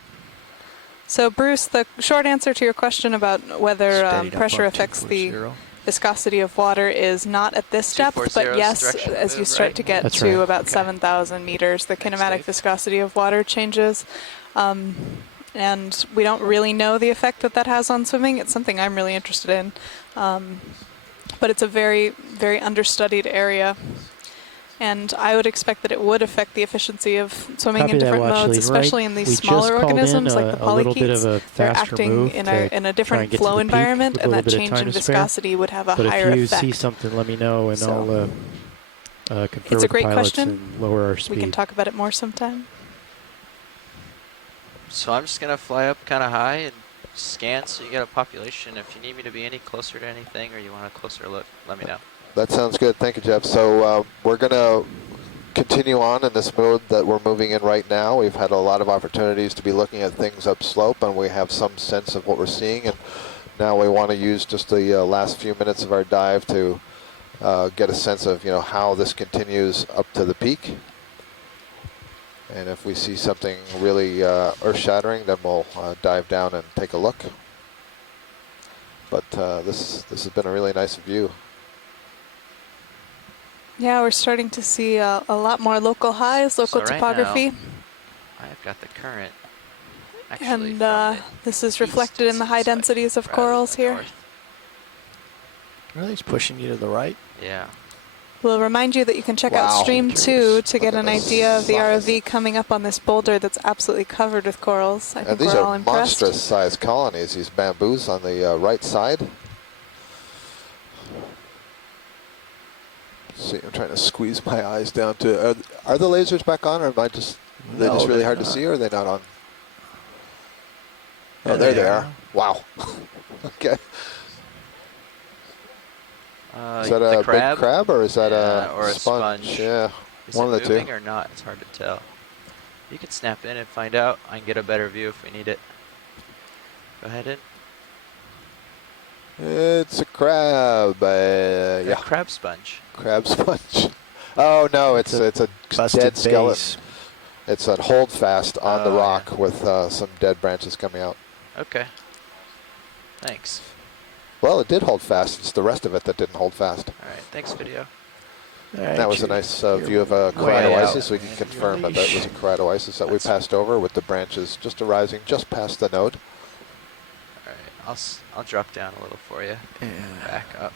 So Bruce, the short answer to your question about whether pressure affects the viscosity of water is not at this depth, but yes, as you start to get to about 7,000 meters, the kinematic viscosity of water changes. And we don't really know the effect that has on swimming. It's something I'm really interested in. But it's a very, very understudied area. And I would expect that it would affect the efficiency of swimming in different modes, especially in these smaller organisms like the polychaetes. They're acting in a different flow environment, and that change in viscosity would have a higher effect. But if you see something, let me know, and I'll confer it's a with great pilots question. and lower our speed. We can talk about it more sometime. So I'm just going to fly up kind of high and scan so you get a population. If you need me to be any closer to anything or you want a closer look, let me know. That sounds good. Thank you, Jeff. So we're going to continue on in this mode that we're moving in right now. We've had a lot of opportunities to be looking at things upslope, and we have some sense of what we're seeing. And now we want to use just the last few minutes of our dive to get a sense of how this continues up to the peak. And if we see something really earth-shattering, then we'll dive down and take a look. But this has been a really nice view. Yeah, we're starting to see a lot more local highs, local topography. Now, I've got the current. And this is reflected in the high densities of corals here. Really, it's pushing you to the right? Yeah. We'll remind you that you can check out Stream 2 to get an idea of the ROV coming up on this boulder that's absolutely covered with corals. I think these we're all are impressed. monstrous-sized colonies, these bamboos on the right side. See, I'm trying to squeeze my eyes down to... Are the lasers back on, or am I just... Are they just really hard to see, or are they not on? Yeah, oh, there they are. Wow. Okay. Is that a big crab, or is that a sponge? Yeah, one of the two. Is it moving or not? It's hard to tell. You can snap in and find out. I can get a better view if we need it. Go ahead in. It's a crab. Yeah. Crab sponge. Crab sponge. Oh no, it's a dead skeleton. It's a holdfast on the rock with some dead branches coming out. Okay. Thanks. Well, it did hold fast. It's the rest of it that didn't hold fast. All right. Thanks, video. That was a nice view of a Keratoisis. We can confirm that was a Keratoisis that we passed over with the branches just arising just past the node. All right. I'll drop down a little for you. Back up.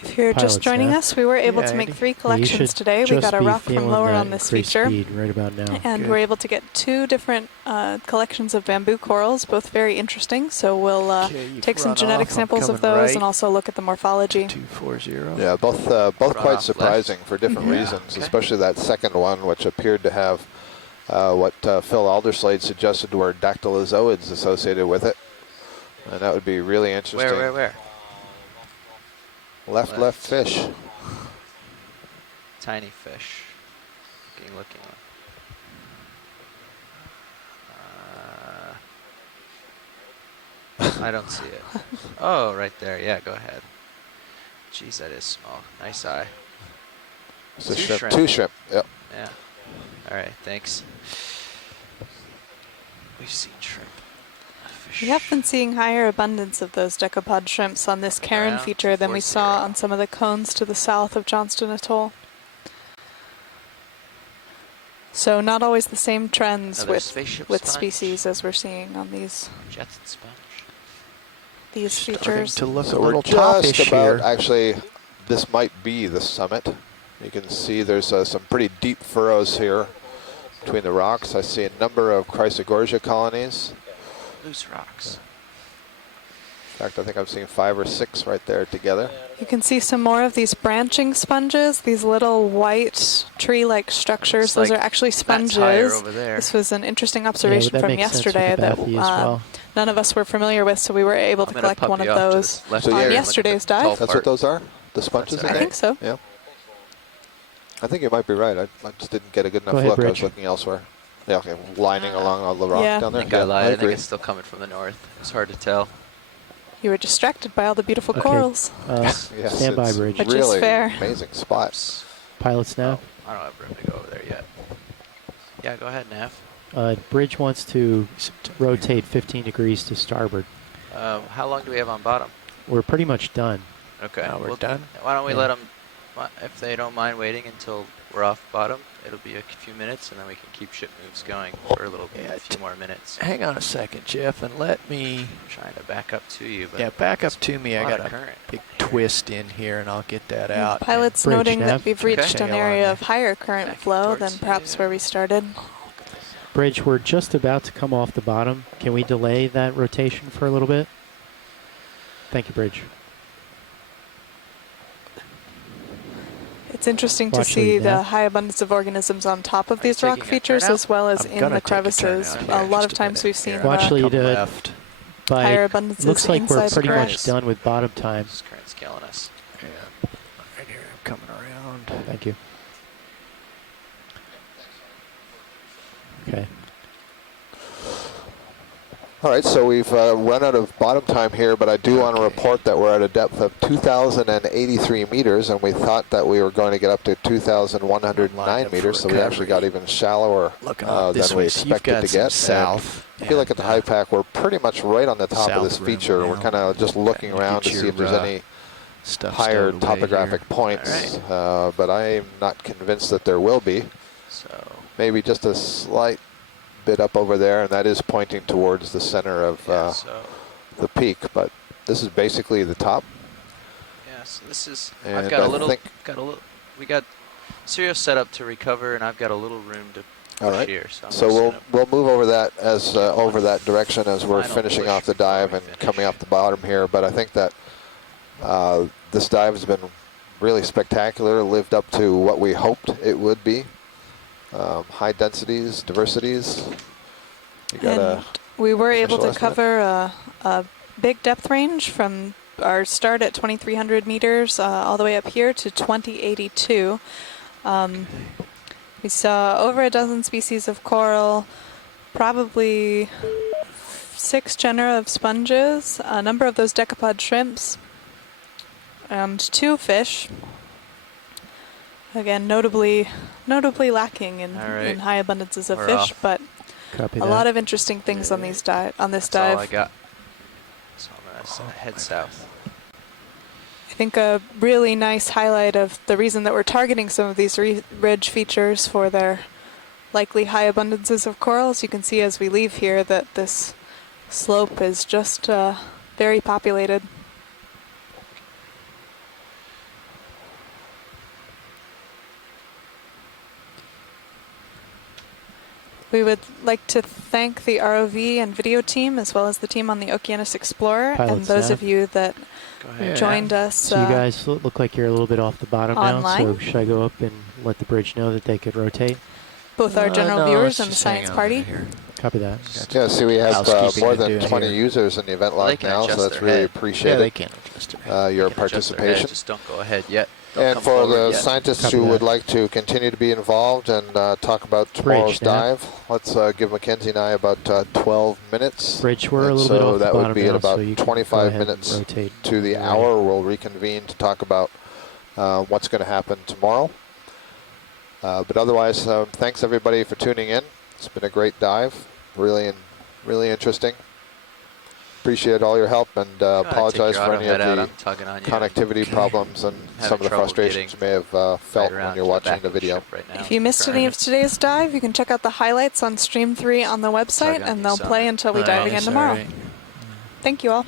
If you're just joining us, we were able to make 3 collections today. We got a rock from lower on this feature. Right about now. And we're able to get 2 different collections of bamboo corals, both very interesting. So we'll take some genetic samples of those and also look at the morphology. 240. Yeah, both quite surprising for different reasons, especially that second one, which appeared to have what Phil Alderslade suggested were dactylozoids associated with it. And that would be really interesting. Where? Left fish. Tiny fish. Looking. I don't see it. Oh, right there. Yeah, go ahead. Jeez, that is small. Nice eye. It's a shrimp. 2 shrimp. Yep. Yeah. All right, thanks. We've seen shrimp. We have been seeing higher abundance of those decapod shrimps on this Karin feature than we saw on some of the cones to the south of Johnston Atoll. So not always the same trends with species as we're seeing on these features. To look so we're just about, actually, this might be the summit. You can see there's some pretty deep furrows here between the rocks. I see a number of Chrysogorgia colonies. Loose rocks. In fact, I think I've seen 5 or 6 right there together. You can see some more of these branching sponges, these little white tree-like structures. Those are actually sponges. Over there. This was an interesting observation from yesterday that none of us were familiar with, so we were able to collect one of those on yesterday's dive. That's what those are? The sponges? I think so. Yeah. I think you might be right. I just didn't get a good enough look. I was looking elsewhere. Yeah, okay, lining along all the rock down there. I think I lied. I think it's still coming from the north. It's hard to tell. You were distracted by all the beautiful corals. Yes, standby bridge. Which really is fair. Amazing spots. Pilots nav. I don't have room to go over there yet. Yeah, go ahead, Nav. Bridge wants to rotate 15 degrees to starboard. How long do we have on bottom? We're pretty much done. Okay. We're done. Why don't we let them, if they don't mind waiting until we're off bottom, it'll be a few minutes, and then we can keep ship moves going for a few more minutes. Hang on a second, Jeff, and let me... I'm trying to back up to you. But yeah, back up to me. I got a big twist in here, and I'll get that out. Pilots noting that we've reached an area of higher current flow than perhaps where we started. Bridge, we're just about to come off the bottom. Can we delay that rotation for a little bit? Thank you, Bridge. It's interesting to see the high abundance of organisms on top of these rock features as well as in the crevices. A lot of times we've seen watch lead left. Higher abundances looks like we're pretty inside much done with bottom time. This current's killing us. Yeah. Right here, I'm coming around. Thank you. Okay. All right, so we've run out of bottom time here, but I do want to report that we're at a depth of 2,083 meters, and we thought that we were going to get up to 2,109 meters, so we actually got even shallower than we expected to get. South. I feel like at the high pack, we're pretty much right on the top of this feature. We're kind of just looking around to see if there's any higher topographic points, but I'm not convinced that there will be. So maybe just a slight bit up over there, and that is pointing towards the center of the peak, but this is basically the top. Yeah, so this is, I've got a little, we got Sirius set up to recover, and I've got a little room to push here. So we'll move over that as over that direction as we're finishing off the dive and coming off the bottom here, but I think that this dive has been really spectacular, lived up to what we hoped it would be. High densities, diversities. We were able to cover a big depth range from our start at 2,300 meters all the way up here to 2082. We saw over a dozen species of coral, probably 6 genera of sponges, a number of those decapod shrimps, and 2 fish. Again, notably lacking in high abundances of fish, but a lot of interesting things on these this dive. That's all I got. So I'm gonna head south. I think a really nice highlight of the reason that we're targeting some of these ridge features for their likely high abundances of corals. You can see as we leave here that this slope is just very populated. We would like to thank the ROV and video team as well as the team on the Okeanos Explorer and those of you that joined us. So you guys look like you're a little bit off the bottom now, so should I go up and let the bridge know that they could rotate? Both our general viewers and the science party. Copy that. Yeah, see we have more than 20 users in the event log now, so that's really appreciated. They can adjust your participation. Just don't go ahead yet. And for the scientists who would like to continue to be involved and talk about tomorrow's dive, let's give Mackenzie and I about 12 minutes. Bridge, we're a little bit off the bottom now, so that would be at about 25 minutes to the hour. We'll reconvene to talk about what's going to happen tomorrow. But otherwise, thanks everybody for tuning in. It's been a great dive, really interesting. Appreciate all your help, and apologize for any of the connectivity problems and some of the frustrations you may have felt when you're watching the video. If you missed any of today's dive, you can check out the highlights on Stream 3 on the website, and they'll play until we dive again tomorrow. Thank you all.